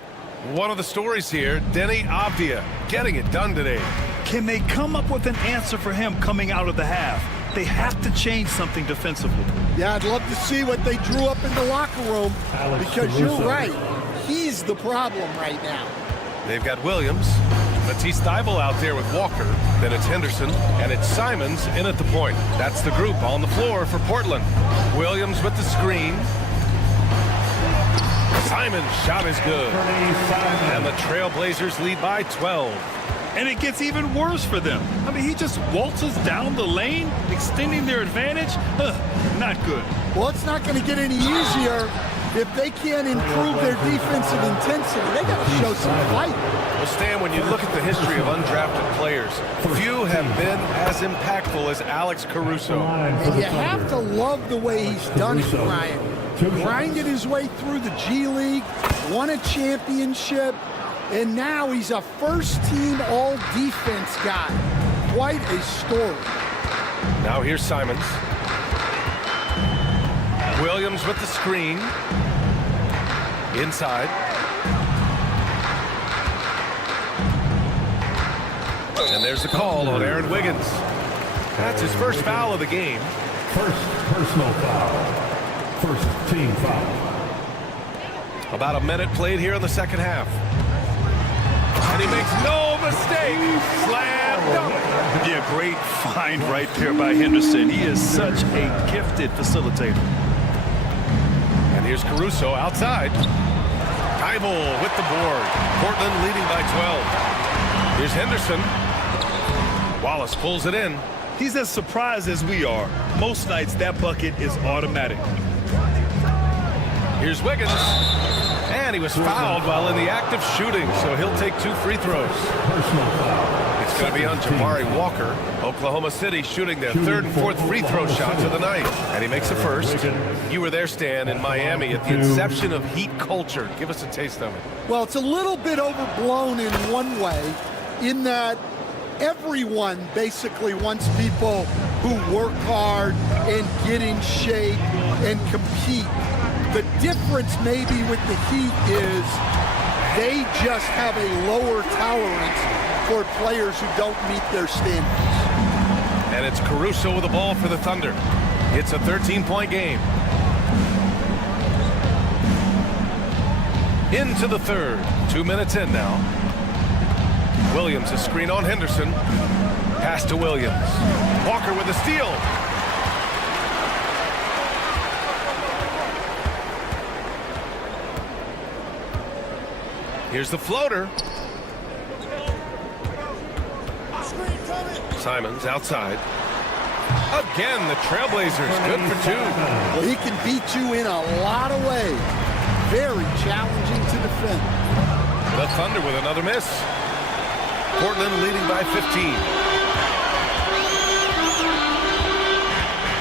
One of the stories here, Deni Avdia, getting it done today. Can they come up with an answer for him coming out of the half? They have to change something defensively. Yeah, I'd love to see what they drew up in the locker room, because you're right. He's the problem right now. They've got Williams, Matisse Thybulle out there with Walker, then it's Henderson, and it's Simons in at the point. That's the group on the floor for Portland. Williams with the screen. Simons' shot is good. And the Trailblazers lead by 12. And it gets even worse for them. I mean, he just waltzes down the lane, extending their advantage. Not good. Well, it's not going to get any easier if they can't improve their defensive intensity. They got to show some fight. Well, Stan, when you look at the history of undrafted players, few have been as impactful as Alex Caruso. And you have to love the way he's done it, Brian. Grinded his way through the G League, won a championship, and now he's a first-team all-defense guy. Quite a story. Now here's Simons. Williams with the screen. Inside. And there's the call on Aaron Wiggins. That's his first foul of the game. First personal foul. First team foul. About a minute played here in the second half. And he makes no mistake. Slam dunk. Yeah, great find right there by Henderson. He is such a gifted facilitator. And here's Caruso outside. Tybull with the board. Portland leading by 12. Here's Henderson. Wallace pulls it in. He's as surprised as we are. Most nights, that bucket is automatic. Here's Wiggins. And he was fouled while in the act of shooting, so he'll take 2 free throws. It's going to be on Jabari Walker. Oklahoma City shooting their 3rd and 4th free throw shots of the night. And he makes the first. You were there, Stan, in Miami at the inception of Heat culture. Give us a taste of it. Well, it's a little bit overblown in one way, in that everyone basically wants people who work hard and get in shape and compete. The difference maybe with the Heat is they just have a lower tolerance for players who don't meet their standards. And it's Caruso with the ball for the Thunder. It's a 13-point game. Into the third. 2 minutes in now. Williams, a screen on Henderson. Pass to Williams. Walker with a steal. Here's the floater. Simons outside. Again, the Trailblazers good for 2. Well, he can beat you in a lot of ways. Very challenging to defend. The Thunder with another miss. Portland leading by 15.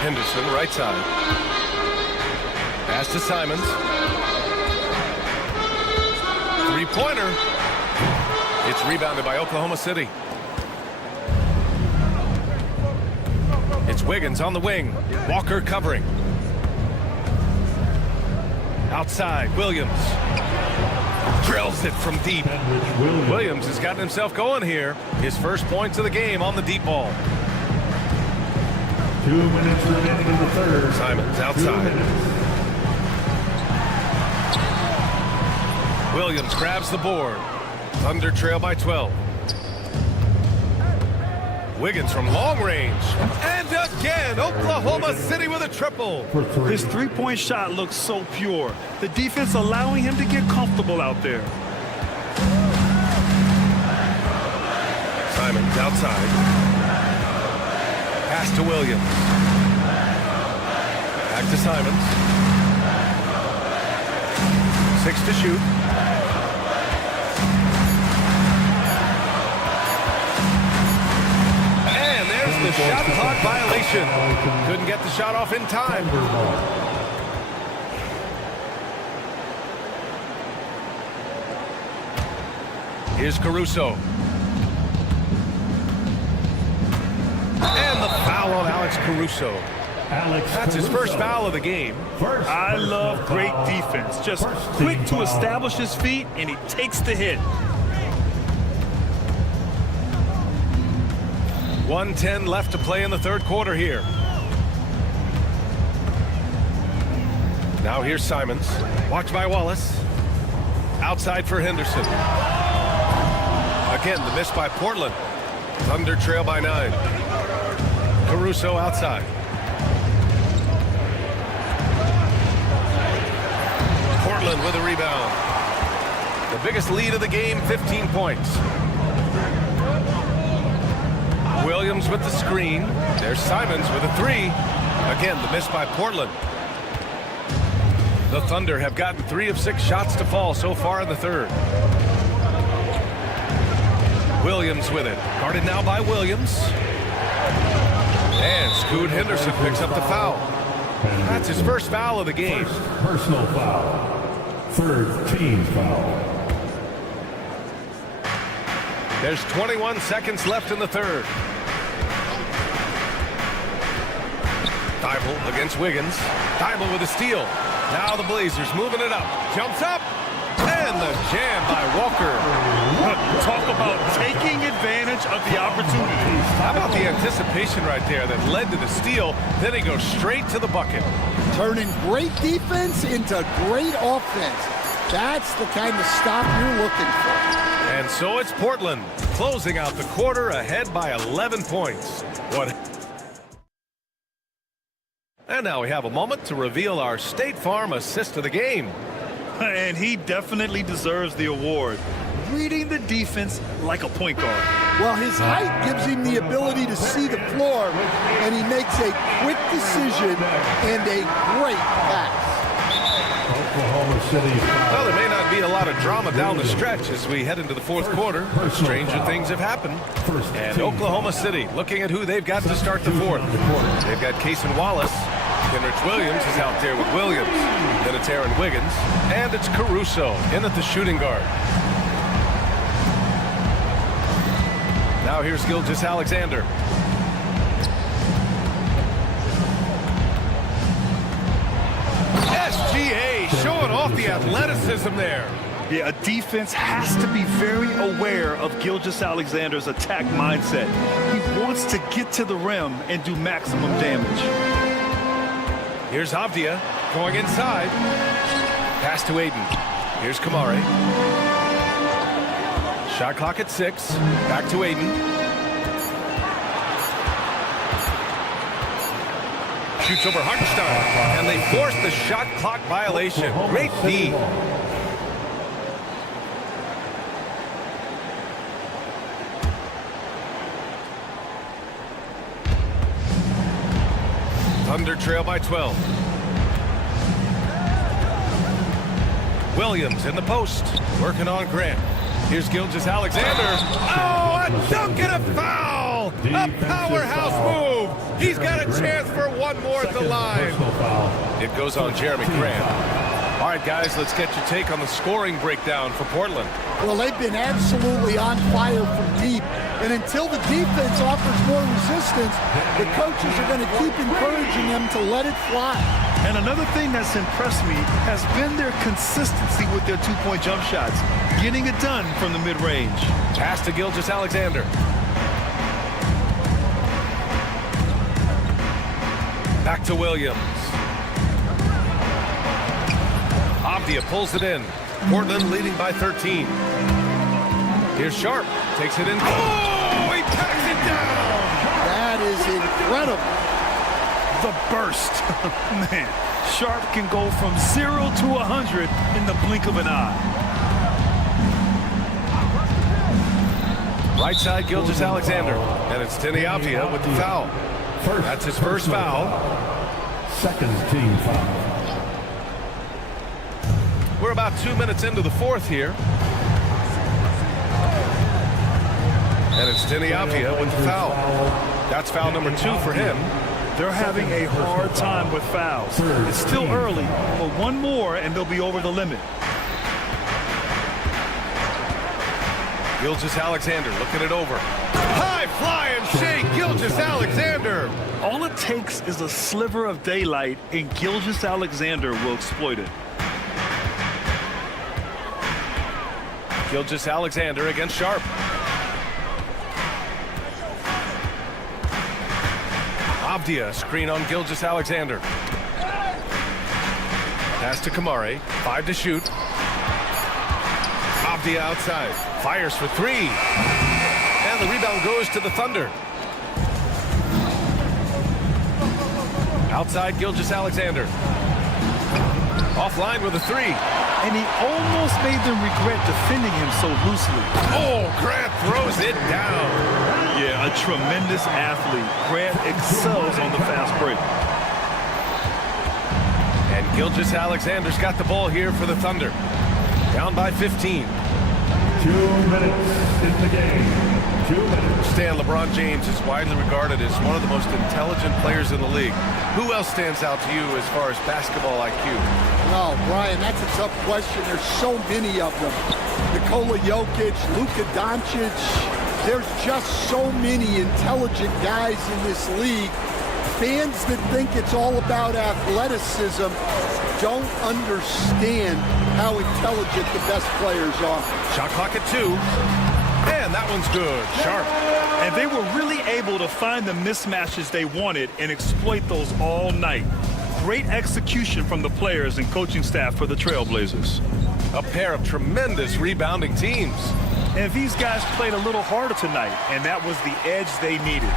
Henderson, right side. Pass to Simons. Three-pointer. It's rebounded by Oklahoma City. It's Wiggins on the wing. Walker covering. Outside, Williams. Drills it from deep. Williams has gotten himself going here. His first points of the game on the deep ball. 2 minutes remaining in the third. Simons outside. Williams grabs the board. Thunder trail by 12. Wiggins from long range. And again, Oklahoma City with a triple. His three-point shot looks so pure. The defense allowing him to get comfortable out there. Simons outside. Pass to Williams. Back to Simons. 6 to shoot. The shot clock violation. Couldn't get the shot off in time. Here's Caruso. And the foul on Alex Caruso. That's his first foul of the game. I love great defense. Just quick to establish his feet, and he takes the hit. 1:10 left to play in the third quarter here. Now here's Simons. Watched by Wallace. Outside for Henderson. Again, the miss by Portland. Thunder trail by 9. Caruso outside. Portland with a rebound. The biggest lead of the game, 15 points. Williams with the screen. There's Simons with a 3. Again, the miss by Portland. The Thunder have gotten 3 of 6 shots to fall so far in the third. Williams with it. Guarded now by Williams. And Scoot Henderson picks up the foul. That's his first foul of the game. Personal foul. Third team foul. There's 21 seconds left in the third. Thibault against Wiggins. Thibault with a steal. Now the Blazers moving it up. Jumps up. And the jam by Walker. Talk about taking advantage of the opportunity. How about the anticipation right there that led to the steal? Then he goes straight to the bucket. Turning great defense into great offense. That's the kind of stop you're looking for. And so it's Portland closing out the quarter ahead by 11 points. And now we have a moment to reveal our State Farm assist of the game. And he definitely deserves the award. Reading the defense like a point guard. Well, his height gives him the ability to see the floor, and he makes a quick decision and a great pass. Oklahoma City. Well, there may not be a lot of drama down the stretch as we head into the fourth quarter. Stranger things have happened. And Oklahoma City looking at who they've got to start the fourth. They've got Cason Wallace. Kenrich Williams is out there with Williams. Then it's Aaron Wiggins. And it's Caruso in at the shooting guard. Now here's Gilgeous-Alexander. SGA showing off the athleticism there. Yeah, a defense has to be very aware of Gilgeous-Alexander's attack mindset. He wants to get to the rim and do maximum damage. Here's Avdia going inside. Pass to Aiden. Here's Kamari. Shot clock at 6. Back to Aiden. Shoots over Hartenstein. And they force the shot clock violation. Great D. Thunder trail by 12. Williams in the post. Working on Grant. Here's Gilgeous-Alexander. Oh, a dunk and a foul! A powerhouse move! He's got a chance for one more at the line. It goes on Jeremy Grant. All right, guys, let's get your take on the scoring breakdown for Portland. Well, they've been absolutely on fire from deep. And until the defense offers more resistance, the coaches are going to keep encouraging them to let it fly. And another thing that's impressed me has been their consistency with their two-point jump shots, getting it done from the mid-range. Pass to Gilgeous-Alexander. Back to Williams. Avdia pulls it in. Portland leading by 13. Here's Sharp. Takes it in. Oh, he packs it down. That is incredible. The burst. Man, Sharp can go from 0 to 100 in the blink of an eye. Right side, Gilgeous-Alexander. And it's Denny Avdia with the foul. That's his first foul. Second team foul. We're about 2 minutes into the fourth here. And it's Denny Avdia with the foul. That's foul number 2 for him. They're having a hard time with fouls. It's still early, but one more and they'll be over the limit. Gilgeous-Alexander looking it over. High flying Shea Gilgeous-Alexander. All it takes is a sliver of daylight and Gilgeous-Alexander will exploit it. Gilgeous-Alexander against Sharp. Avdia screen on Gilgeous-Alexander. Pass to Kamari. 5 to shoot. Avdia outside. Fires for 3. And the rebound goes to the Thunder. Outside Gilgeous-Alexander. Offline with a 3. And he almost made them regret defending him so loosely. Oh, Grant throws it down. Yeah, a tremendous athlete. Grant excels on the fast break. And Gilgeous-Alexander's got the ball here for the Thunder. Down by 15. 2 minutes in the game. 2 minutes. Stan, LeBron James is widely regarded as one of the most intelligent players in the league. Who else stands out to you as far as basketball IQ? Oh, Brian, that's a tough question. There's so many of them. Nikola Jokic, Luka Doncic. There's just so many intelligent guys in this league. Fans that think it's all about athleticism don't understand how intelligent the best players are. Shot clock at 2. And that one's good. Sharp. And they were really able to find the mismatches they wanted and exploit those all night. Great execution from the players and coaching staff for the Trailblazers. A pair of tremendous rebounding teams. And these guys played a little harder tonight, and that was the edge they needed.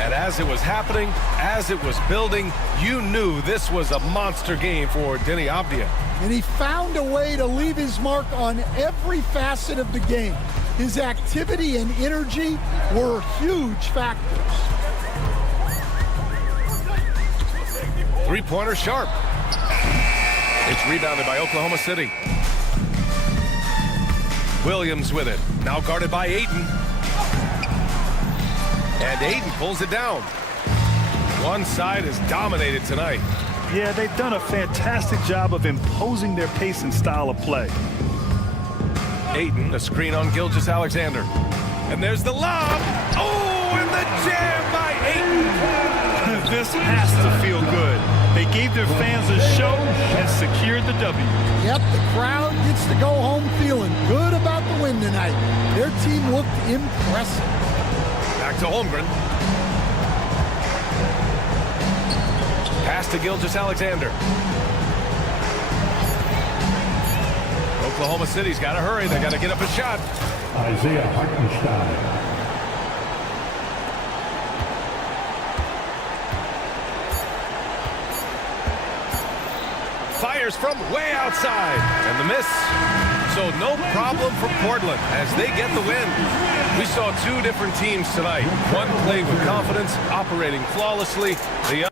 And as it was happening, as it was building, you knew this was a monster game for Denny Avdia. And he found a way to leave his mark on every facet of the game. His activity and energy were huge factors. Three-pointer Sharp. It's rebounded by Oklahoma City. Williams with it. Now guarded by Ayton. And Ayton pulls it down. One side is dominated tonight. Yeah, they've done a fantastic job of imposing their pace and style of play. Ayton, a screen on Gilgeous-Alexander. And there's the lob. Oh, and the jam by Ayton. This has to feel good. They gave their fans a show and secured the W. Yep, the crowd gets to go home feeling good about the win tonight. Their team looked impressive. Back to Holmgren. Pass to Gilgeous-Alexander. Oklahoma City's got to hurry. They got to get up a shot. Isaiah Hartenstein. Fires from way outside. And the miss. So no problem for Portland as they get the win. We saw two different teams tonight. One played with confidence, operating flawlessly. The other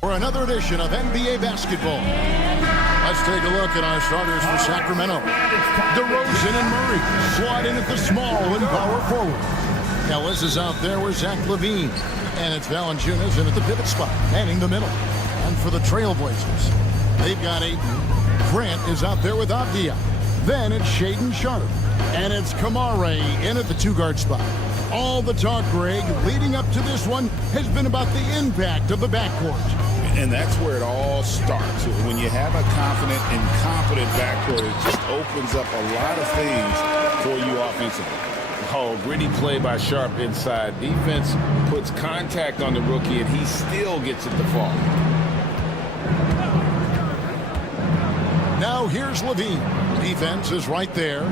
For another edition of NBA basketball. Let's take a look at our starters for Sacramento. DeRozan and Murray slot in at the small and power forward. Ellis is out there with Zach LaVine. And it's Valanciunas in at the pivot spot, manning the middle. And for the Trailblazers, they've got Ayton. Grant is out there with Avdia. Then it's Shaedon Sharpe. And it's Kamare in at the two-guard spot. All the talk, Greg, leading up to this one has been about the impact of the backcourt. And that's where it all starts. When you have a confident and competent backcourt, it just opens up a lot of things for you offensively. Oh, gritty play by Sharpe inside. Defense puts contact on the rookie, and he still gets it to fall. Now here's LaVine. Defense is right there.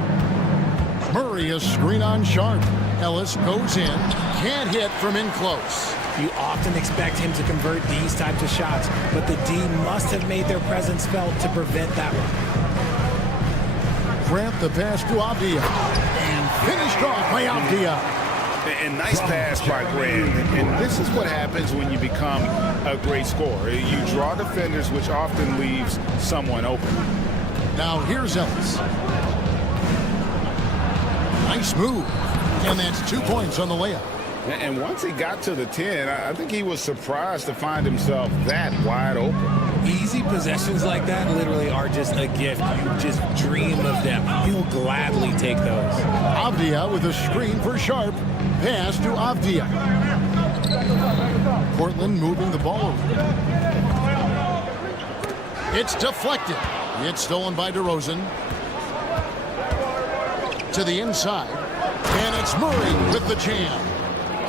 Murray is screen on Sharpe. Ellis goes in. Can't hit from in close. You often expect him to convert these types of shots, but the D must have made their presence felt to prevent that one. Grant the pass to Avdia. And finished off by Avdia. And nice pass by Grant. And this is what happens when you become a great scorer. You draw defenders, which often leaves someone open. Now here's Ellis. Nice move. And that's 2 points on the layup. And once he got to the 10, I think he was surprised to find himself that wide open. Easy possessions like that literally are just a gift. You just dream of them. He'll gladly take those. Avdia with a screen for Sharp. Pass to Avdia. Portland moving the ball. It's deflected. It's stolen by DeRozan. To the inside. And it's Murray with the jam.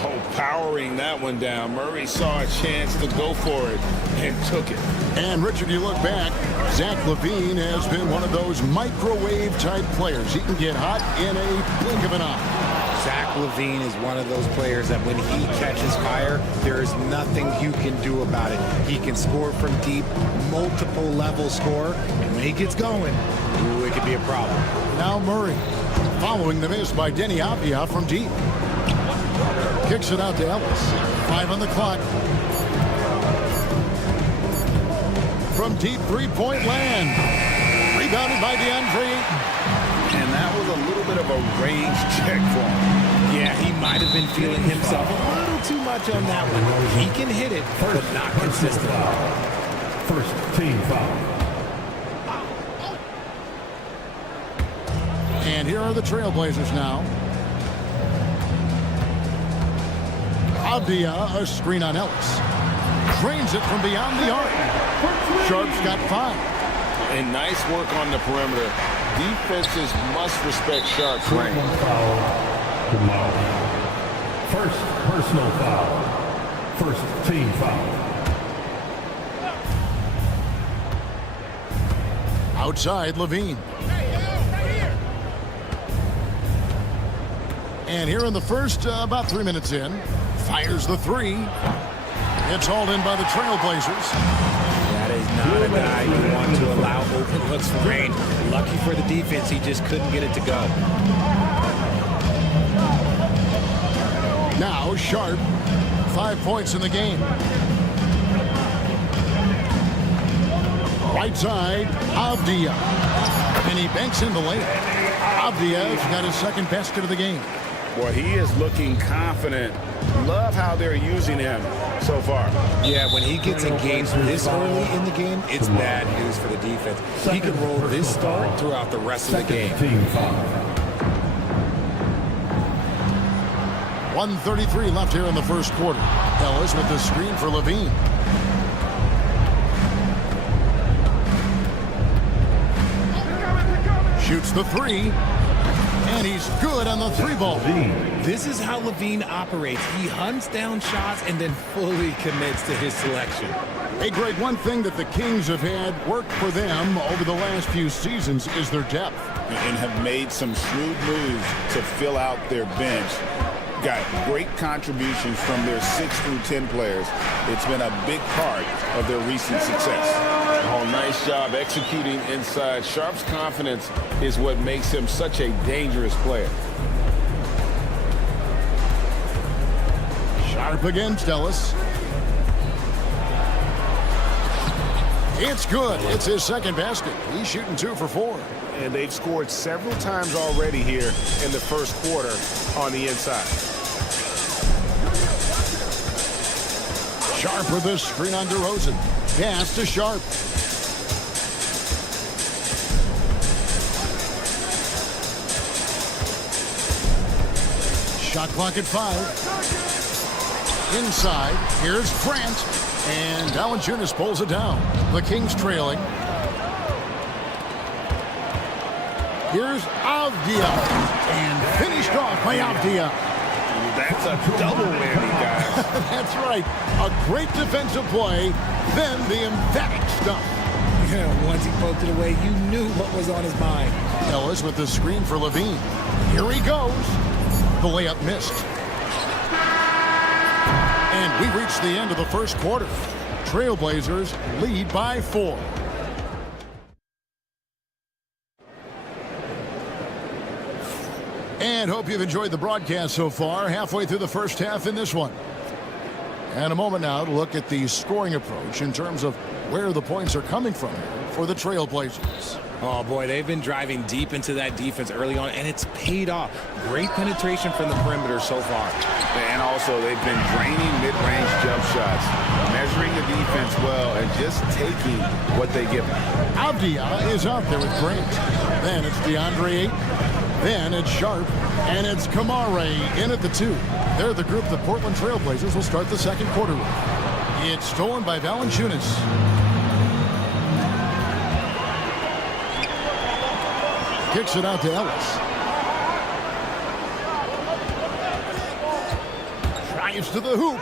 Oh, powering that one down. Murray saw a chance to go for it and took it. And Richard, you look back, Zach LaVine has been one of those microwave-type players. He can get hot in a blink of an eye. Zach LaVine is one of those players that when he catches fire, there is nothing you can do about it. He can score from deep, multiple level score, and when he gets going, ooh, it could be a problem. Now Murray, following the miss by Denny Avdia from deep. Kicks it out to Ellis. 5 on the clock. From deep three-point land. Rebounded by DeAndre Ayton. And that was a little bit of a range check for him. Yeah, he might have been feeling himself a little too much on that one. He can hit it, but not consistently. First team foul. And here are the Trailblazers now. Avdia, a screen on Ellis. Drains it from beyond the arc. Sharp's got 5. And nice work on the perimeter. Defenses must respect Sharp's range. Foul. First personal foul. First team foul. Outside, LaVine. And here in the first, about 3 minutes in, fires the 3. It's hauled in by the Trailblazers. That is not a guy you want to allow open looks for range. Lucky for the defense, he just couldn't get it to go. Now Sharp, 5 points in the game. Right side, Avdia. And he banks in the layup. Avdia's got his second basket of the game. Boy, he is looking confident. Love how they're using him so far. Yeah, when he gets engaged this early in the game, it's bad news for the defense. He can roll this start throughout the rest of the game. Team foul. 1:33 left here in the first quarter. Ellis with the screen for LaVine. Shoots the 3. And he's good on the 3-ball. This is how LaVine operates. He hunts down shots and then fully commits to his selection. Hey, Greg, one thing that the Kings have had work for them over the last few seasons is their depth. And have made some shrewd moves to fill out their bench. Got great contributions from their 6 through 10 players. It's been a big part of their recent success. Oh, nice job executing inside. Sharp's confidence is what makes him such a dangerous player. Sharp against Ellis. It's good. It's his second basket. He's shooting 2 for 4. And they've scored several times already here in the first quarter on the inside. Sharp with the screen on DeRozan. Pass to Sharp. Shot clock at 5. Inside, here's Grant. And Valanciunas pulls it down. The Kings trailing. Here's Avdia. And finished off by Avdia. That's a double whammy, guys. That's right. A great defensive play, then the emphatic stuff. Yeah, once he poked it away, you knew what was on his mind. Ellis with the screen for LaVine. Here he goes. The layup missed. And we reach the end of the first quarter. Trailblazers lead by 4. And hope you've enjoyed the broadcast so far. Halfway through the first half in this one. And a moment now to look at the scoring approach in terms of where the points are coming from for the Trailblazers. Oh, boy, they've been driving deep into that defense early on, and it's paid off. Great penetration from the perimeter so far. And also, they've been draining mid-range jump shots, measuring the defense well, and just taking what they give them. Avdia is out there with Grant. Then it's DeAndre Ayton. Then it's Sharp. And it's Kamare in at the 2. They're the group the Portland Trailblazers will start the second quarter with. It's stolen by Valanciunas. Kicks it out to Ellis. Drives to the hoop.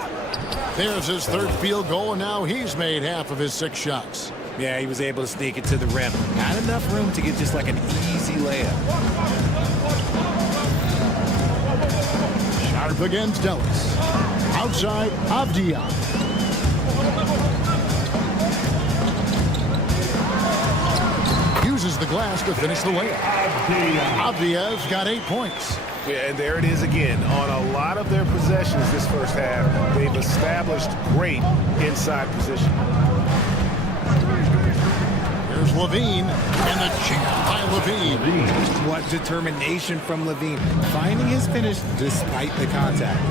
There's his third field goal, and now he's made half of his 6 shots. Yeah, he was able to sneak it to the rim. Not enough room to get just like an easy layup. Sharp against Ellis. Outside, Avdia. Uses the glass to finish the layup. Avdia's got 8 points. Yeah, and there it is again. On a lot of their possessions this first half, they've established great inside position. Here's Levine, and the chip by Levine. What determination from Levine, finding his finish despite the contact.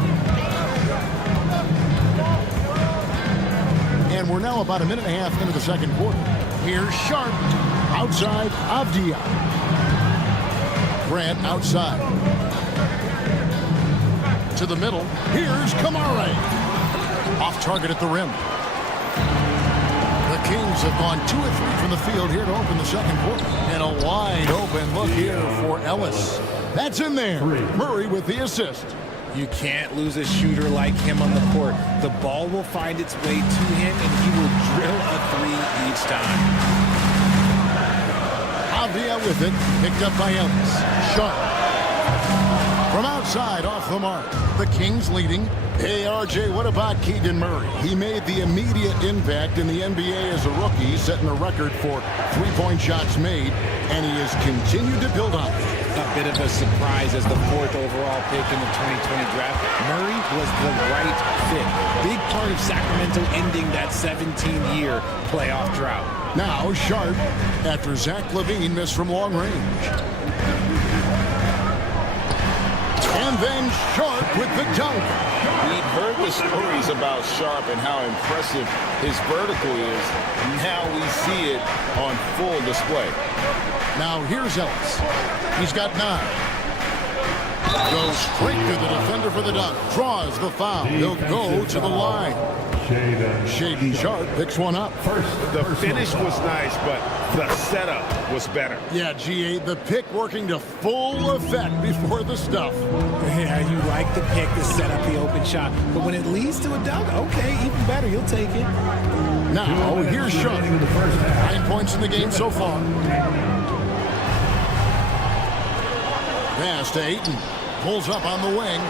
And we're now about a minute and a half into the second quarter. Here's Sharp, outside Avdia. Grant outside. To the middle, here's Kamare. Off target at the rim. The Kings have gone 2 of 3 from the field here to open the second quarter. And a wide open look here for Ellis. That's in there. Murray with the assist. You can't lose a shooter like him on the court. The ball will find its way to him, and he will drill a 3 each time. Avdia with it, picked up by Ellis. Sharp. From outside, off the mark. The Kings leading. Hey, RJ, what about Keegan Murray? He made the immediate impact in the NBA as a rookie, setting a record for 3-point shots made, and he has continued to build on it. A bit of a surprise as the 4th overall pick in the 2020 draft. Murray was the right fit. Big part of Sacramento ending that 17-year playoff drought. Now Sharp after Zach LaVine missed from long range. And then Sharp with the dunk. We've heard the stories about Sharp and how impressive his vertical is. Now we see it on full display. Now here's Ellis. He's got 9. Goes straight to the defender for the dunk. Draws the foul. He'll go to the line. Shaden Sharp picks one up. The finish was nice, but the setup was better. Yeah, GA, the pick working to full effect before the stuff. Yeah, you like the pick to set up the open shot, but when it leads to a dunk, okay, even better, you'll take it. Now, here's Sharp. 9 points in the game so far. Pass to Ayton. Pulls up on the wing.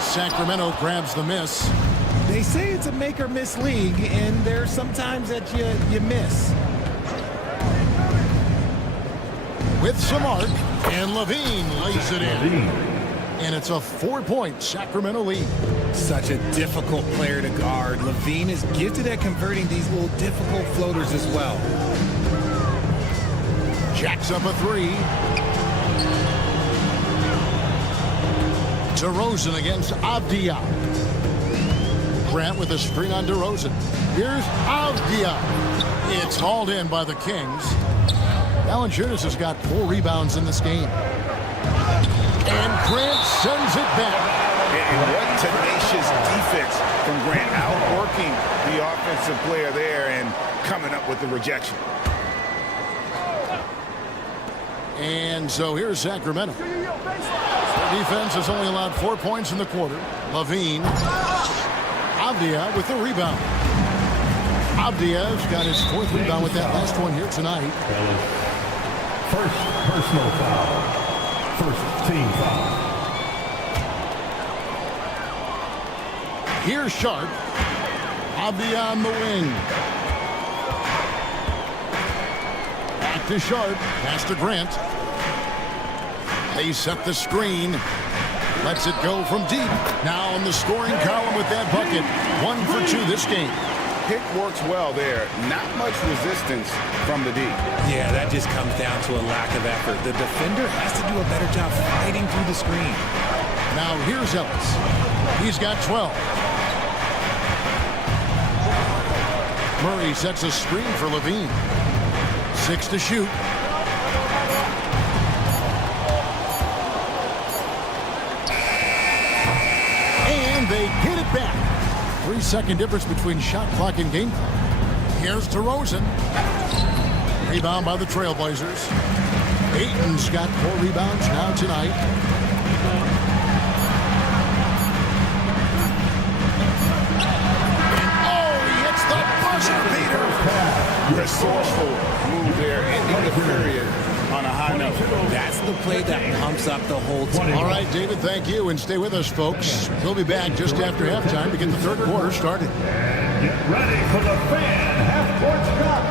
Sacramento grabs the miss. They say it's a make or miss league, and there's sometimes that you miss. With some arc, and Levine lays it in. And it's a 4-point Sacramento lead. Such a difficult player to guard. Levine is gifted at converting these little difficult floaters as well. Jacks up a 3. DeRozan against Avdia. Grant with a screen on DeRozan. Here's Avdia. It's hauled in by the Kings. Valanciunas has got 4 rebounds in this game. And Grant sends it back. And what tenacious defense from Grant, outworking the offensive player there and coming up with the rejection. And so here's Sacramento. Their defense has only allowed 4 points in the quarter. Levine. Avdia with the rebound. Avdia's got his 4th rebound with that last one here tonight. First personal foul. First team foul. Here's Sharp. Avdia on the wing. Back to Sharp. Pass to Grant. They set the screen. Lets it go from deep. Now in the scoring column with that bucket. 1 for 2 this game. Pick works well there. Not much resistance from the D. Yeah, that just comes down to a lack of effort. The defender has to do a better job fighting through the screen. Now here's Ellis. He's got 12. Murray sets a screen for Levine. 6 to shoot. And they get it back. 3-second difference between shot clock and game clock. Here's DeRozan. Rebound by the Trailblazers. Ayton's got 4 rebounds now tonight. Resourceful move there, ending the period on a high note. That's the play that pumps up the whole team. All right, David, thank you, and stay with us, folks. We'll be back just after halftime to get the third quarter started. And get ready for the fan half-court shot.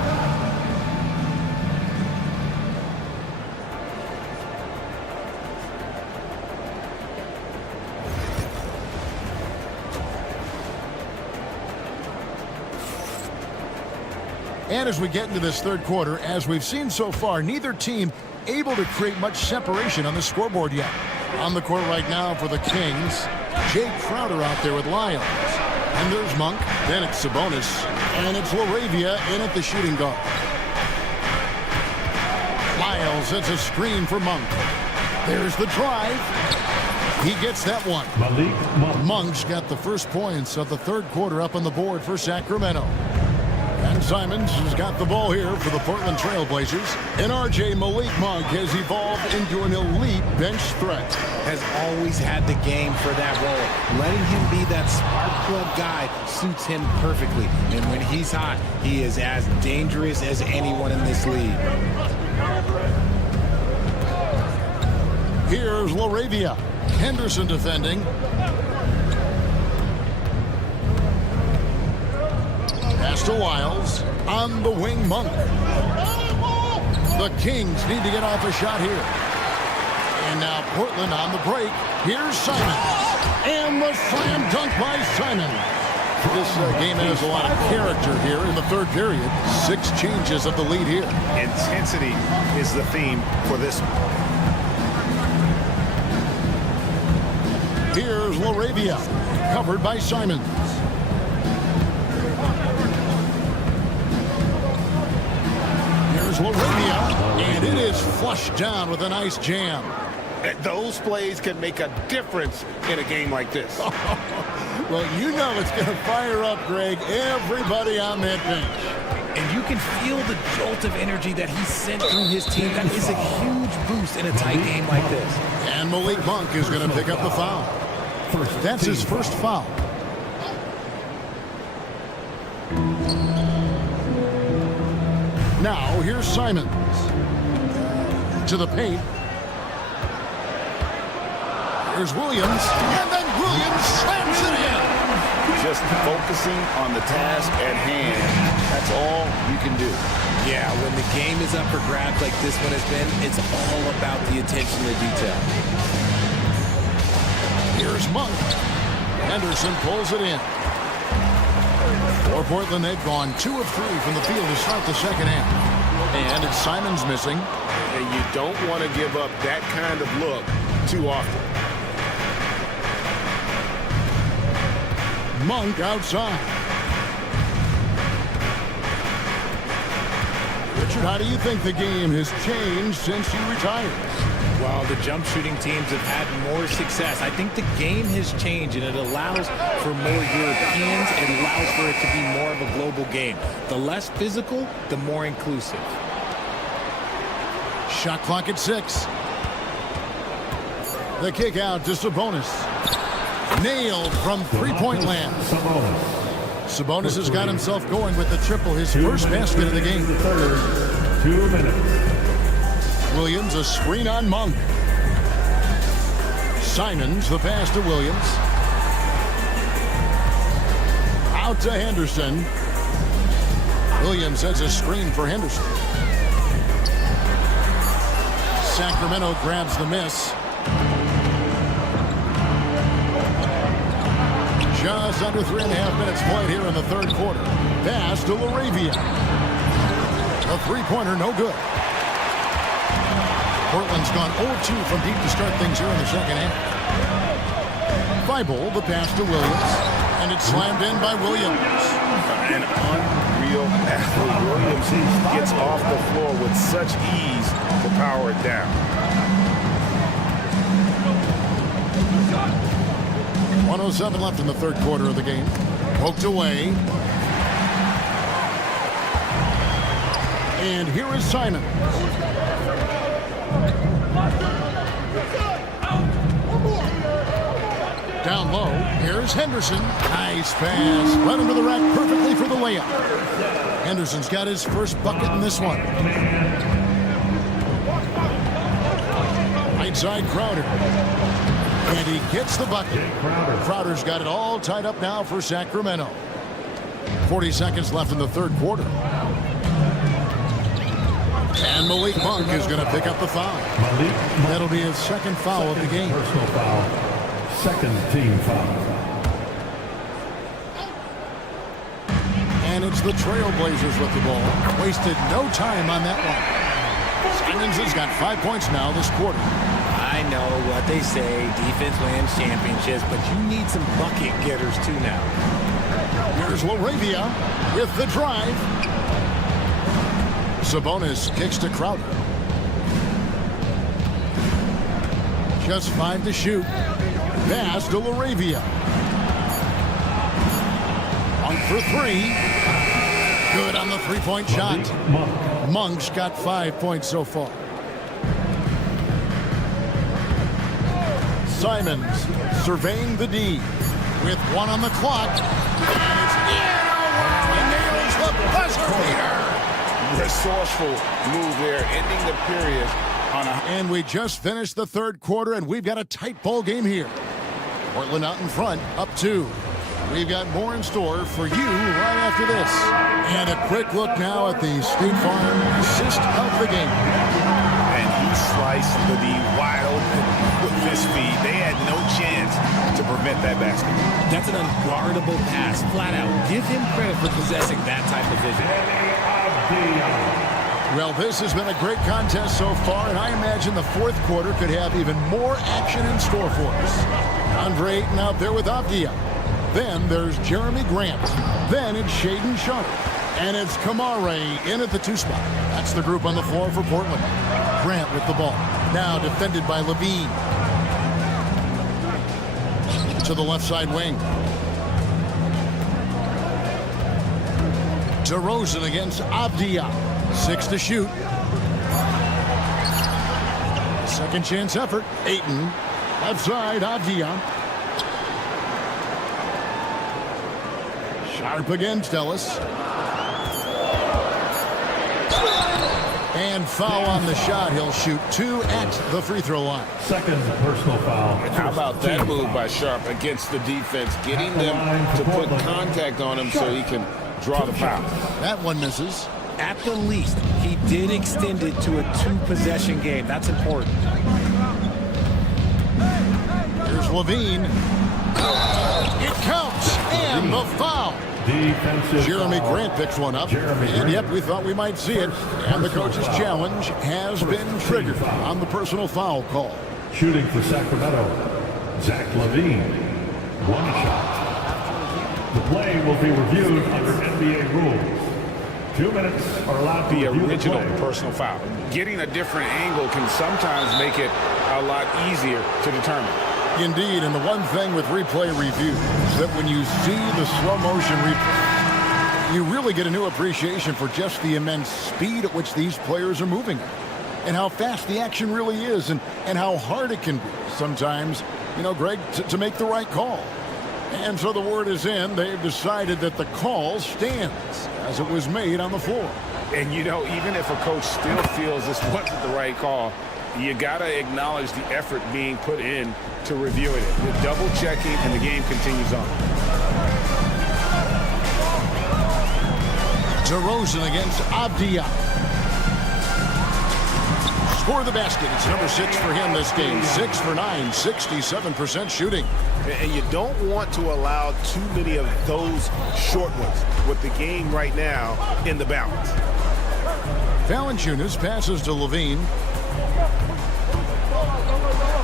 And as we get into this third quarter, as we've seen so far, neither team able to create much separation on the scoreboard yet. On the court right now for the Kings, Jay Crowder out there with Lyles. And there's Monk, then it's Sabonis, and it's LaRavia in at the shooting guard. Lyles sets a screen for Monk. There's the drive. He gets that one. Monk's got the first points of the third quarter up on the board for Sacramento. And Simons has got the ball here for the Portland Trailblazers. And R.J. Malik Monk has evolved into an elite bench threat. Has always had the game for that role. Letting him be that spark plug guy suits him perfectly. And when he's hot, he is as dangerous as anyone in this league. Here's LaRavia. Henderson defending. Pass to Lyles. On the wing, Monk. The Kings need to get off a shot here. And now Portland on the break. Here's Simon. And the slam dunk by Simon. This game has a lot of character here in the third period. 6 changes of the lead here. Intensity is the theme for this. Here's LaRavia. Covered by Simons. LaRavia, and it is flushed down with a nice jam. Those plays can make a difference in a game like this. Well, you know it's going to fire up, Greg, everybody on that bench. And you can feel the jolt of energy that he sent through his team. That is a huge boost in a tight game like this. And Malik Monk is going to pick up the foul. That's his first foul. Now, here's Simons. To the paint. Here's Williams. And then Williams slams it in. Just focusing on the task at hand. That's all you can do. Yeah, when the game is up for grabs like this one has been, it's all about the attention to detail. Here's Monk. Henderson pulls it in. For Portland, they've gone 2 of 3 from the field to start the second half. And it's Simons missing. And you don't want to give up that kind of look too often. Monk outside. Richard, how do you think the game has changed since you retired? Well, the jump shooting teams have had more success. I think the game has changed, and it allows for more Europeans. It allows for it to be more of a global game. The less physical, the more inclusive. Shot clock at 6. The kick out to Sabonis. Nailed from three-point land. Sabonis has got himself going with the triple, his first basket of the game. 2 minutes. Williams, a screen on Monk. Simons, the pass to Williams. Out to Henderson. Williams sets a screen for Henderson. Sacramento grabs the miss. Just under 3.5 minutes played here in the third quarter. Pass to Laravia. A three-pointer, no good. Portland's gone 0-2 from deep to start things here in the second half. Thibault, the pass to Williams. And it's slammed in by Williams. An unreal athlete. Williams gets off the floor with such ease to power it down. 1:07 left in the third quarter of the game. Poked away. And here is Simon. Down low, here's Henderson. Nice pass. Right under the rack perfectly for the layup. Henderson's got his first bucket in this one. Right side, Crowder. And he gets the bucket. Crowder's got it all tied up now for Sacramento. 40 seconds left in the third quarter. And Malik Monk is going to pick up the foul. That'll be his second foul of the game. Personal foul. Second team foul. And it's the Trailblazers with the ball. Wasted no time on that one. Simons has got 5 points now this quarter. I know what they say, defense wins championships, but you need some bucket getters too now. Here's Laravia with the drive. Sabonis kicks to Crowder. Just 5 to shoot. Pass to Laravia. On for 3. Good on the three-point shot. Monk's got 5 points so far. Simons surveying the D with 1 on the clock. And it's in. Oh, he nails the buzzer beater. Resourceful move there, ending the period on a... And we just finished the third quarter, and we've got a tight ball game here. Portland out in front, up 2. We've got more in store for you right after this. And a quick look now at the State Farm assist of the game. And he sliced the D wide open with his feet. They had no chance to prevent that basket. That's an unguardable pass, flat out. Give him credit for possessing that type of vision. Well, this has been a great contest so far, and I imagine the fourth quarter could have even more action in store for us. Andre Ayton out there with Avdia. Then there's Jeremy Grant. Then it's Shaedon Sharpe. And it's Kamare in at the 2 spot. That's the group on the floor for Portland. Grant with the ball. Now defended by Levine. To the left side wing. DeRozan against Avdia. 6 to shoot. Second chance effort. Ayton. Left side, Avdia. Sharp against Ellis. And foul on the shot. He'll shoot 2 at the free throw line. Second personal foul. How about that move by Sharpe against the defense, getting them to put contact on him so he can draw the foul. That one misses. At the least, he did extend it to a 2-possession game. That's important. Here's Levine. It counts. And the foul. Defensive Jeremy foul. Grant picks one up. And yep, we thought we might see it. And the coach's challenge has been triggered on the personal foul call. Shooting for Sacramento, Zach LaVine. 1 shot. The play will be reviewed under NBA rules. 2 minutes are allowed to The review original the play. personal foul. Getting a different angle can sometimes make it a lot easier to determine. Indeed, and the one thing with replay review is that when you see the slow motion replay, you really get a new appreciation for just the immense speed at which these players are moving at, and how fast the action really is, and how hard it can be sometimes, you know, Greg, to make the right call. And so the word is in. They've decided that the call stands as it was made on the floor. And, you know, even if a coach still feels this wasn't the right call, you got to acknowledge the effort being put in to review it. With double checking, and the game continues on. DeRozan against Avdia. for the basket. It's number 6 for him this game. 6 for 9, 67% shooting. And you don't want to allow too many of those short ones with the game right now in the balance. Valanciunas passes to Levine.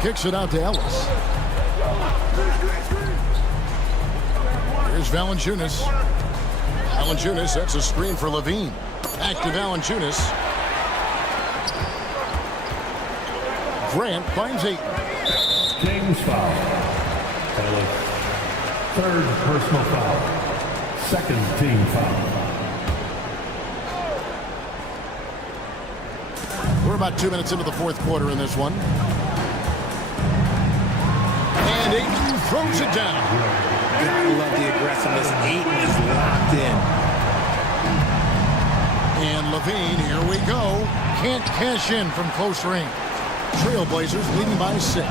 Kicks it out to Ellis. Here's Valanciunas. Valanciunas sets a screen for Levine. Back to Valanciunas. Grant finds 8. Kings foul. Ellis. Third personal foul. Second team foul. We're about 2 minutes into the fourth quarter in this one. And Ayton throws it down. Gotta love the aggressiveness. Ayton is locked in. And Levine, here we go. Can't cash in from close range. Trailblazers leading by 6.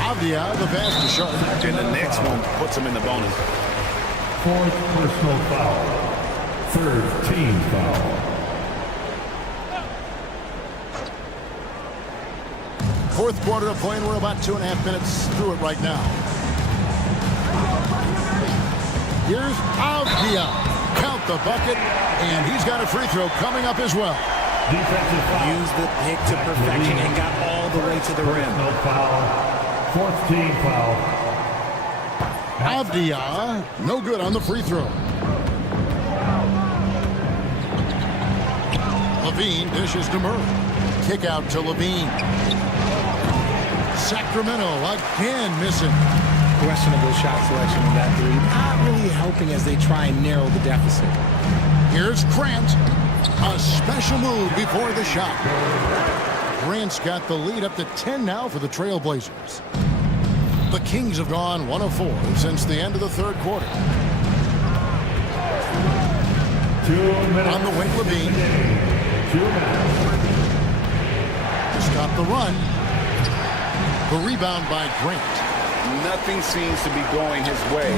Avdia, the pass to Sharp. And the next one puts him in the bonus. Fourth personal foul. Third team foul. Fourth quarter of play, and we're about 2.5 minutes through it right now. Here's Avdia. Count the bucket, and he's got a free throw coming up as well. Defensive foul. Used the pick to perfection and got all the way to the rim. No foul. Fourth team foul. Avdia, no good on the free throw. Levine dishes to Murray. Kick out to Levine. Sacramento again missing. Questionable shot selection in that three. Not really helping as they try and narrow the deficit. Here's Grant. A special move before the shot. Grant's got the lead up to 10 now for the Trailblazers. The Kings have gone 1 of 4 since the end of the third quarter. 2 minutes. On the wing, Levine. 2 minutes. To stop the run. The rebound by Grant. Nothing seems to be going his way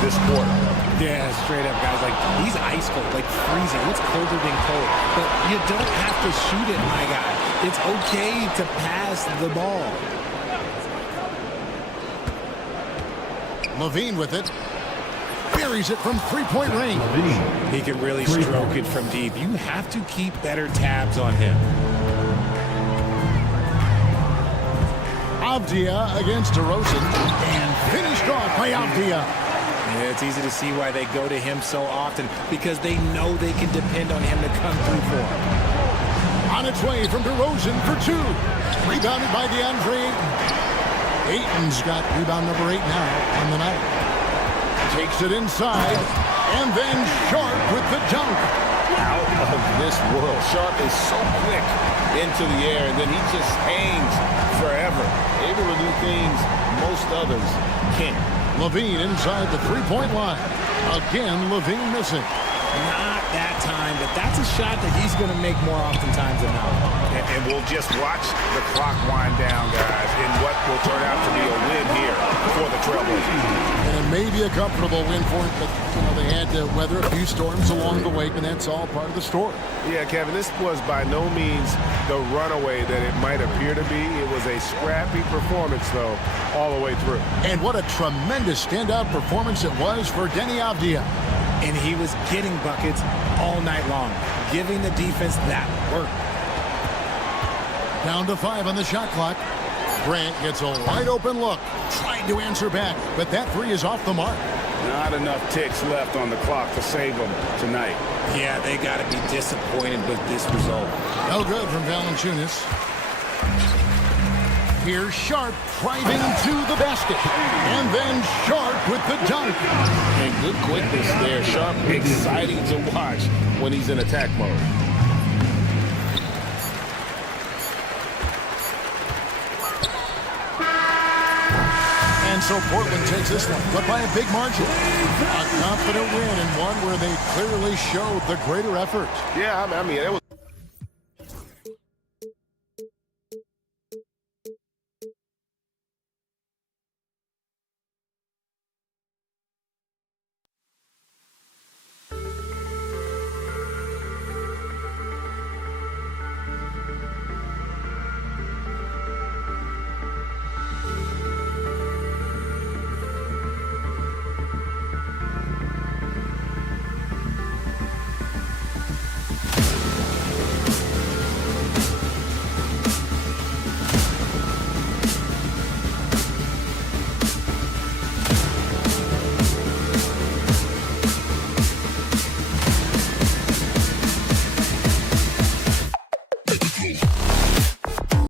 this quarter. Yeah, straight up, guys. Like, he's ice cold, like freezing. What's colder than cold? But you don't have to shoot it, my guy. It's okay to pass the ball. Levine with it. Buries it from three-point range. He can really stroke it from deep. You have to keep better tabs on him. Avdia against DeRozan. And finished off by Avdia. Yeah, it's easy to see why they go to him so often, because they know they can depend on him to come through for them. On its way from DeRozan for 2. Rebounded by DeAndre Ayton. Ayton's got rebound number 8 now on the night. Takes it inside, and then Sharp with the dunk. Out of this world. Sharp is so quick into the air, and then he just hangs forever. Able to do things most others can't. Levine inside the three-point line. Again, Levine missing. Not that time, but that's a shot that he's going to make more oftentimes than not. And we'll just watch the clock wind down, guys, in what will turn out to be a win here for the Trailblazers. And it may be a comfortable win for him, but they had to weather a few storms along the way, and that's all part of the story. Yeah, Kevin, this was by no means the runaway that it might appear to be. It was a scrappy performance, though, all the way through. And what a tremendous standout performance it was for Deni Avdia. And he was getting buckets all night long, giving the defense that work. Down to 5 on the shot clock. Grant gets a wide open look. Trying to answer back, but that three is off the mark. Not enough ticks left on the clock to save them tonight. Yeah, they got to be disappointed with this result. No good from Valanciunas. Here's Sharp driving to the basket. And then Sharp with the dunk. And good quickness there. Sharp, exciting to watch when he's in attack mode. And so Portland takes this one, but by a big margin. A confident win, and one where they clearly showed the greater effort. Yeah, I mean, it was